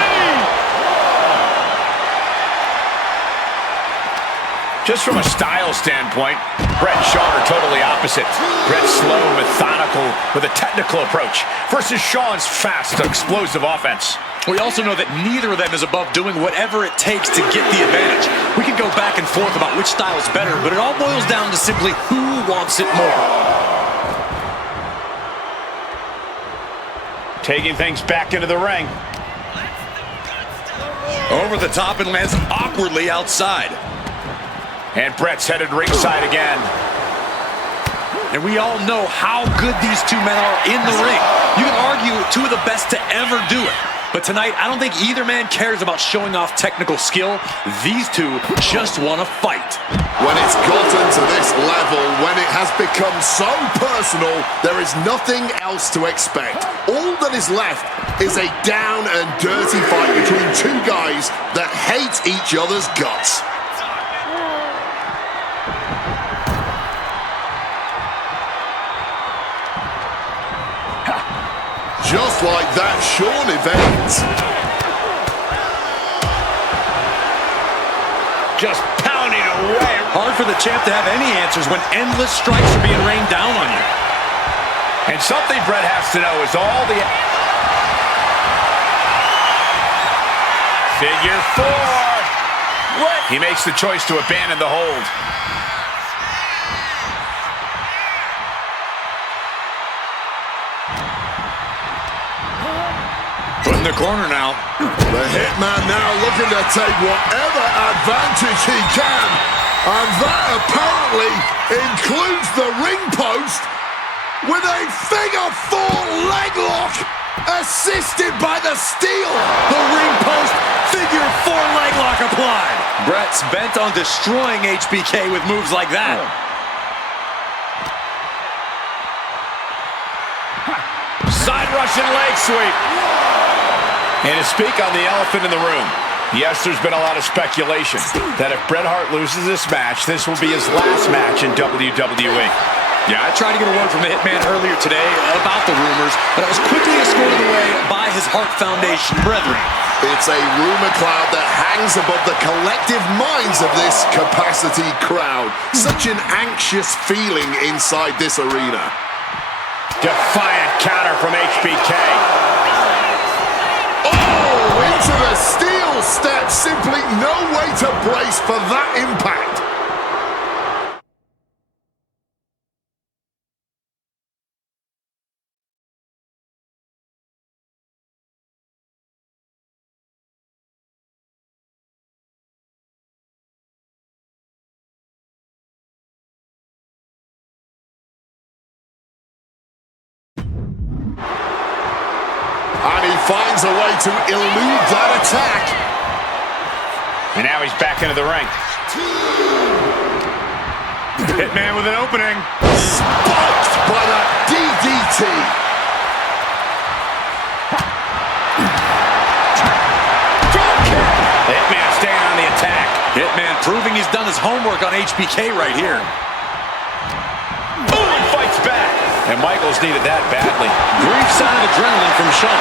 Just from a style standpoint, Bret and Shawn are totally opposite. Bret's slow, methodical, with a technical approach, versus Shawn's fast, explosive offense. We also know that neither of them is above doing whatever it takes to get the advantage. We could go back and forth about which style is better, but it all boils down to simply who wants it more. Taking things back into the ring. Over the top and lands awkwardly outside. And Bret's headed ringside again. And we all know how good these two men are in the ring. You can argue two of the best to ever do it. But tonight, I don't think either man cares about showing off technical skill. These two just want to fight. When it's gotten to this level, when it has become so personal, there is nothing else to expect. All that is left is a down and dirty fight between two guys that hate each other's guts. Just like that Shawn event. Just pounding away. Hard for the champ to have any answers when endless strikes are being rained down on you. And something Bret has to know is all the... Figure 4. What? He makes the choice to abandon the hold. Put in the corner now. The Hitman now looking to take whatever advantage he can. And that apparently includes the ring post with a figure 4 leg lock assisted by the steel. The ring post, figure 4 leg lock applied. Bret's bent on destroying HBK with moves like that. Side Russian leg sweep. And to speak on the elephant in the room, yes, there's been a lot of speculation that if Bret Hart loses this match, this will be his last match in WWE. Yeah, I tried to get a word from the Hitman earlier today about the rumors, but I was quickly escorted away by his Hart Foundation brethren. It's a rumor cloud that hangs above the collective minds of this capacity crowd. Such an anxious feeling inside this arena. Defiant counter from HBK. Oh, into the steel step. Simply no way to brace for that impact. And he finds a way to elude that attack. And now he's back into the ring. Hitman with an opening. Spiked by that DDT. Hitman staying on the attack. Hitman proving he's done his homework on HBK right here. Boom, and fights back. And Michaels needed that badly. Brief sign of adrenaline from Sean.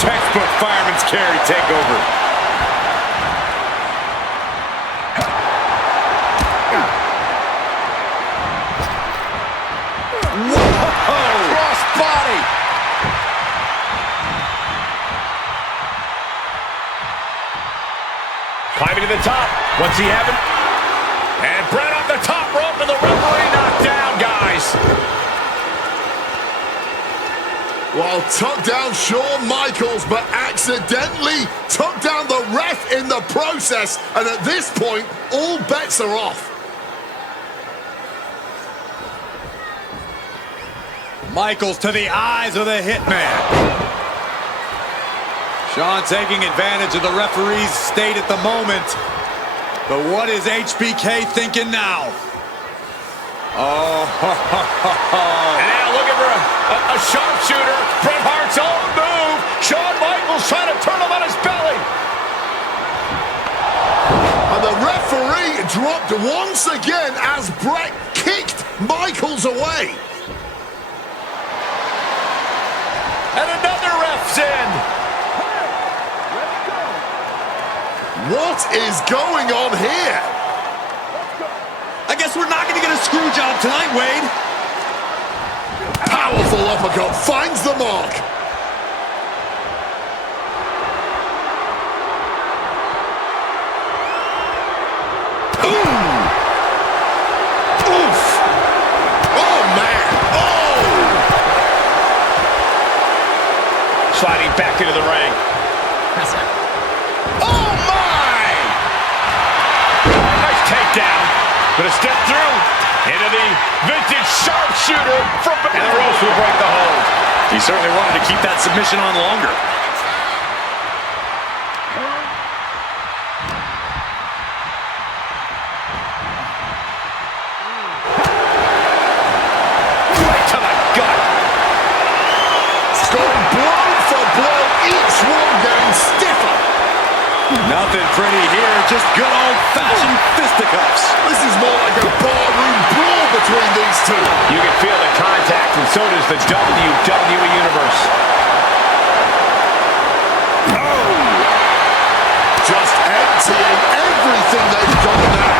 Textbook fireman's carry takeover. Whoa! Cross body. Climbing to the top. What's he having? And Brett on the top rope, and the referee knocked down, guys. Well, took down Shawn Michaels, but accidentally took down the ref in the process. And at this point, all bets are off. Michaels to the eyes of the Hitman. Sean taking advantage of the referee's state at the moment. But what is HBK thinking now? Oh, And now looking for a sharpshooter. Bret Hart's own move. Shawn Michaels trying to turn him on his belly. And the referee dropped once again as Bret kicked Michaels away. And another ref's in. What is going on here? I guess we're not going to get a screw job tonight, Wade. Powerful uppercut finds the mark. Ooh. Oof. Oh, man. Oh. Sliding back into the ring. Oh, my. Nice takedown. Gonna step through into the vintage sharpshooter from and the ropes will break the hold. He certainly wanted to keep that submission on longer. Right to the gut. It's going blow for blow. Each one getting stiffer. Nothing pretty here, just good old-fashioned fisticuffs. This is more like a barroom brawl between these two. You can feel the contact, and so does the WWE Universe. Oh! Just emptying everything they've got now.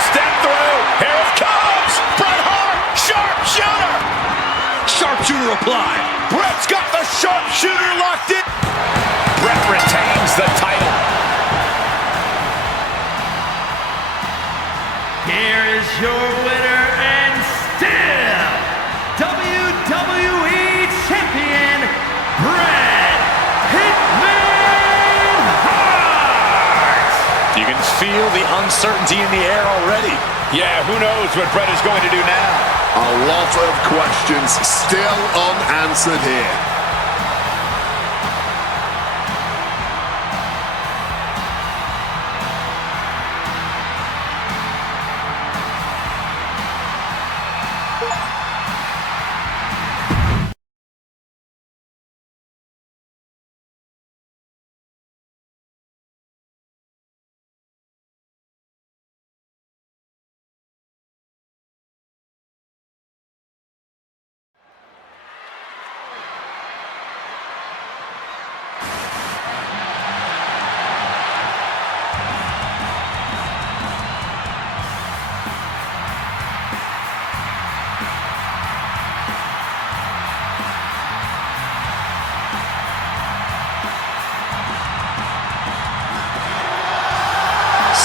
Step through. Here it comes. Bret Hart, sharpshooter. Sharpshooter applied. Bret's got the sharpshooter locked in. Bret retains the title. Here is your winner and still WWE Champion, Bret Hitman Hart! You can feel the uncertainty in the air already. Yeah, who knows what Bret is going to do now? A lot of questions still unanswered here.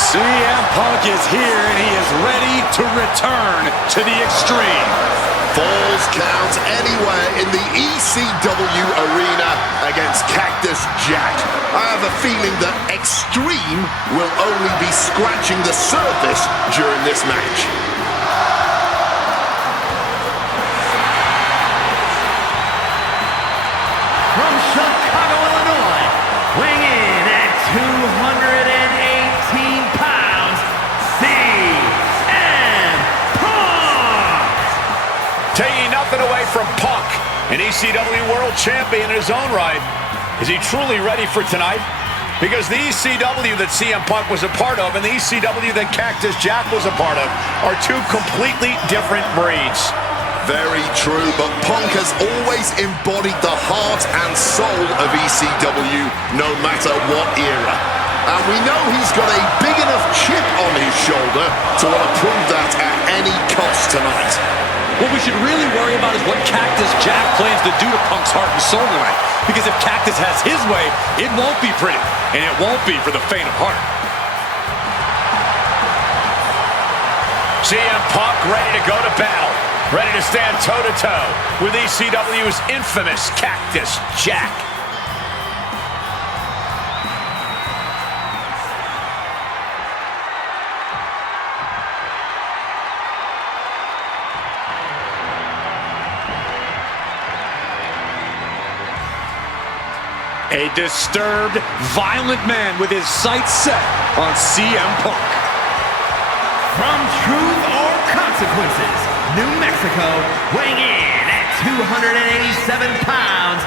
CM Punk is here, and he is ready to return to the Extreme. Falls count anywhere in the ECW arena against Cactus Jack. I have a feeling that Extreme will only be scratching the surface during this match. From Chicago, Illinois, weighing in at 218 pounds, CM Punk! Taking nothing away from Punk, an ECW World Champion in his own right. Is he truly ready for tonight? Because the ECW that CM Punk was a part of and the ECW that Cactus Jack was a part of are two completely different breeds. Very true, but Punk has always embodied the heart and soul of ECW, no matter what era. And we know he's got a big enough chip on his shoulder to want to prove that at any cost tonight. What we should really worry about is what Cactus Jack plans to do to Punk's heart and soul tonight. Because if Cactus has his way, it won't be pretty. And it won't be for the faint of heart. CM Punk ready to go to battle. Ready to stand toe-to-toe with ECW's infamous Cactus Jack. A disturbed, violent man with his sights set on CM Punk. From Truth or Consequences, New Mexico, weighing in at 287 pounds,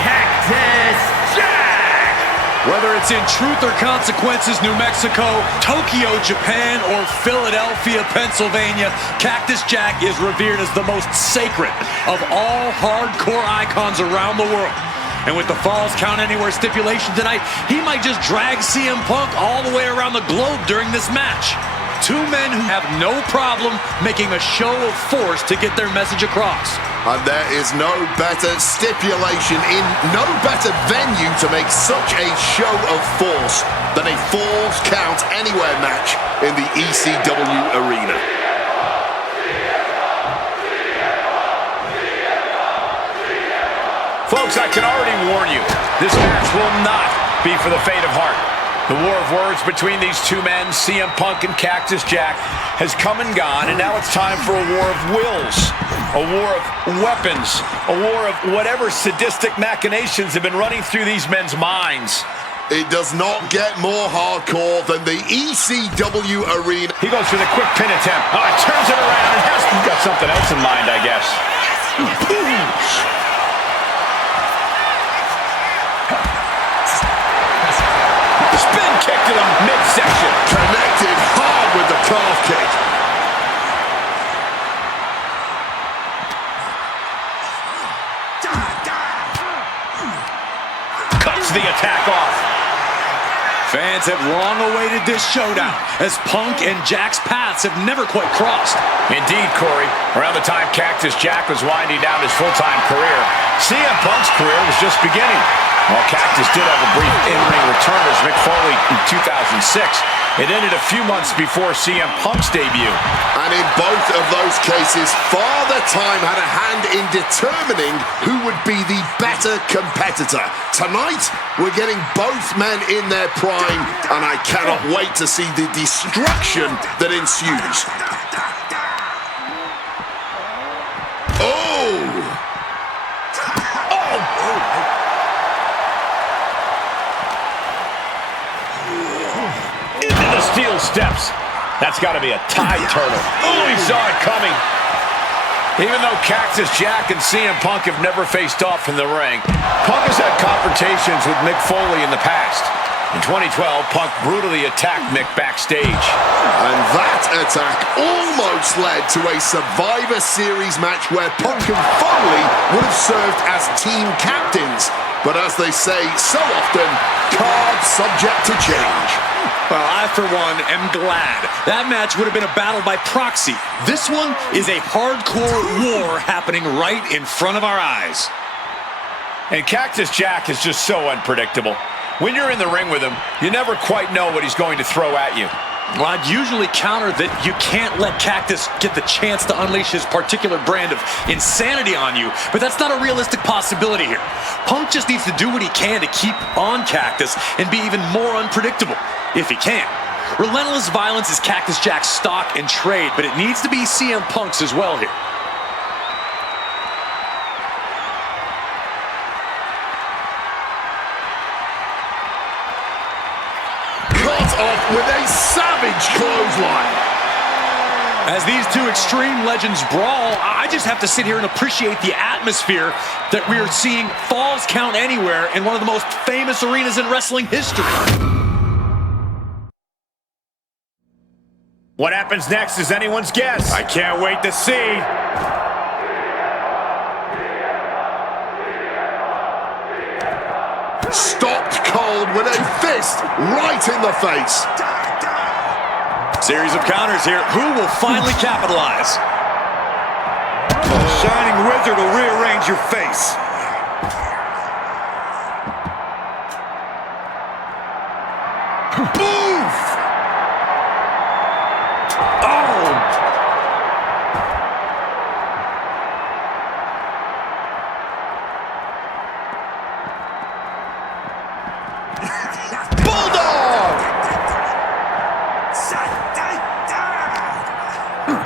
Cactus Jack! Whether it's in Truth or Consequences, New Mexico, Tokyo, Japan, or Philadelphia, Pennsylvania, Cactus Jack is revered as the most sacred of all hardcore icons around the world. And with the Falls Count Anywhere stipulation tonight, he might just drag CM Punk all the way around the globe during this match. Two men who have no problem making a show of force to get their message across. And there is no better stipulation in no better venue to make such a show of force than a Falls Count Anywhere match in the ECW arena. Folks, I can already warn you, this match will not be for the faint of heart. The war of words between these two men, CM Punk and Cactus Jack, has come and gone, and now it's time for a war of wills, a war of weapons, a war of whatever sadistic machinations have been running through these men's minds. It does not get more hardcore than the ECW arena. He goes for the quick pin attempt. Oh, it turns it around and has got something else in mind, I guess. Spin kick to the midsection. Connected hard with the calf kick. Cuts the attack off. Fans have long awaited this showdown, as Punk and Jack's paths have never quite crossed. Indeed, Corey. Around the time Cactus Jack was winding down his full-time career, CM Punk's career was just beginning. While Cactus did have a brief in-ring return as Mick Foley in 2006, it ended a few months before CM Punk's debut. And in both of those cases, Father Time had a hand in determining who would be the better competitor. Tonight, we're getting both men in their prime, and I cannot wait to see the destruction that ensues. Steel steps. That's got to be a tide turtle. Oh, he saw it coming. Even though Cactus Jack and CM Punk have never faced off in the ring, Punk has had confrontations with Mick Foley in the past. In 2012, Punk brutally attacked Mick backstage. And that attack almost led to a Survivor Series match where Punk and Foley would have served as team captains. But as they say so often, cards subject to change. Well, I, for one, am glad. That match would have been a battle by proxy. This one is a hardcore war happening right in front of our eyes. And Cactus Jack is just so unpredictable. When you're in the ring with him, you never quite know what he's going to throw at you. Well, I'd usually counter that you can't let Cactus get the chance to unleash his particular brand of insanity on you, but that's not a realistic possibility here. Punk just needs to do what he can to keep on Cactus and be even more unpredictable, if he can. Relentless violence is Cactus Jack's stock and trade, but it needs to be CM Punk's as well here. Off with a savage clothesline. As these two extreme legends brawl, I just have to sit here and appreciate the atmosphere that we are seeing Falls Count Anywhere in one of the most famous arenas in wrestling history. What happens next is anyone's guess. I can't wait to see. Stopped cold with a fist right in the face. Series of counters here. Who will finally capitalize? The Shining Wizard will rearrange your face. Move! Oh!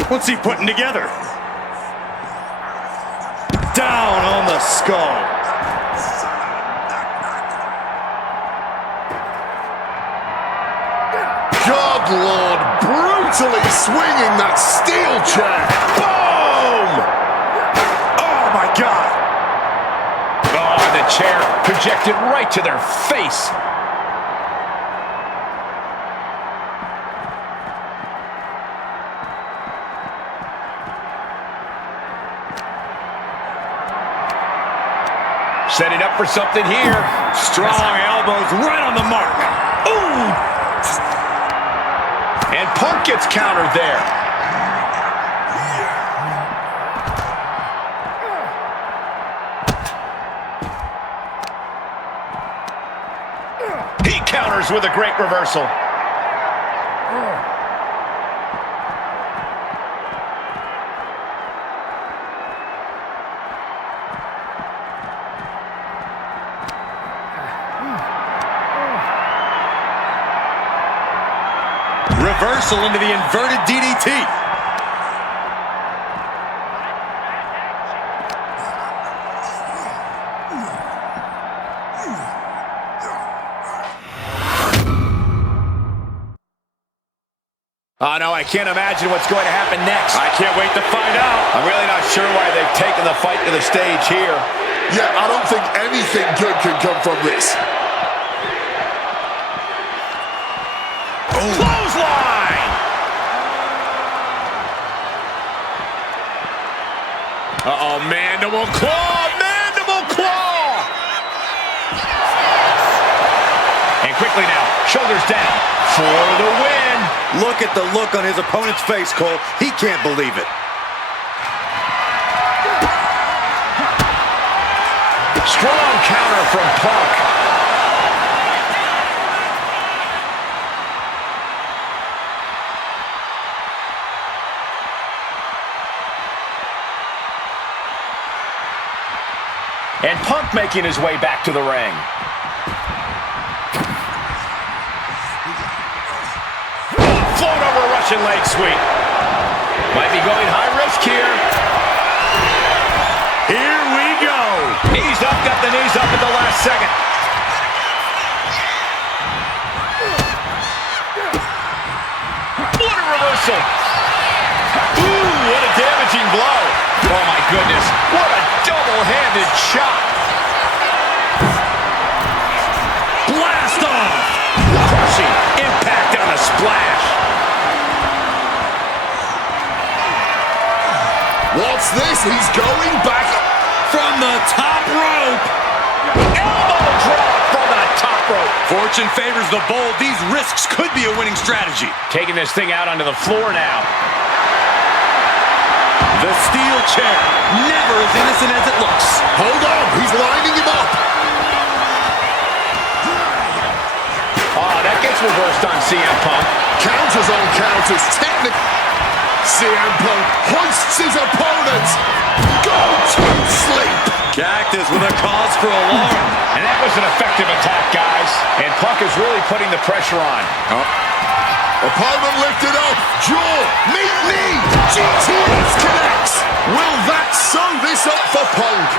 What's he putting together? Down on the skull. God Lord, brutally swinging that steel chair. Boom! Oh my God! Oh, the chair projected right to their face. Setting up for something here. Strong elbows right on the mark. Ooh! And Punk gets countered there. He counters with a great reversal. Reversal into the inverted DDT. Oh, no, I can't imagine what's going to happen next. I can't wait to find out. I'm really not sure why they've taken the fight to the stage here. Yeah, I don't think anything good can come from this. Clothesline! Uh-oh, mandible claw! Mandible claw! And quickly now, shoulders down for the win. Look at the look on his opponent's face, Cole. He can't believe it. Strong counter from Punk. And Punk making his way back to the ring. Float over Russian leg sweep. Might be going high risk here. Here we go. Knees up, got the knees up at the last second. What a reversal. Ooh, what a damaging blow. Oh my goodness, what a double-handed shot. Blast off. Crushing impact on a splash. What's this? He's going back From the top rope. Elbow drop from the top rope. Fortune favors the bold. These risks could be a winning strategy. Taking this thing out onto the floor now. The steel chair, never as innocent as it looks. Hold on, he's lining him up. Oh, that gets reversed on CM Punk. Counters on counters, technical. CM Punk hoists his opponent. Go to sleep. Cactus with a cause for alarm. And that was an effective attack, guys. And Punk is really putting the pressure on. Opponent lifted up. Jaw, meet knee. GTS connects. Will that sew this up for Punk?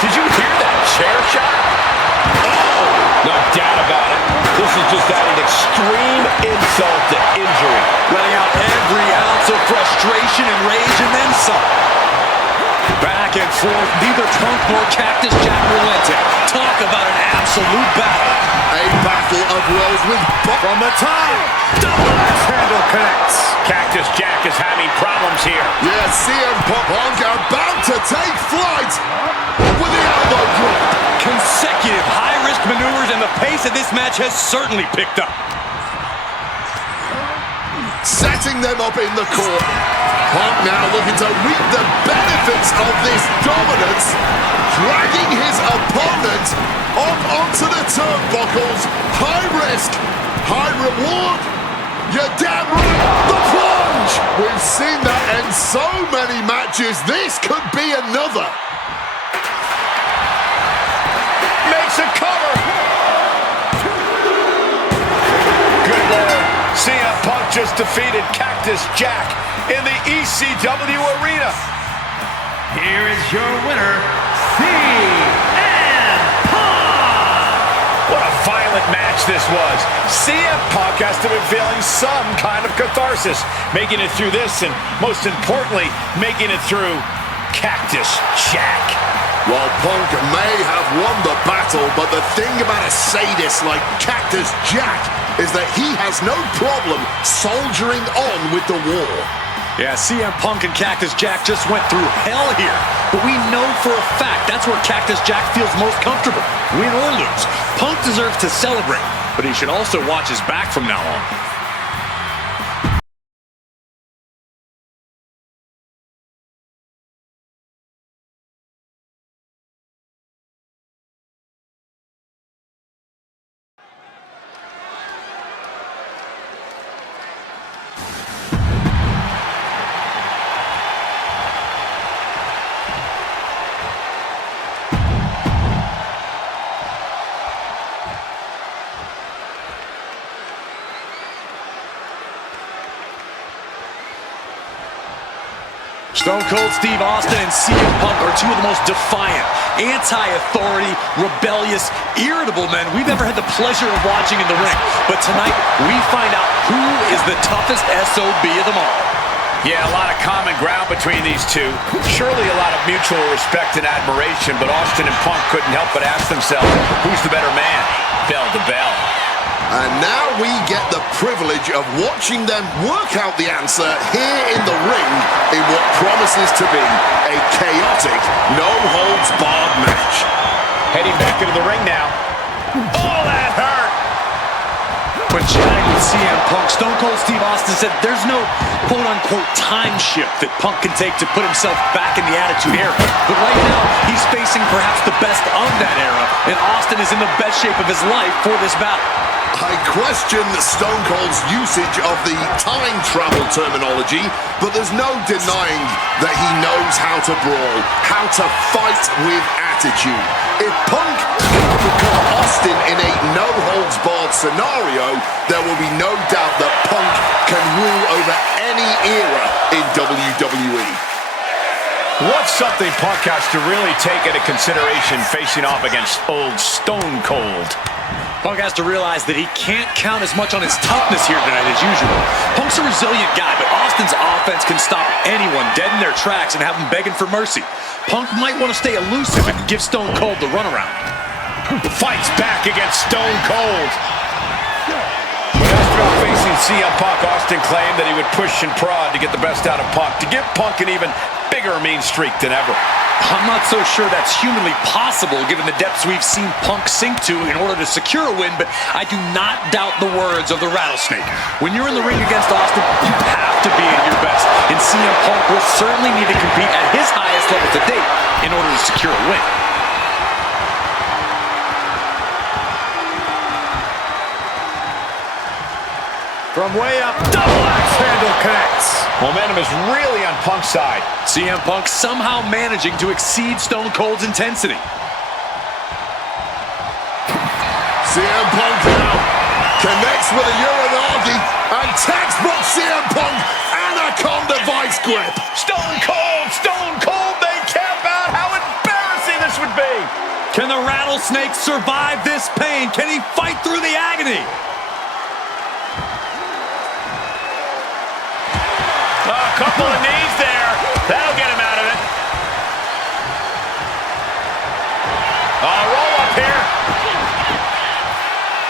Did you hear that chair shot? Oh, no doubt about it. This is just adding extreme insult to injury. Letting out every ounce of frustration and rage and then some. Back and forth, neither Punk nor Cactus Jack relented. Talk about an absolute battle. A battle of wills with From the top, double axe handle connects. Cactus Jack is having problems here. Yeah, CM Punk about to take flight with the elbow drop. Consecutive high-risk maneuvers, and the pace of this match has certainly picked up. Setting them up in the corner. Punk now looking to reap the benefits of this dominance, dragging his opponent up onto the turnbuckles. High risk, high reward. You're damn right, the plunge! We've seen that in so many matches. This could be another. Makes a cover. Good Lord. CM Punk just defeated Cactus Jack in the ECW arena. Here is your winner, CM Punk! What a violent match this was. CM Punk has to be feeling some kind of catharsis, making it through this and, most importantly, making it through Cactus Jack. While Punk may have won the battle, but the thing about a sadist like Cactus Jack is that he has no problem soldiering on with the war. Yeah, CM Punk and Cactus Jack just went through hell here. But we know for a fact that's where Cactus Jack feels most comfortable, win or lose. Punk deserves to celebrate, but he should also watch his back from now on. Stone Cold Steve Austin and CM Punk are two of the most defiant, anti-authority, rebellious, irritable men we've ever had the pleasure of watching in the ring. But tonight, we find out who is the toughest SOB of them all. Yeah, a lot of common ground between these two. Surely a lot of mutual respect and admiration, but Austin and Punk couldn't help but ask themselves, who's the better man, bell to bell? And now we get the privilege of watching them work out the answer here in the ring in what promises to be a chaotic, no-holds-barred match. Heading back into the ring now. Oh, that hurt! When chatting with CM Punk, Stone Cold Steve Austin said there's no quote-unquote time shift that Punk can take to put himself back in the Attitude Era. But right now, he's facing perhaps the best of that era, and Austin is in the best shape of his life for this battle. I question Stone Cold's usage of the time travel terminology, but there's no denying that he knows how to brawl, how to fight with attitude. If Punk can overcome Austin in a no-holds-barred scenario, there will be no doubt that Punk can rule over any era in WWE. What's something Punk has to really take into consideration facing off against old Stone Cold? Punk has to realize that he can't count as much on his toughness here tonight as usual. Punk's a resilient guy, but Austin's offense can stop anyone dead in their tracks and have them begging for mercy. Punk might want to stay elusive and give Stone Cold the runaround. Fights back against Stone Cold. When asked about facing CM Punk, Austin claimed that he would push and prod to get the best out of Punk, to give Punk an even bigger mean streak than ever. I'm not so sure that's humanly possible given the depths we've seen Punk sink to in order to secure a win, but I do not doubt the words of the Rattlesnake. When you're in the ring against Austin, you have to be at your best, and CM Punk will certainly need to compete at his highest level to date in order to secure a win. From way up, double axe handle connects. Momentum is really on Punk's side. CM Punk somehow managing to exceed Stone Cold's intensity. CM Punk now connects with a Uranagi and textbook CM Punk Anaconda vice grip. Stone Cold, they camp out. How embarrassing this would be. Can the Rattlesnake survive this pain? Can he fight through the agony? A couple of knees there. That'll get him out of it. Roll up here.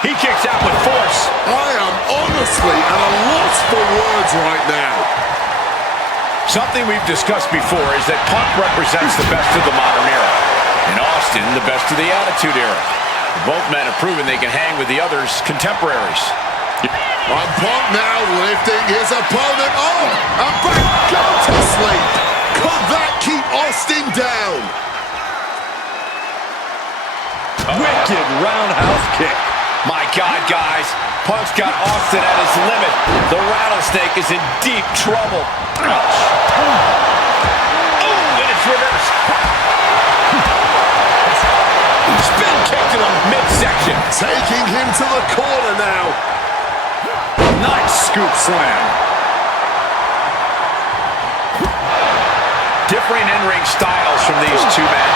He kicks out with force. I am honestly at a loss for words right now. Something we've discussed before is that Punk represents the best of the modern era, and Austin the best of the Attitude Era. Both men have proven they can hang with the other's contemporaries. And Punk now lifting his opponent up and back go to sleep. Could that keep Austin down? Wicked roundhouse kick. My God, guys, Punk's got Austin at his limit. The Rattlesnake is in deep trouble. Ouch. Oh, and it's reversed. Spin kick to the midsection. Taking him to the corner now. Nice scoop slam. Differing in-ring styles from these two men.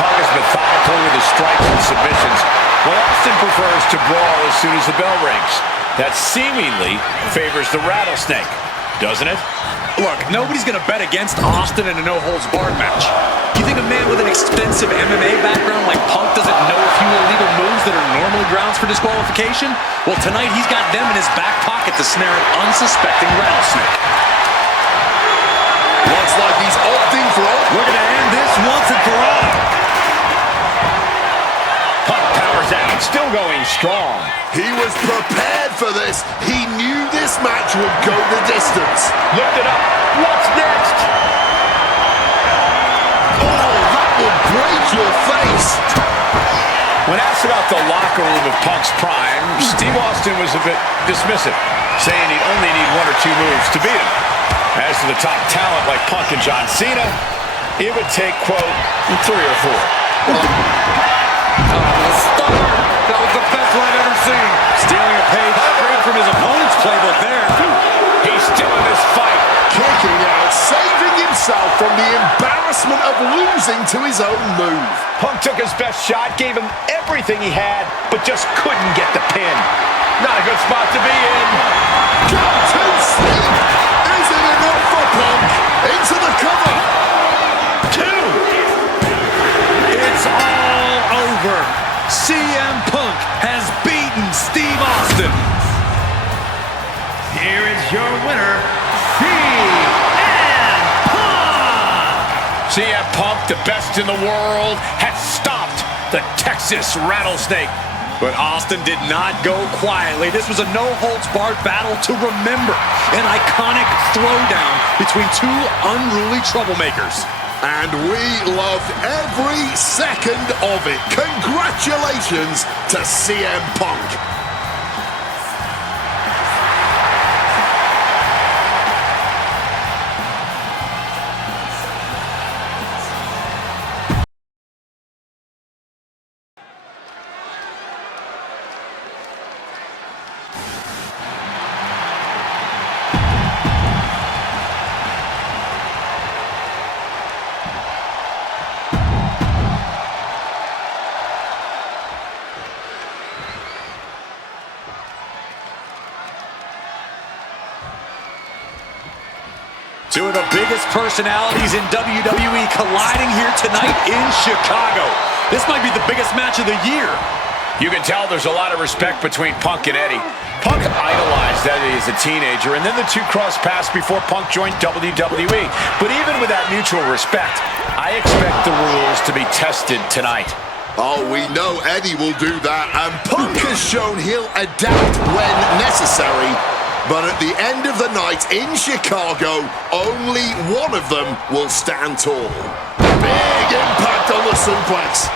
Punk is methodical with his strikes and submissions, while Austin prefers to brawl as soon as the bell rings. That seemingly favors the Rattlesnake, doesn't it? Look, nobody's going to bet against Austin in a no-holds-barred match. You think a man with an extensive MMA background like Punk doesn't know a few illegal moves that are normally grounds for disqualification? Well, tonight he's got them in his back pocket to snare an unsuspecting Rattlesnake. Looks like he's opting for it. We're going to end this once and for all. Punk powers out, still going strong. He was prepared for this. He knew this match would go the distance. Lift it up. What's next? Oh, that will break your face. When asked about the locker room of Punk's prime, Steve Austin was a bit dismissive, saying he'd only need one or two moves to beat him. As to the top talent like Punk and John Cena, it would take, quote, 3 or 4. That was the best one I've ever seen. Stealing a page straight from his opponent's playbook there. He's still in this fight. Kicking out, saving himself from the embarrassment of losing to his own move. Punk took his best shot, gave him everything he had, but just couldn't get the pin. Not a good spot to be in. Go to sleep. Isn't enough for Punk. Into the cover. 2. It's all over. CM Punk has beaten Steve Austin. Here is your winner, CM Punk! CM Punk, the best in the world, has stopped the Texas Rattlesnake. But Austin did not go quietly. This was a no-holds-barred battle to remember. An iconic throwdown between two unruly troublemakers. And we loved every second of it. Congratulations to CM Punk. Two of the biggest personalities in WWE colliding here tonight in Chicago. This might be the biggest match of the year. You can tell there's a lot of respect between Punk and Eddie. Punk idolized Eddie as a teenager, and then the two crossed paths before Punk joined WWE. But even with that mutual respect, I expect the rules to be tested tonight. Oh, we know Eddie will do that, and Punk has shown he'll adapt when necessary. But at the end of the night in Chicago, only one of them will stand tall. Big impact on the suplex.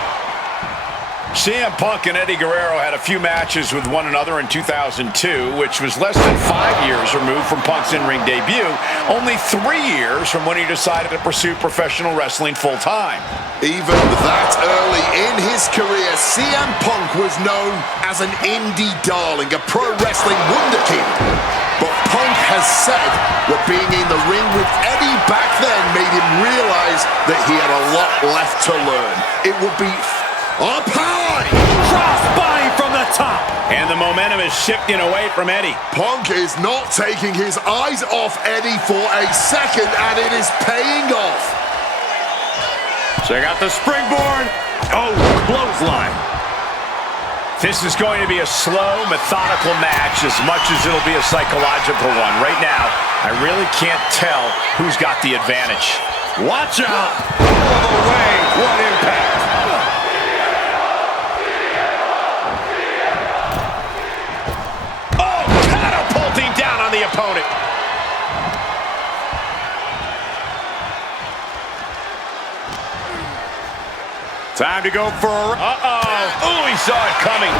CM Punk and Eddie Guerrero had a few matches with one another in 2002, which was less than 5 years removed from Punk's in-ring debut, only 3 years from when he decided to pursue professional wrestling full-time. Even that early in his career, CM Punk was known as an indie darling, a pro wrestling wunderkid. But Punk has said that being in the ring with Eddie back then made him realize that he had a lot left to learn. It would be up high! Crossbody from the top! And the momentum is shifting away from Eddie. Punk is not taking his eyes off Eddie for a second, and it is paying off. Check out the springboard. Oh, clothesline. This is going to be a slow, methodical match as much as it'll be a psychological one. Right now, I really can't tell who's got the advantage. Watch out! All the way, what impact! Down on the opponent. Time to go for a... Oh, he saw it coming.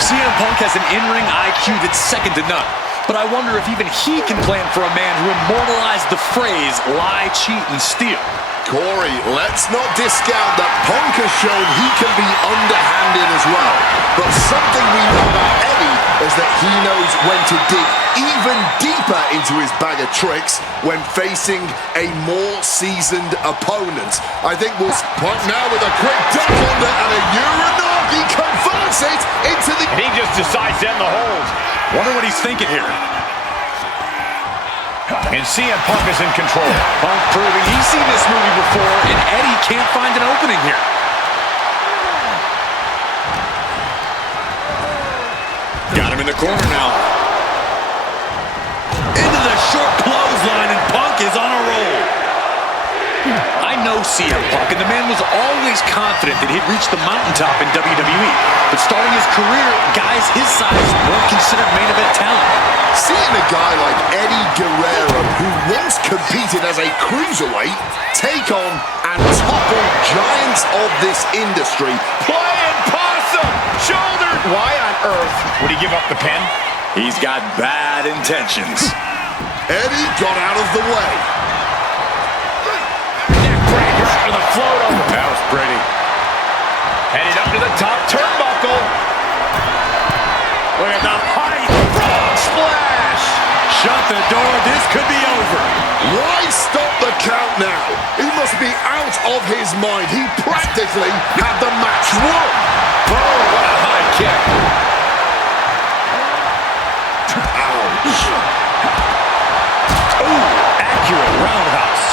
CM Punk has an in-ring IQ that's second to none. But I wonder if even he can plan for a man who immortalized the phrase, lie, cheat, and steal. Corey, let's not discount that Punk has shown he can be underhanded as well. But something we know about Eddie is that he knows when to dig even deeper into his bag of tricks when facing a more seasoned opponent. I think we'll Punk now with a quick duck under and a Uranagi converts it into the... And he just decides to end the hold. Wonder what he's thinking here. And CM Punk is in control. Punk proving he's seen this movie before, and Eddie can't find an opening here. Got him in the corner now. Into the short clothesline, and Punk is on a roll. I know CM Punk, and the man was always confident that he'd reach the mountaintop in WWE. But starting his career, guys his size weren't considered main event talent. Seeing a guy like Eddie Guerrero, who once competed as a cruiserweight, take on and topple giants of this industry. Playing possum, shouldered. Why on earth would he give up the pin? He's got bad intentions. Eddie got out of the way. Neckbreaker after the float over. That was pretty. Headed up to the top turnbuckle. Look at the height. Frog splash. Shut the door. This could be over. Why stop the count now? He must be out of his mind. He practically had the match won. Oh, what a high kick. Ouch. Ooh, accurate roundhouse.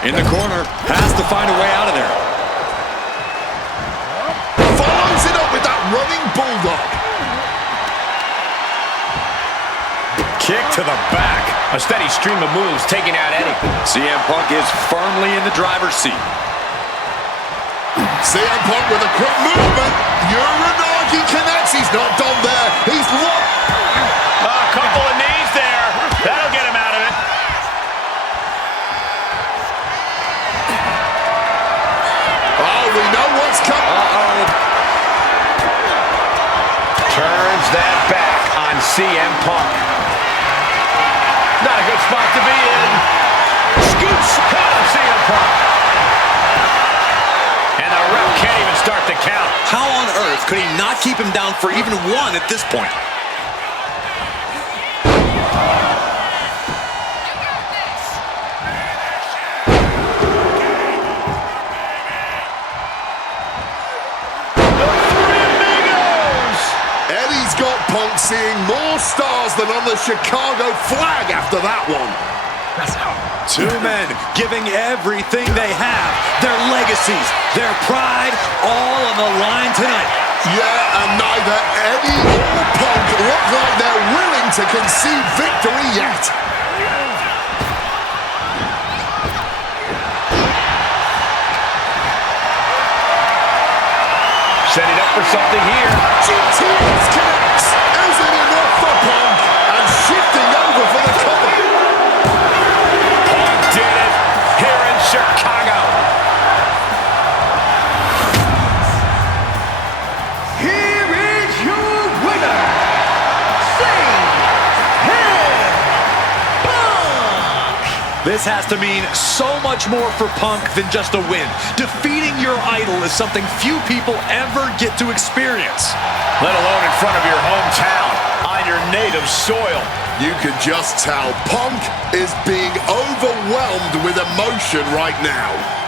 In the corner, has to find a way out of there. Follows it up with that running bulldog. Kick to the back. A steady stream of moves taking out Eddie. CM Punk is firmly in the driver's seat. CM Punk with a quick movement. Uranagi connects. He's not done there. He's locked. A couple of knees there. That'll get him out of it. Oh, we know what's coming. Turns that back on CM Punk. Not a good spot to be in. Scoops out of CM Punk. And the ref can't even start the count. How on earth could he not keep him down for even one at this point? Eddie's got Punk seeing more stars than on the Chicago flag after that one. Two men giving everything they have, their legacies, their pride, all on the line tonight. Yeah, and neither Eddie or Punk look like they're willing to concede victory yet. Setting up for something here. GTS connects. Isn't enough for Punk. And shifting over for the cover. Punk did it here in This has to mean so much more for Punk than just a win. Defeating your idol is something few people ever get to experience. Let alone in front of your hometown, on your native soil. You can just tell Punk is being overwhelmed with emotion right now.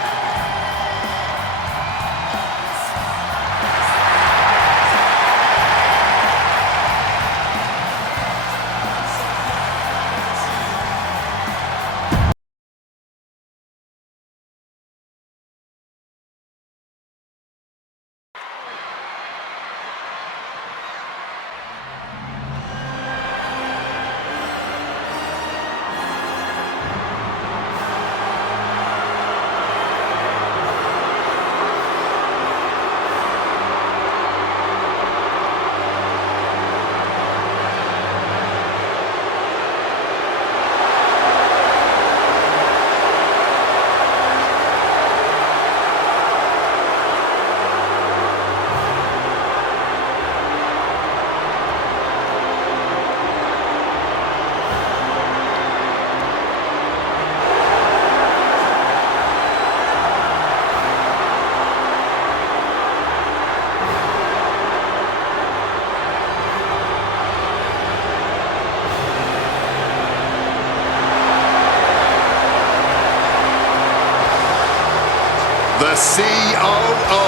The COO,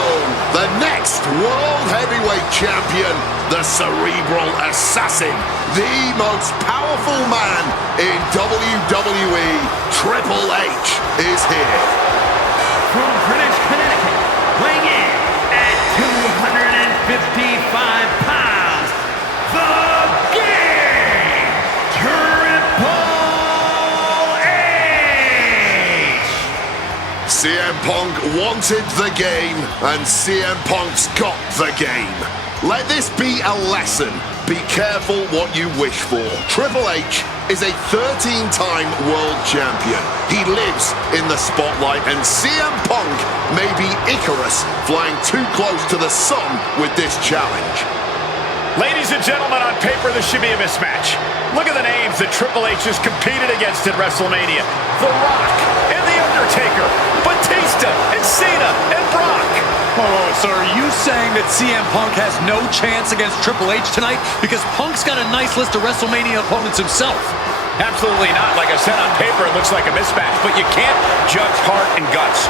the next World Heavyweight Champion, the Cerebral Assassin, the most powerful man in WWE, Triple H, is here. From Greenwich, Connecticut, weighing in at 255 pounds, the King, Triple H! CM Punk wanted the game, and CM Punk's got the game. Let this be a lesson. Be careful what you wish for. Triple H is a 13-time world champion. He lives in the spotlight, and CM Punk may be Icarus flying too close to the sun with this challenge. Ladies and gentlemen, on paper, this should be a mismatch. Look at the names that Triple H has competed against at WrestleMania. The Rock and The Undertaker, Batista and Cena and Brock. Oh, so are you saying that CM Punk has no chance against Triple H tonight because Punk's got a nice list of WrestleMania opponents himself? Absolutely not. Like I said, on paper, it looks like a mismatch, but you can't judge heart and guts.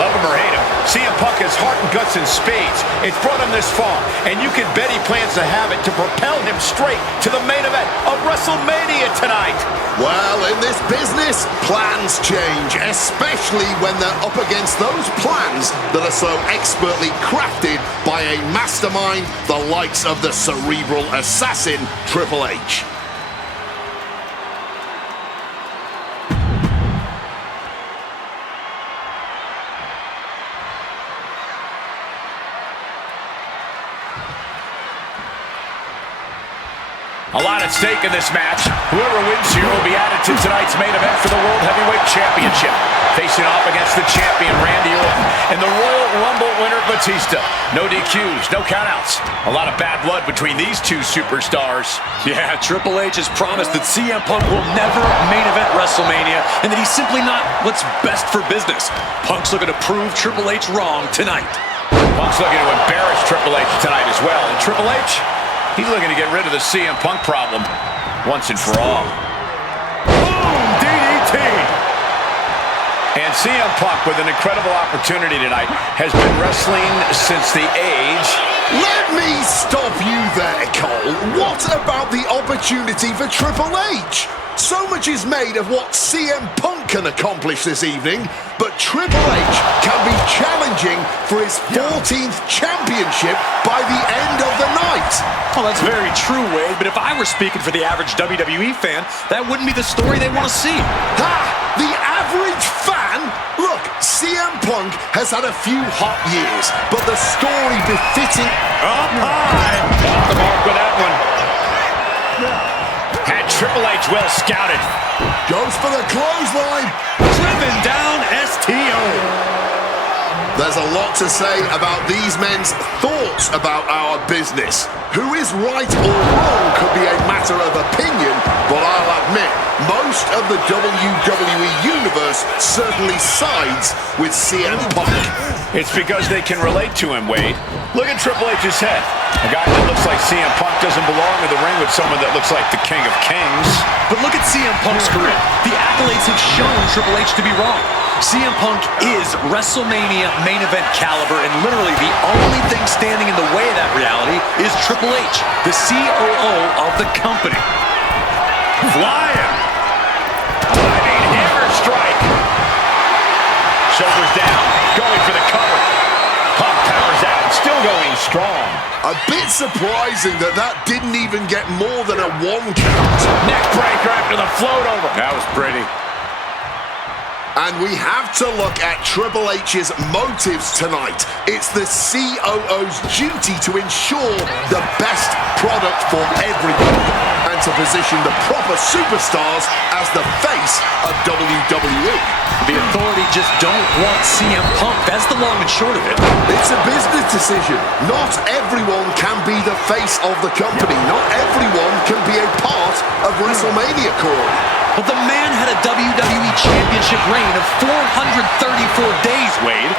Love him or hate him, CM Punk has heart and guts in spades. It's brought him this far, and you can bet he plans to have it to propel him straight to the main event of WrestleMania tonight. Well, in this business, plans change, especially when they're up against those plans that are so expertly crafted by a mastermind the likes of the Cerebral Assassin, Triple H. A lot at stake in this match. Whoever wins here will be added to tonight's main event for the World Heavyweight Championship. Facing off against the champion, Randy Orton, and the Royal Rumble winner, Batista. No DQs, no countouts. A lot of bad blood between these two superstars. Yeah, Triple H has promised that CM Punk will never main event WrestleMania and that he's simply not what's best for business. Punk's looking to prove Triple H wrong tonight. Punk's looking to embarrass Triple H tonight as well. And Triple H, he's looking to get rid of the CM Punk problem once and for all. Boom! DDT! And CM Punk, with an incredible opportunity tonight, has been wrestling since the age... Let me stop you there, Cole. What about the opportunity for Triple H? So much is made of what CM Punk can accomplish this evening, but Triple H can be challenging for his 14th championship by the end of the night. Well, that's very true, Wade, but if I were speaking for the average WWE fan, that wouldn't be the story they want to see. Ha! The average fan? Look, CM Punk has had a few hot years, but the story befitting... Up high! Off the mark with that one. Had Triple H well scouted. Goes for the clothesline. Driven down STO. There's a lot to say about these men's thoughts about our business. Who is right or wrong could be a matter of opinion, but I'll admit, most of the WWE Universe certainly sides with CM Punk. It's because they can relate to him, Wade. Look at Triple H's head. A guy that looks like CM Punk doesn't belong in the ring with someone that looks like the King of Kings. But look at CM Punk's career. The accolades have shown Triple H to be wrong. CM Punk is WrestleMania main event caliber, and literally the only thing standing in the way of that reality is Triple H, the COO of the company. Flying. Hammer strike. Shoulders down, going for the cover. Punk powers out, still going strong. A bit surprising that didn't even get more than a 1 count. Neck breaker after the float over. That was pretty. And we have to look at Triple H's motives tonight. It's the COO's duty to ensure the best product for everybody and to position the proper superstars as the face of WWE. The authority just don't want CM Punk. That's the long and short of it. It's a business decision. Not everyone can be the face of the company. Not everyone can be a part of WrestleMania, Corey. But the man had a WWE Championship reign of 434 days, Wade.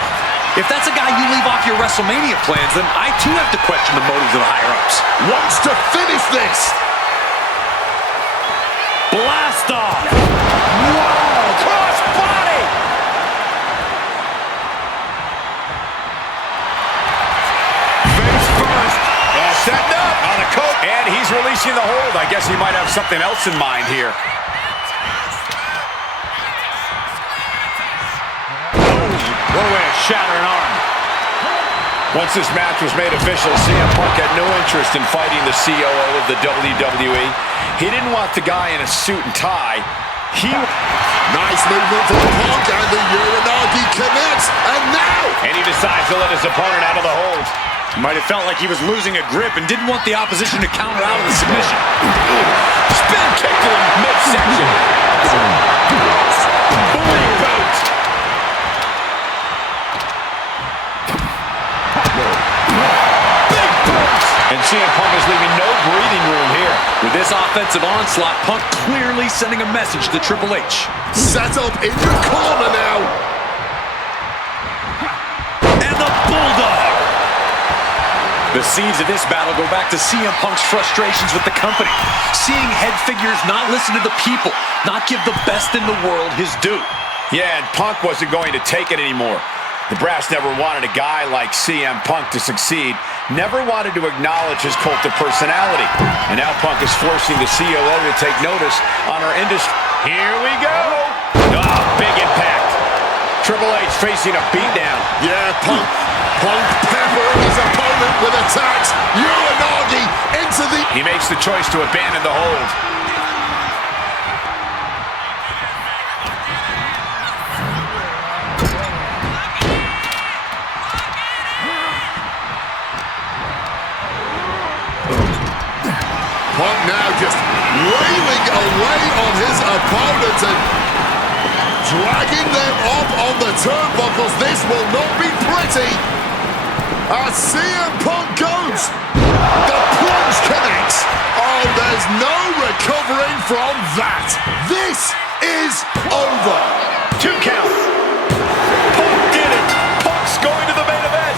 If that's a guy you leave off your WrestleMania plans, then I too have to question the motives of the higher-ups. Wants to finish this. Blast off! Whoa! Cross body! Face first. Setting up on a coat. And he's releasing the hold. I guess he might have something else in mind here. What a way to shatter an arm. Once this match was made official, CM Punk had no interest in fighting the COO of the WWE. He didn't want the guy in a suit and tie. Nice movement from Punk, and the Uranagi connects, and now! And he decides to let his opponent out of the hold. Might have felt like he was losing a grip and didn't want the opposition to counter out of the submission. Spin kick to the midsection. Booty boot. And CM Punk is leaving no breathing room here. With this offensive onslaught, Punk clearly sending a message to Triple H. Set up in the corner now. And the Bulldog. The seeds of this battle go back to CM Punk's frustrations with the company. Seeing head figures not listen to the people, not give the best in the world his due. Yeah, and Punk wasn't going to take it anymore. The brass never wanted a guy like CM Punk to succeed, never wanted to acknowledge his cult of personality. And now Punk is forcing the COO to take notice on our industry. Here we go! Oh, big impact. Triple H facing a beatdown. Yeah, Punk peppering his opponent with attacks. Uranagi into the... He makes the choice to abandon the hold. Punk now just wailing away on his opponent and dragging them up on the turnbuckles. This will not be pretty. As CM Punk goes, the plunge connects. Oh, there's no recovering from that. This is over. 2 count. Punk did it. Punk's going to the main event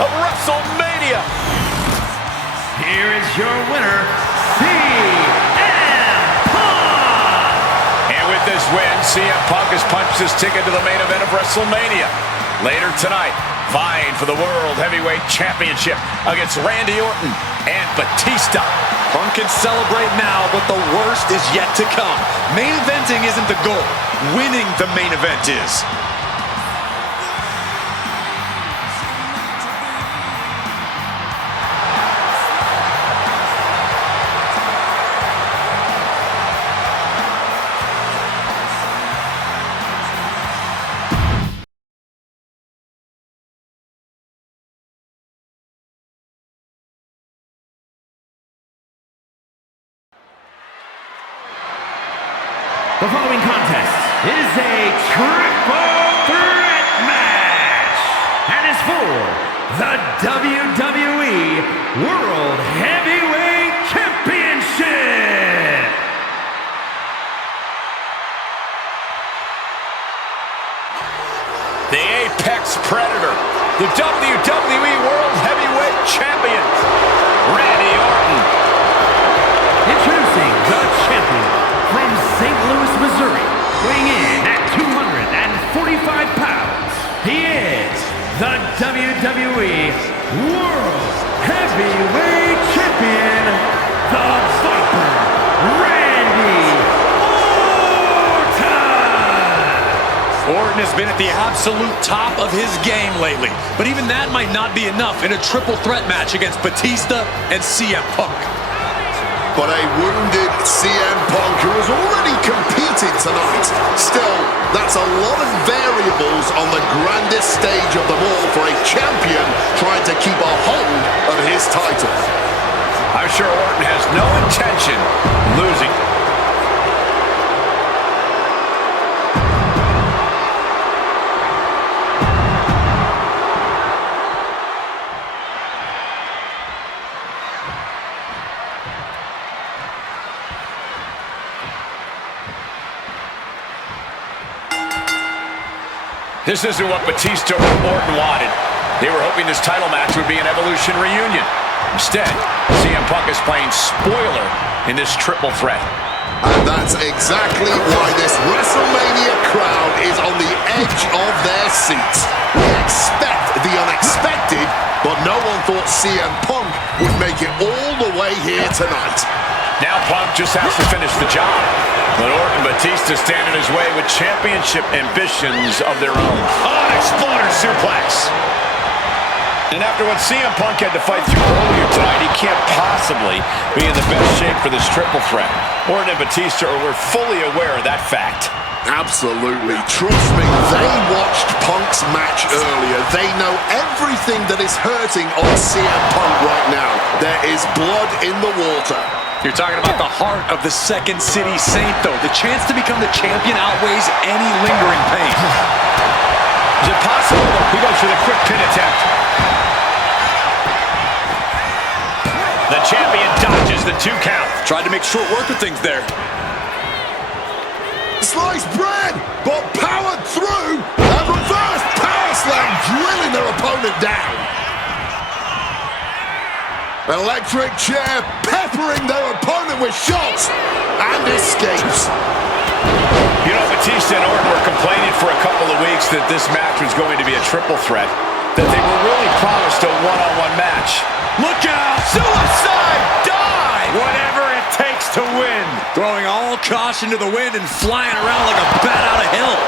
of WrestleMania. Here is your winner, CM Punk! And with this win, CM Punk has punched his ticket to the main event of WrestleMania. Later tonight, vying for the World Heavyweight Championship against Randy Orton and Batista. Punk can celebrate now, but the worst is yet to come. Main eventing isn't the goal. Winning the main event is. The following contest is a triple threat match for the WWE World Heavyweight Championship. The Apex Predator, the WWE World Heavyweight Champion, Randy Orton. Introducing the champion from St. Louis, Missouri, weighing in at 245 pounds. He is the WWE World Heavyweight Champion, the Viper, Randy Orton. Orton has been at the absolute top of his game lately, but even that might not be enough in a triple threat match against Batista and CM Punk. But a wounded CM Punk who has already competed tonight. Still, that's a lot of variables on the grandest stage of them all for a champion trying to keep a hold of his title. I'm sure Orton has no intention of losing. This isn't what Batista or Orton wanted. They were hoping this title match would be an Evolution reunion. Instead, CM Punk is playing spoiler in this triple threat. And that's exactly why this WrestleMania crowd is on the edge of their seats. We expect the unexpected, but no one thought CM Punk would make it all the way here tonight. Now Punk just has to finish the job. But Orton and Batista stand in his way with championship ambitions of their own. Oh, an exploder suplex. And after what CM Punk had to fight through earlier tonight, he can't possibly be in the best shape for this triple threat. Orton and Batista were fully aware of that fact. Absolutely. Trust me, they watched Punk's match earlier. They know everything that is hurting on CM Punk right now. There is blood in the water. You're talking about the heart of the Second City Saint, though. The chance to become the champion outweighs any lingering pain. Is it possible? He goes for the quick pin attempt. The champion dodges the 2 count. Tried to make short work of things there. Sliced bread, but powered through and reverse power slam, drilling their opponent down. Electric chair peppering their opponent with shots and escapes. You know, Batista and Orton were complaining for a couple of weeks that this match was going to be a triple threat, that they were really promised a one-on-one match. Look out! Suicide dive! Whatever it takes to win. Throwing all caution to the wind and flying around like a bat out of hell.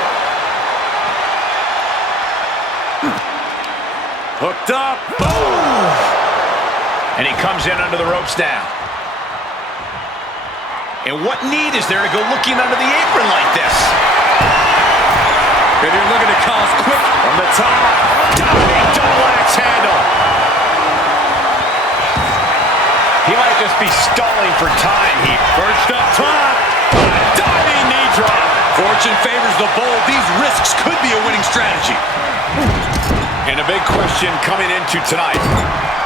Hooked up. Boom! And he comes in under the ropes now. And what need is there to go looking under the apron like this? If you're looking to cause quick From the top. Diving double axe handle. He might just be stalling for time here. Perched up top. Diving knee drop. Fortune favors the bold. These risks could be a winning strategy. And a big question coming into tonight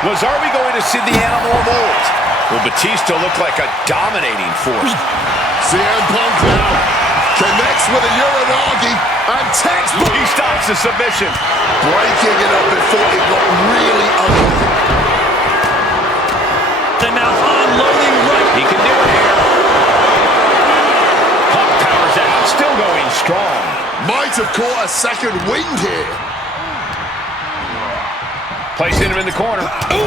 was, are we going to see the animal of old? Will Batista look like a dominating force? CM Punk now connects with a Uranagi and textbook. He stops the submission. Breaking it up before it got really ugly. And now unloading right. He can do it here. Punk powers out, still going strong. Might have caught a second wind here. Placing him in the corner. Ooh!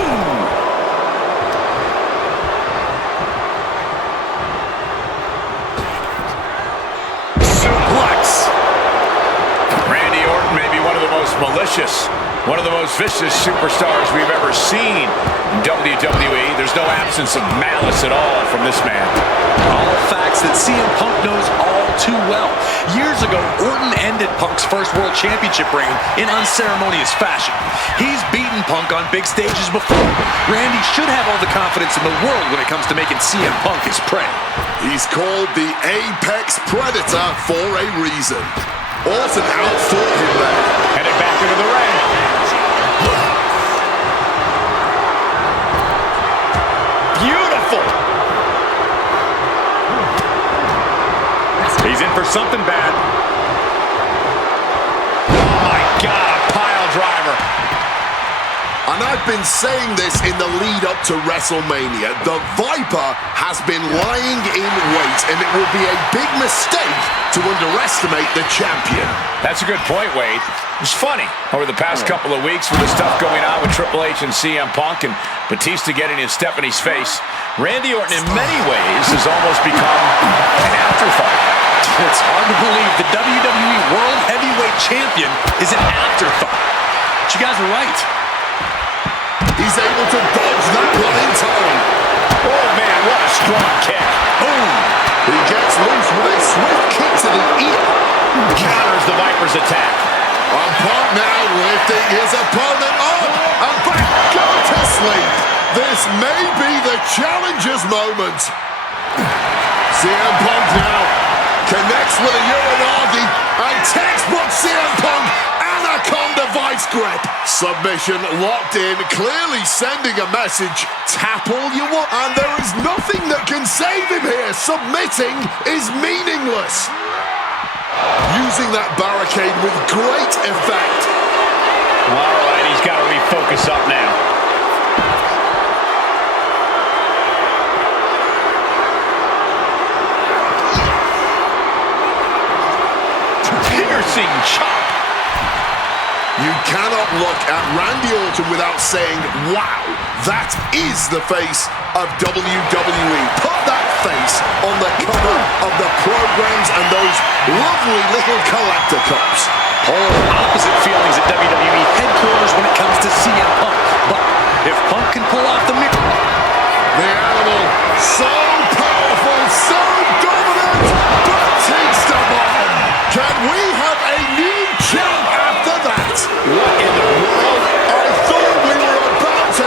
Suplex. Randy Orton may be one of the most malicious, one of the most vicious superstars we've ever seen in WWE. There's no absence of malice at all from this man. All facts that CM Punk knows all too well. Years ago, Orton ended Punk's first World Championship reign in unceremonious fashion. He's beaten Punk on big stages before. Randy should have all the confidence in the world when it comes to making CM Punk his prey. He's called the Apex Predator for a reason. Orton outfought him there. Headed back into the ring. He's in for something bad. Oh my God, a pile driver. And I've been saying this in the lead up to WrestleMania. The Viper has been lying in wait, and it will be a big mistake to underestimate the champion. That's a good point, Wade. It's funny, over the past couple of weeks with the stuff going on with Triple H and CM Punk and Batista getting in Stephanie's face, Randy Orton in many ways has almost become an afterthought. It's hard to believe the WWE World Heavyweight Champion is an afterthought. But you guys are right. He's able to dodge that one in time. Oh, man, what a strong kick. Boom! He gets loose with a swift kick to the ear. Counters the Viper's attack. Punk now lifting his opponent up and back. Go to sleep. This may be the challenger's moment. CM Punk now connects with a Uranagi and textbook CM Punk Anaconda vice grip. Submission locked in, clearly sending a message. Tap all you want, and there is nothing that can save him here. Submitting is meaningless. Using that barricade with great effect. All right, he's got to refocus up now. Piercing chop. You cannot look at Randy Orton without saying, wow, that is the face of WWE. Put that face on the cover of the programs and those lovely little collector cups. Polar opposite feelings at WWE headquarters when it comes to CM Punk. But if Punk can pull off the mirror... The animal, so powerful, so dominant, Batista bomb. Can we have a new champ after that? What in the world? I thought we were about to...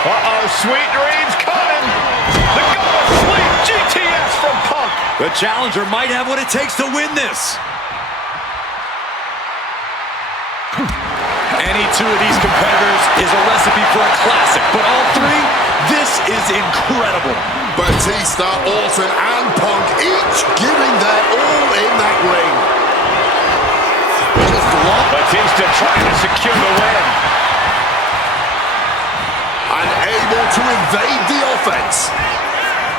Uh-oh, sweet dreams coming. The go to sleep GTS from Punk. The challenger might have what it takes to win this. Any two of these competitors is a recipe for a classic, but all three, this is incredible. Batista, Orton, and Punk each giving their all in that ring. Just Batista trying to secure the win. and able to invade the offense.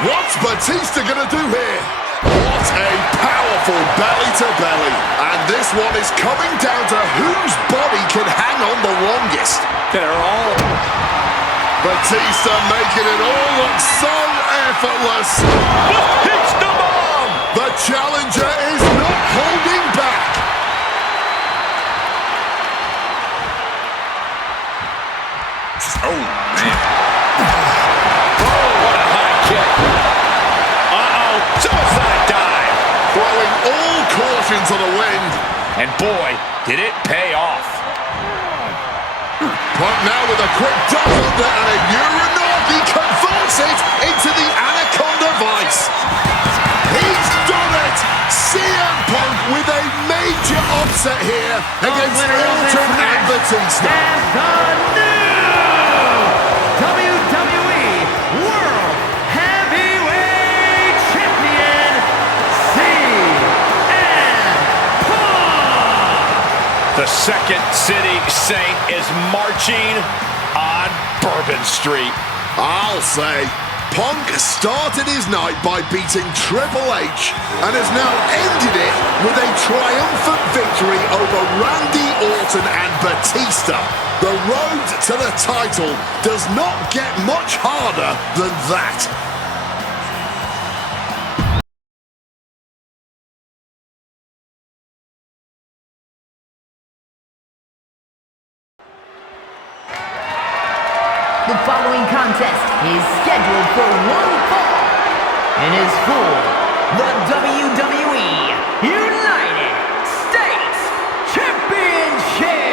What's Batista gonna do here? What a powerful belly-to-belly. And this one is coming down to whose body can hang on the longest. They're all... Batista making it all look so effortless. Batista bomb. The challenger is not holding back. Oh, man. Oh, what a high kick. Uh-oh, suicide dive. Throwing all caution to the wind. And boy, did it pay off. Punk now with a quick duck under and a Uranagi converts it into the Anaconda Vice. He's done it! CM Punk with a major upset here against Orton and Batista. And the new WWE World Heavyweight Champion, CM Punk. The Second City Saint is marching on Bourbon Street. I'll say, Punk started his night by beating Triple H and has now ended it with a triumphant victory over Randy Orton and Batista. The road to the title does not get much harder than that. The following contest is scheduled for one fall and is for the WWE United States Championship.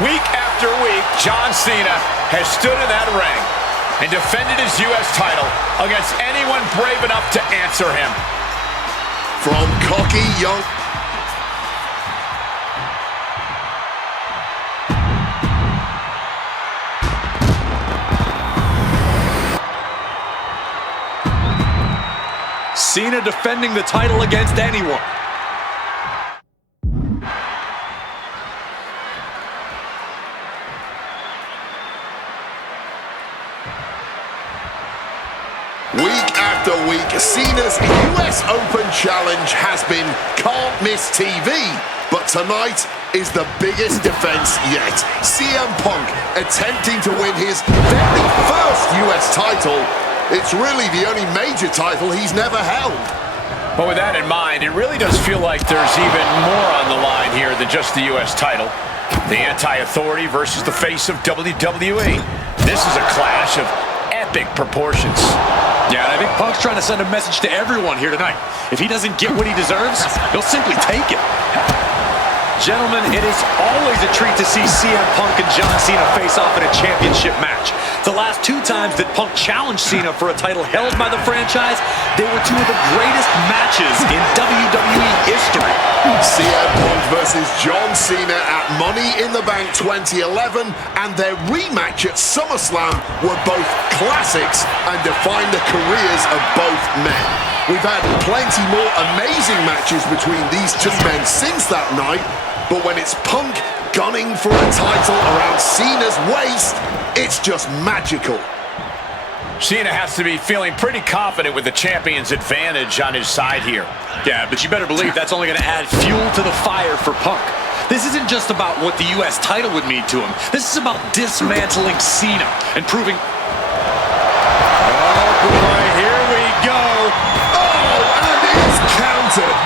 Week after week, John Cena has stood in that ring and defended his U.S. title against anyone brave enough to answer him. From cocky young... Cena defending the title against anyone. Week after week, Cena's US Open Challenge has been can't miss TV. But tonight is the biggest defense yet. CM Punk attempting to win his very first US title. It's really the only major title he's never held. But with that in mind, it really does feel like there's even more on the line here than just the U.S. title. The anti-authority versus the face of WWE. This is a clash of epic proportions. Yeah, I think Punk's trying to send a message to everyone here tonight. If he doesn't get what he deserves, he'll simply take it. Gentlemen, it is always a treat to see CM Punk and John Cena face off in a championship match. The last two times that Punk challenged Cena for a title held by the franchise, they were two of the greatest matches in WWE history. CM Punk versus John Cena at Money in the Bank 2011 and their rematch at SummerSlam were both classics and defined the careers of both men. We've had plenty more amazing matches between these two men since that night, but when it's Punk gunning for a title around Cena's waist, it's just magical. Cena has to be feeling pretty confident with the champion's advantage on his side here. Yeah, but you better believe that's only going to add fuel to the fire for Punk. This isn't just about what the U.S. title would mean to him. This is about dismantling Cena and proving... Oh boy, here we go. Oh, and it's countered.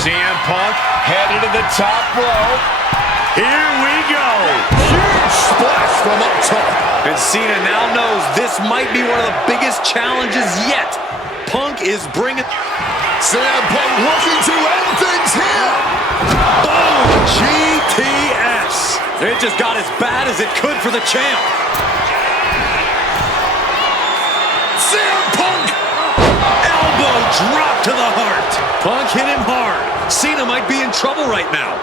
CM Punk headed to the top rope. Here we go. Huge splash from up top. And Cena now knows this might be one of the biggest challenges yet. Punk is bringing... CM Punk looking to end things here. Boom! GTS. It just got as bad as it could for the champ. CM Punk. Elbow drop to the heart. Punk hit him hard. Cena might be in trouble right now.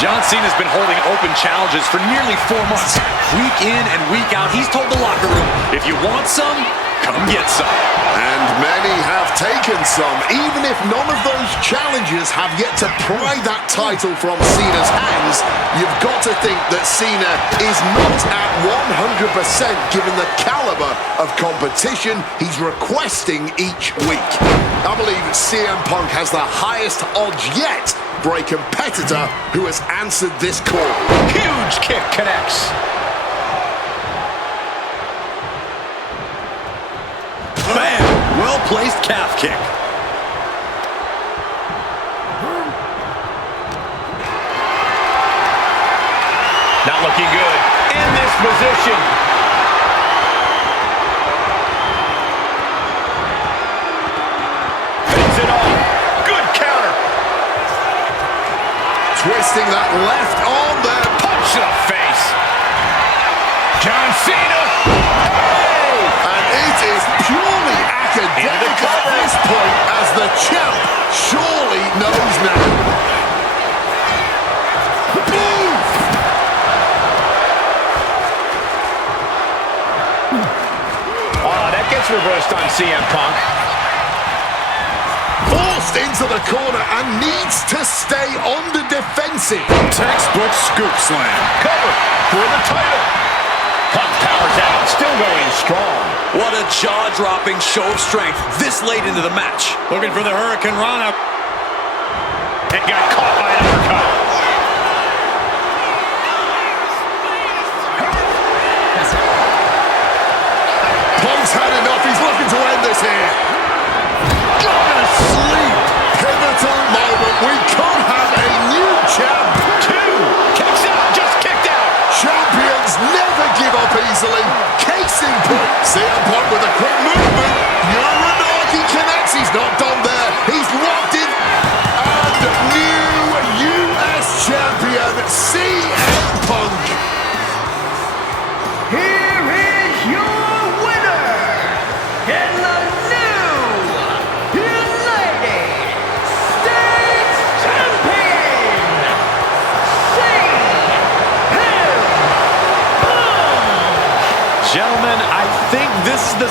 John Cena's been holding open challenges for nearly 4 months. Week in and week out, he's told the locker room, if you want some, come get some. And many have taken some, even if none of those challenges have yet to pry that title from Cena's hands. You've got to think that Cena is not at 100% given the caliber of competition he's requesting each week. I believe CM Punk has the highest odds yet for a competitor who has answered this call. Huge kick connects. Man, well-placed calf kick. Not looking good in this position. Fades it off. Good counter. Twisting that left arm there. Punch to the face. John Cena. And it is purely academic at this point as the champ surely knows now. Move! Oh, that gets reversed on CM Punk. Forced into the corner and needs to stay on the defensive. Textbook scoop slam. Cover for the title. Punk powers out, still going strong. What a jaw-dropping show of strength this late into the match. Looking for the Hurricane Rana. And got caught by an uppercut. Punk's had enough. He's looking to end this here. Gonna sleep. Pivotal moment. We could have a new champ. Two. Kicks out. Just kicked out. Champions never give up easily. Case in point. CM Punk with a quick movement. Uranagi connects. He's not done there. He's locked in. And new US champion CM Punk.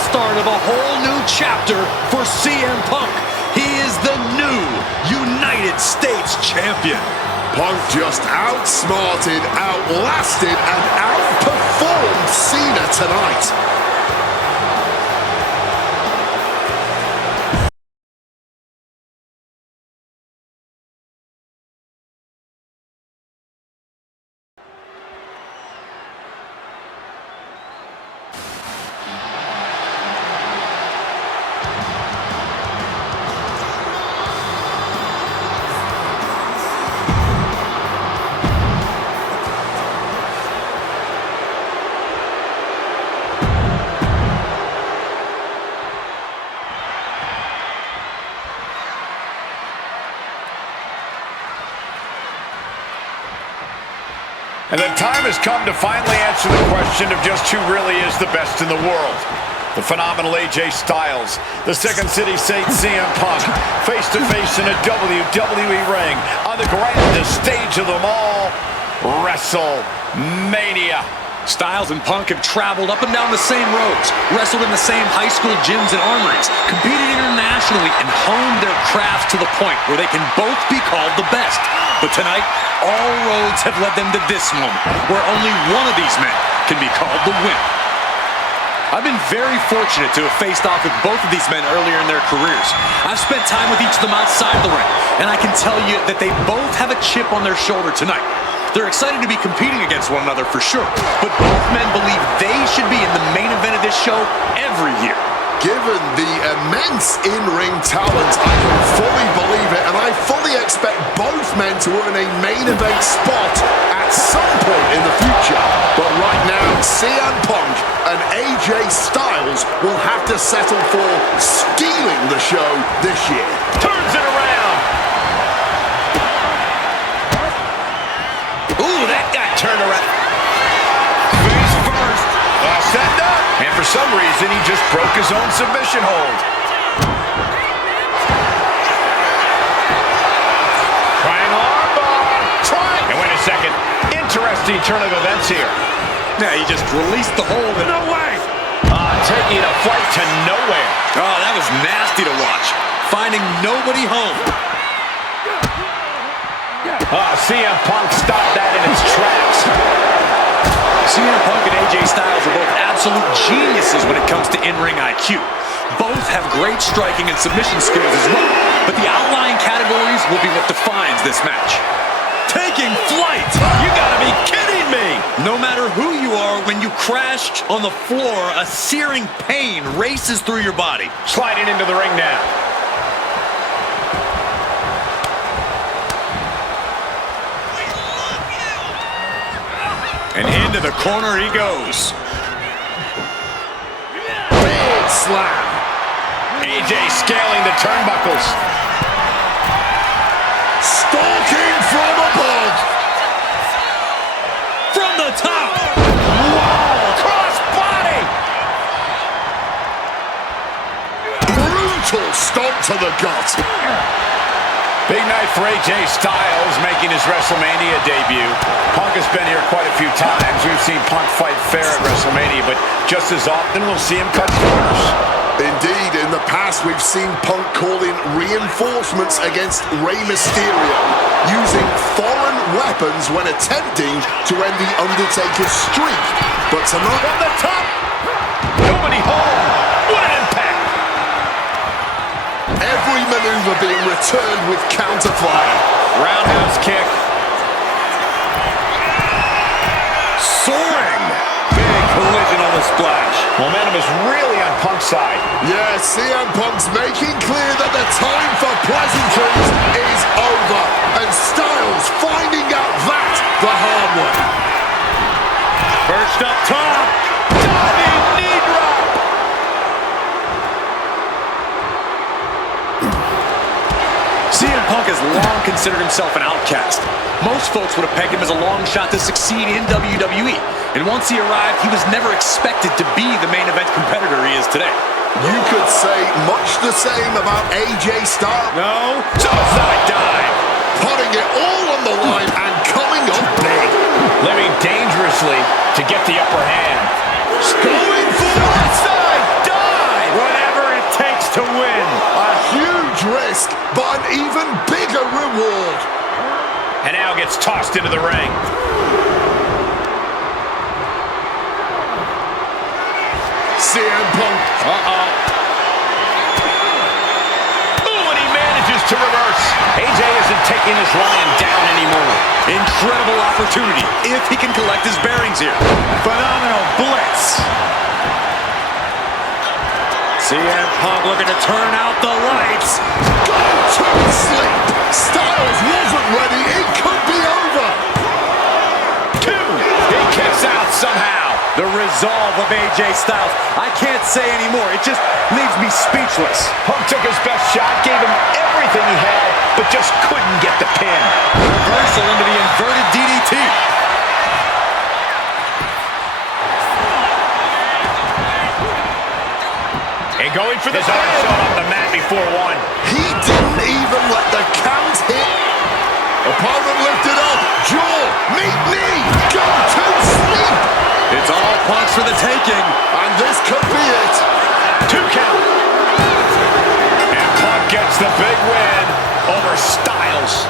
start of a whole new chapter for CM Punk. He is the new United States Champion. Punk just outsmarted, outlasted, and outperformed Cena tonight. And the time has come to finally answer the question of just who really is the best in the world. The phenomenal AJ Styles, the Second City Saint CM Punk, face-to-face in a WWE ring on the grandest stage of them all, WrestleMania. Styles and Punk have traveled up and down the same roads, wrestled in the same high school gyms and armories, competed internationally, and honed their craft to the point where they can both be called the best. But tonight, all roads have led them to this moment, where only one of these men can be called the winner. I've been very fortunate to have faced off with both of these men earlier in their careers. I've spent time with each of them outside of the ring, and I can tell you that they both have a chip on their shoulder tonight. They're excited to be competing against one another for sure, but both men believe they should be in the main event of this show every year. Given the immense in-ring talent, I can fully believe it, and I fully expect both men to earn a main event spot at some point in the future. But right now, CM Punk and AJ Styles will have to settle for stealing the show this year. Turns it around. Ooh, that got turned around. Face first. Set up. And for some reason, he just broke his own submission hold. Trying armbar. Trying. And wait a second. Interesting turn of events here. Yeah, he just released the hold. No way. Taking a flight to nowhere. Oh, that was nasty to watch. Finding nobody home. CM Punk stopped that in its tracks. CM Punk and AJ Styles are both absolute geniuses when it comes to in-ring IQ. Both have great striking and submission skills as well, but the outlying categories will be what defines this match. Taking flight! You gotta be kidding me! No matter who you are, when you crash on the floor, a searing pain races through your body. Sliding into the ring now. And into the corner he goes. Big slam. AJ scaling the turnbuckles. Stalking from above. From the top. Wow! Cross body! Brutal stomp to the gut. Big night for AJ Styles making his WrestleMania debut. Punk has been here quite a few times. We've seen Punk fight fair at WrestleMania, but just as often we'll see him cut corners. Indeed, in the past we've seen Punk call in reinforcements against Rey Mysterio, using foreign weapons when attempting to end the Undertaker's streak. But tonight... From the top! Nobody home! What an impact! Every maneuver being returned with counterfire. Roundhouse kick. Soaring! Big collision on the splash. Momentum is really on Punk's side. Yeah, CM Punk's making clear that the time for pleasantries is over. And Styles finding out that the hard way. First up top. Diving knee drop. CM Punk has long considered himself an outcast. Most folks would have pegged him as a long shot to succeed in WWE. And once he arrived, he was never expected to be the main event competitor he is today. You could say much the same about AJ Styles. No. Suicide dive. Putting it all on the line and coming up big. Living dangerously to get the upper hand. Going for Suicide dive. risk, but an even bigger reward. And now gets tossed into the ring. CM Punk. Ooh, and he manages to reverse. AJ isn't taking this lion down anymore. Incredible opportunity if he can collect his bearings here. Phenomenal blitz. CM Punk looking to turn out the lights. Go to sleep. Styles wasn't ready. It could be over. 2. He kicks out somehow. The resolve of AJ Styles. I can't say anymore. It just leaves me speechless. Punk took his best shot, gave him everything he had, but just couldn't get the pin. Reversal into the inverted DDT. And going for the arm shot off the mat before 1. He didn't even let the count hit. Opponent lifted up. Jaw. Meet knee. Go to sleep. It's all Punk's for the taking. And this could be it. 2 count. And Punk gets the big win over Styles.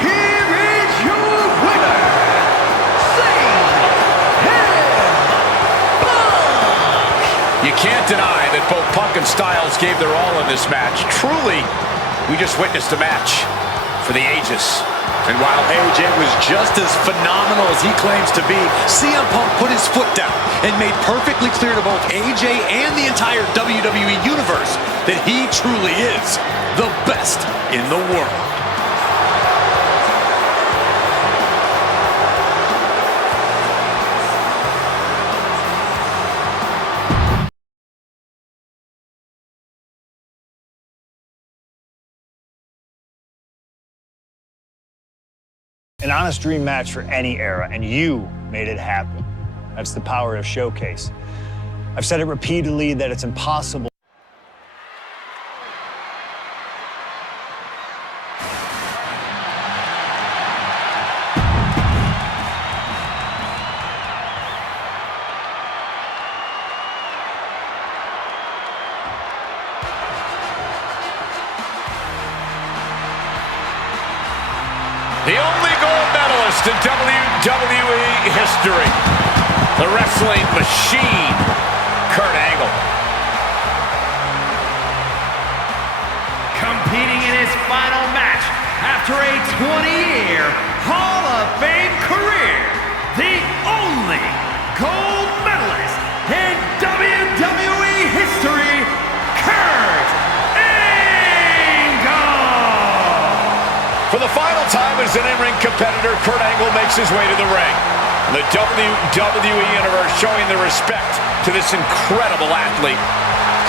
Here is your winner, You can't deny that both Punk and Styles gave their all in this match. Truly, we just witnessed a match for the ages. And while AJ was just as phenomenal as he claims to be, CM Punk put his foot down and made perfectly clear to both AJ and the entire WWE Universe that he truly is the best in the world. An honest dream match for any era, and you made it happen. That's the power of Showcase. I've said it repeatedly that it's impossible. The only gold medalist in WWE history. The wrestling machine, Kurt Angle. competing in his final match after a 20-year Hall of Fame career, the only gold medalist in WWE history, Kurt Angle! For the final time as an in-ring competitor, Kurt Angle makes his way to the ring. The WWE Universe showing their respect to this incredible athlete.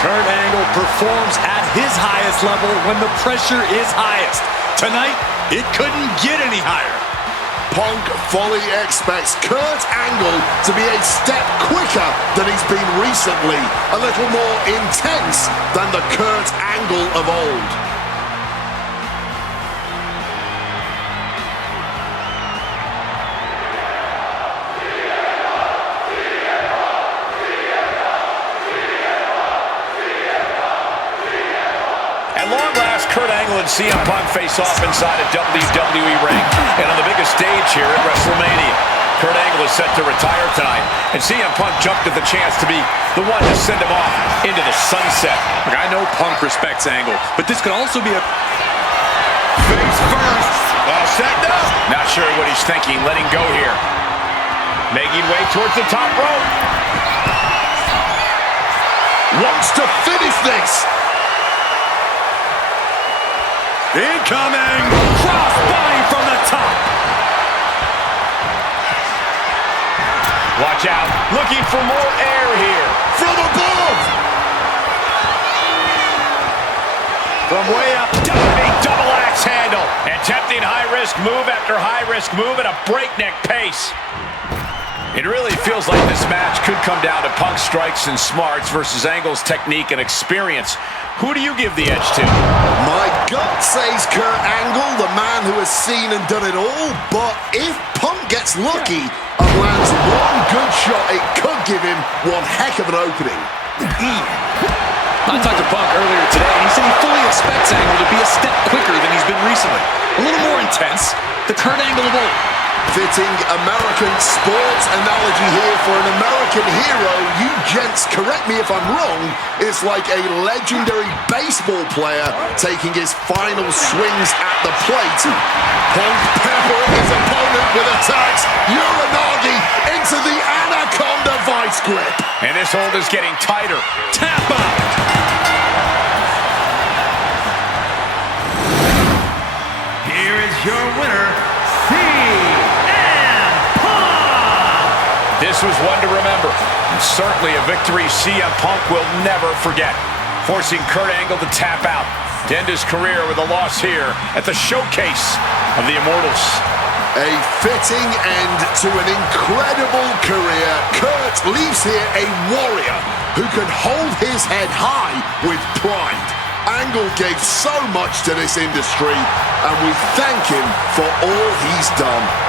Kurt Angle performs at his highest level when the pressure is highest. Tonight, it couldn't get any higher. Punk fully expects Kurt Angle to be a step quicker than he's been recently, a little more intense than the Kurt Angle of old. Kurt Angle and CM Punk face off inside a WWE ring and on the biggest stage here at WrestleMania. Kurt Angle is set to retire tonight, and CM Punk jumped at the chance to be the one to send him off into the sunset. Look, I know Punk respects Angle, but this could also be a face first. All set up. Not sure what he's thinking, letting go here. Making way towards the top rope. Wants to finish this. Incoming! Crossbody from the top! Watch out. Looking for more air here. From above! From way up. Diving double axe handle. Attempting high-risk move after high-risk move at a breakneck pace. It really feels like this match could come down to Punk's strikes and smarts versus Angle's technique and experience. Who do you give the edge to? My gut says Kurt Angle, the man who has seen and done it all, but if Punk gets lucky and lands one good shot, it could give him one heck of an opening. I talked to Punk earlier today, and he said he fully expects Angle to be a step quicker than he's been recently. A little more intense. The Kurt Angle of old. Fitting American sports analogy here for an American hero. You gents, correct me if I'm wrong, it's like a legendary baseball player taking his final swings at the plate. Punk peppering his opponent with attacks. Uranagi into the Anaconda vice grip. And this hold is getting tighter. Tap out. Here is your winner, CM Punk! This was one to remember, and certainly a victory CM Punk will never forget, forcing Kurt Angle to tap out to end his career with a loss here at the showcase of the Immortals. A fitting end to an incredible career. Kurt leaves here a warrior who can hold his head high with pride. Angle gave so much to this industry, and we thank him for all he's done.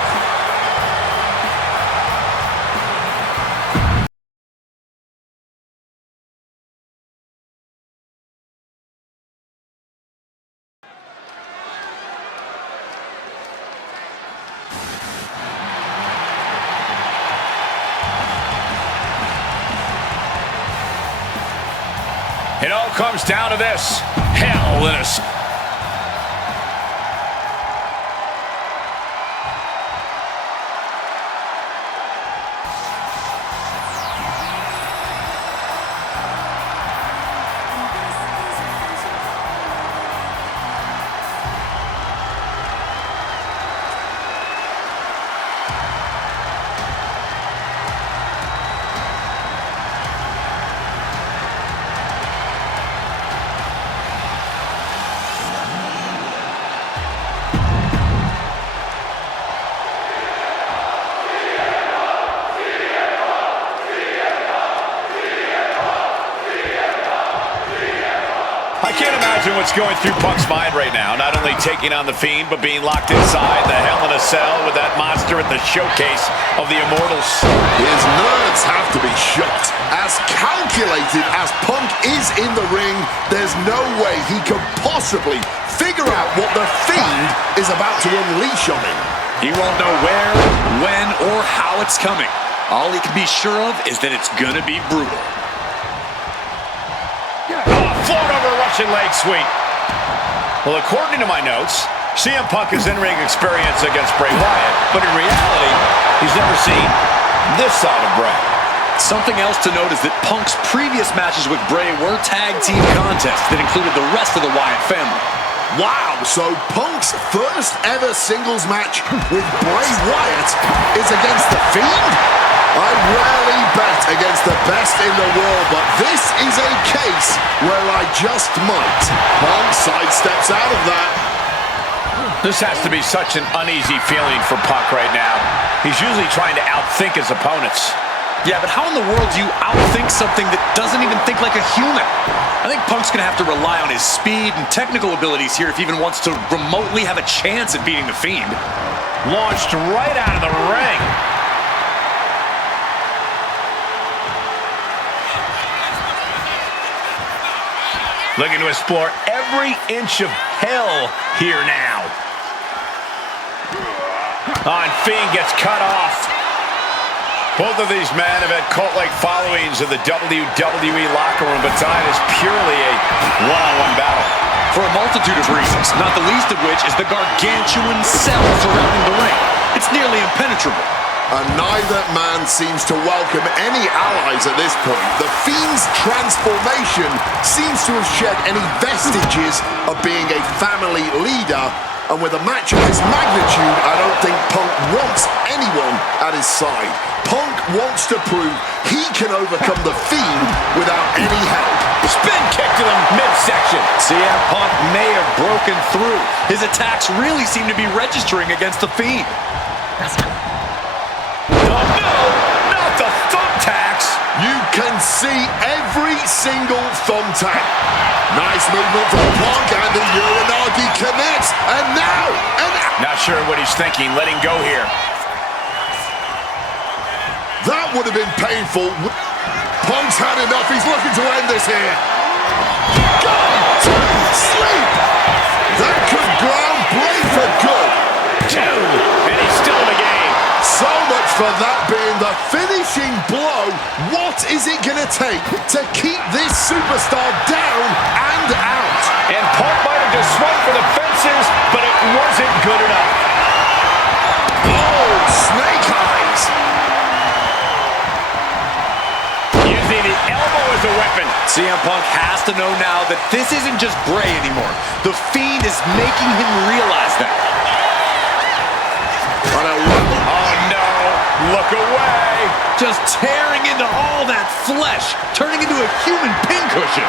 It all comes down to this. Hell in a... I can't imagine what's going through Punk's mind right now. Not only taking on The Fiend, but being locked inside the Hell in a Cell with that monster at the showcase of the Immortals. His nerves have to be shot. As calculated as Punk is in the ring, there's no way he could possibly figure out what The Fiend is about to unleash on him. He won't know where, when, or how it's coming. All he can be sure of is that it's gonna be brutal. Float over Russian leg sweep. Well, according to my notes, CM Punk has in-ring experience against Bray Wyatt, but in reality, he's never seen this side of Bray. Something else to note is that Punk's previous matches with Bray were tag team contests that included the rest of the Wyatt family. Wow, so Punk's first ever singles match with Bray Wyatt is against The Fiend? I rarely bet against the best in the world, but this is a case where I just might. Punk sidesteps out of that. This has to be such an uneasy feeling for Punk right now. He's usually trying to outthink his opponents. Yeah, but how in the world do you outthink something that doesn't even think like a human? I think Punk's gonna have to rely on his speed and technical abilities here if he even wants to remotely have a chance at beating The Fiend. Launched right out of the ring. Looking to explore every inch of hell here now. And Fiend gets cut off. Both of these men have had cult-like followings in the WWE locker room, but tonight is purely a one-on-one battle. For a multitude of reasons, not the least of which is the gargantuan cell surrounding the ring. It's nearly impenetrable. And neither man seems to welcome any allies at this point. The Fiend's transformation seems to have shed any vestiges of being a family leader. And with a match of this magnitude, I don't think Punk wants anyone at his side. Punk wants to prove he can overcome The Fiend without any help. Spin kick to the midsection. CM Punk may have broken through. His attacks really seem to be registering against The Fiend. You can see every single thumbtack. Nice movement from Punk, and the Uranagi connects. And now, not sure what he's thinking, letting go here. That would have been painful. Punk's had enough. He's looking to end this here. Gone to sleep. That could ground break for good. 2, and he's still in the game. So much for that being the finishing blow. What is it going to take to keep this superstar down and out? And Punk might have just swung for the fences, but it wasn't good enough. Oh, snake eyes. Using the elbow as a weapon. CM Punk has to know now that this isn't just Bray anymore. The Fiend is making him realize that. Oh no, look away. Just tearing into all that flesh, turning into a human pincushion.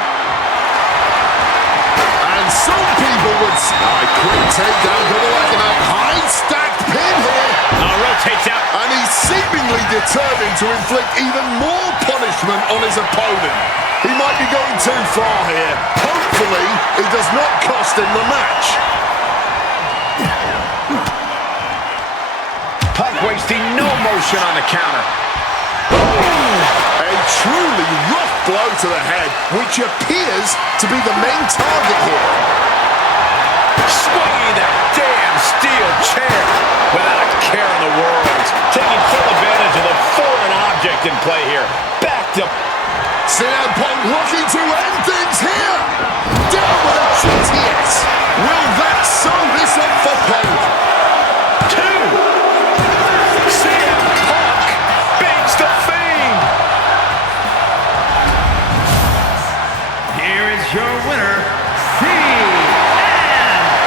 And some people would say, quick takedown, good like a high stacked pin here. Rotates out. And he's seemingly determined to inflict even more punishment on his opponent. He might be going too far here. Hopefully, it does not cost him the match. Punk wasting no motion on the counter. A truly rough blow to the head, which appears to be the main target here. Swinging that damn steel chair without a care in the world. Taking full advantage of the foreign object in play here. Back to CM Punk looking to end things here. Down with a GTS. Will that sew this up for Punk? 2. CM Punk beats the Fiend. Here is your winner, CM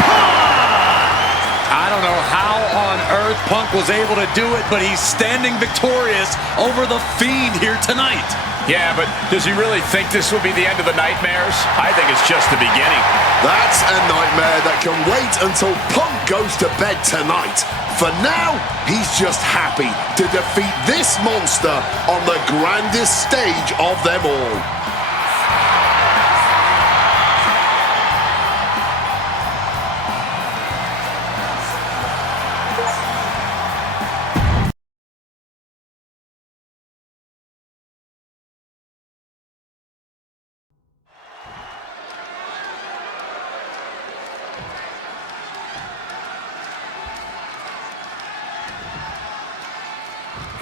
Punk! I don't know how on earth Punk was able to do it, but he's standing victorious over the Fiend here tonight. Yeah, but does he really think this will be the end of the nightmares? I think it's just the beginning. That's a nightmare that can wait until Punk goes to bed tonight. For now, he's just happy to defeat this monster on the grandest stage of them all.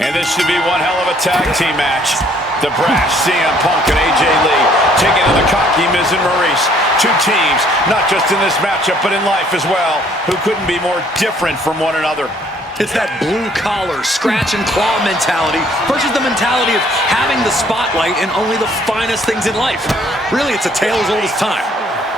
And this should be one hell of a tag team match. The brash CM Punk and AJ Lee taking on the cocky Miz and Maurice. 2 teams, not just in this matchup, but in life as well, who couldn't be more different from one another. It's that blue-collar, scratch-and-claw mentality versus the mentality of having the spotlight and only the finest things in life. Really, it's a tale as old as time.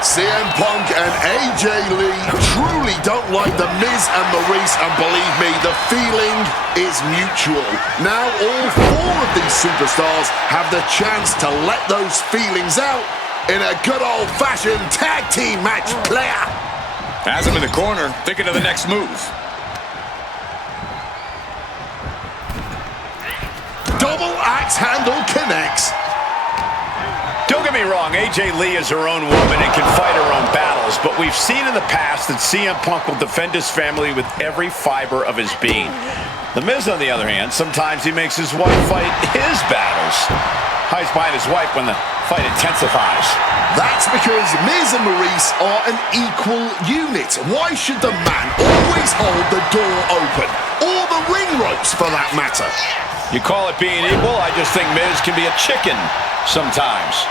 CM Punk and AJ Lee truly don't like the Miz and Maurice, and believe me, the feeling is mutual. Now all 4 of these superstars have the chance to let those feelings out in a good old-fashioned tag team match player. Has him in the corner, thinking of the next move. Double axe handle connects. Don't get me wrong, AJ Lee is her own woman and can fight her own battles, but we've seen in the past that CM Punk will defend his family with every fiber of his being. The Miz, on the other hand, sometimes he makes his wife fight his battles. Hides behind his wife when the fight intensifies. That's because Miz and Maurice are an equal unit. Why should the man always hold the door open? Or the ring ropes, for that matter? You call it being equal? I just think Miz can be a chicken sometimes.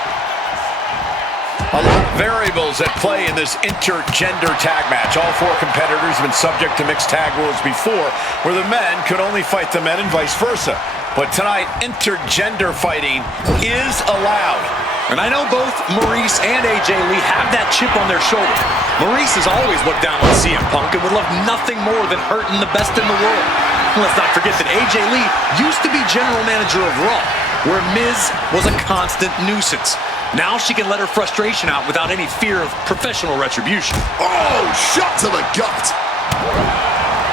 A lot of variables at play in this intergender tag match. All 4 competitors have been subject to mixed tag rules before, where the men could only fight the men and vice versa. But tonight, intergender fighting is allowed. And I know both Maurice and AJ Lee have that chip on their shoulder. Maurice has always looked down on CM Punk and would love nothing more than hurting the best in the world. Let's not forget that AJ Lee used to be general manager of Raw, where Miz was a constant nuisance. Now she can let her frustration out without any fear of professional retribution. Oh, shot to the gut.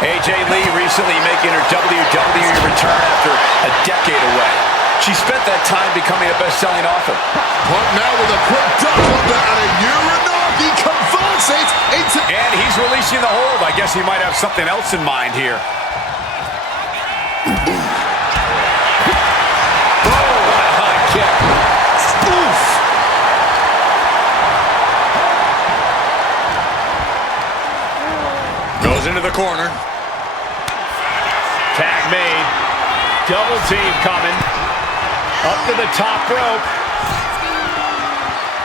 AJ Lee recently making her WWE return after a decade away. She spent that time becoming a best-selling author. Punk now with a quick duck under and a Uranagi converts it into... And he's releasing the hold. I guess he might have something else in mind here. the corner. Tag made. Double team coming. Up to the top rope.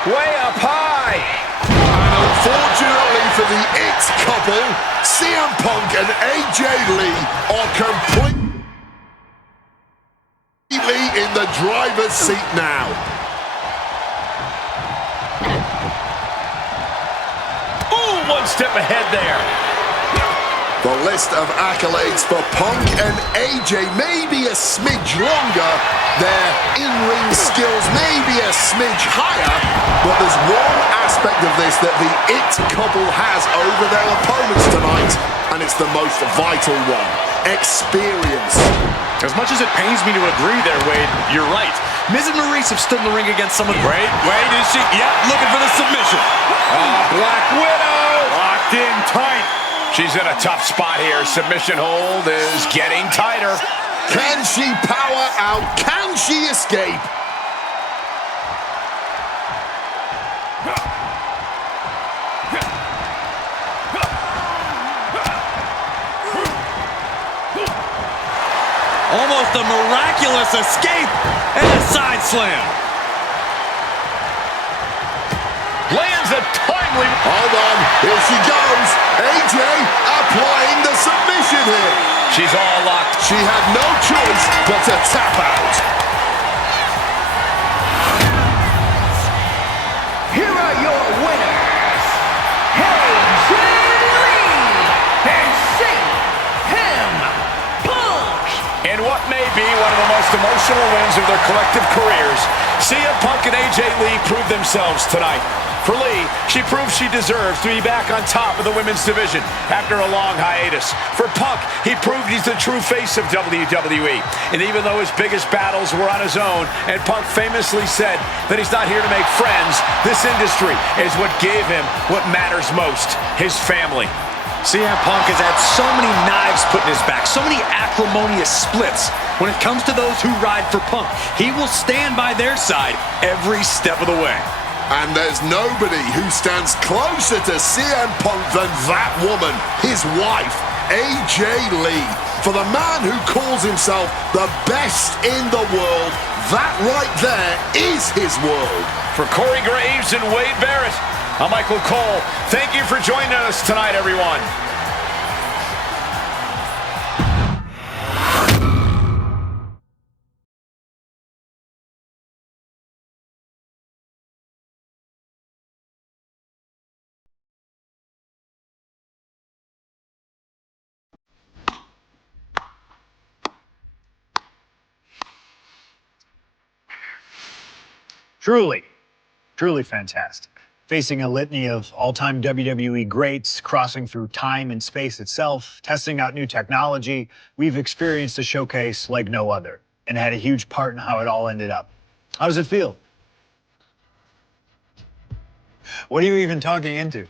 Way up high. And unfortunately for the It couple, CM Punk and AJ Lee are completely in the driver's seat now. Ooh, one step ahead there. The list of accolades for Punk and AJ may be a smidge longer, their in-ring skills may be a smidge higher, but there's one aspect of this that the It couple has over their opponents tonight, and it's the most vital one: experience. As much as it pains me to agree there, Wade, you're right. Miz and Maurice have stood in the ring against some of the... Wait, is she? Yep, looking for the submission. Black Widow locked in tight. She's in a tough spot here. Submission hold is getting tighter. Can she power out? Can she escape? Almost a miraculous escape and a side slam. Lands a timely... Hold on, here she goes. AJ applying the submission here. She's all locked. She had no choice but to tap out. Here are your winners, AJ Lee and CM Punk. In what may be one of the most emotional wins of their collective careers, CM Punk and AJ Lee proved themselves tonight. For Lee, she proved she deserves to be back on top of the women's division after a long hiatus. For Punk, he proved he's the true face of WWE. And even though his biggest battles were on his own, and Punk famously said that he's not here to make friends, this industry is what gave him what matters most: his family. CM Punk has had so many knives put in his back, so many acrimonious splits. When it comes to those who ride for Punk, he will stand by their side every step of the way. And there's nobody who stands closer to CM Punk than that woman, his wife, AJ Lee. For the man who calls himself the best in the world, that right there is his world. For Corey Graves and Wade Barrett, I'm Michael Cole. Thank you for joining us tonight, everyone. Truly fantastic. Facing a litany of all-time WWE greats, crossing through time and space itself, testing out new technology, we've experienced a showcase like no other and had a huge part in how it all ended up. How does it feel? What are you even talking into?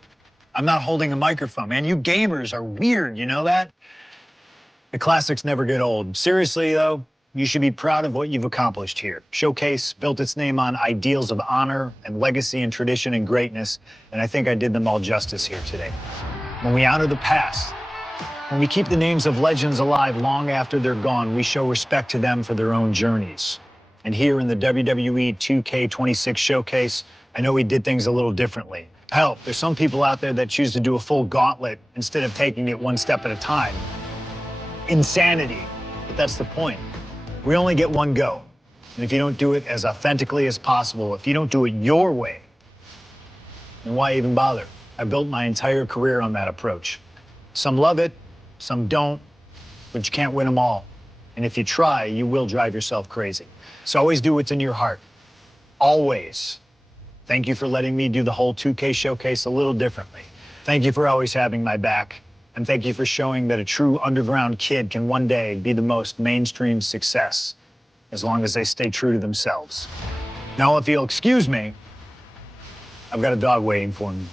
I'm not holding a microphone, man. You gamers are weird, you know that? The classics never get old. Seriously, though, you should be proud of what you've accomplished here. Showcase built its name on ideals of honor and legacy and tradition and greatness, and I think I did them all justice here today. When we honor the past, when we keep the names of legends alive long after they're gone, we show respect to them for their own journeys. And here in the WWE 2K26 showcase, I know we did things a little differently. Hell, there's some people out there that choose to do a full gauntlet instead of taking it one step at a time. Insanity, but that's the point. We only get one go. And if you don't do it as authentically as possible, if you don't do it your way, then why even bother? I built my entire career on that approach. Some love it, some don't, but you can't win them all. And if you try, you will drive yourself crazy. So always do what's in your heart. Always. Thank you for letting me do the whole 2K showcase a little differently. Thank you for always having my back. And thank you for showing that a true underground kid can one day be the most mainstream success, as long as they stay true to themselves. Now, if you'll excuse me, I've got a dog waiting for me.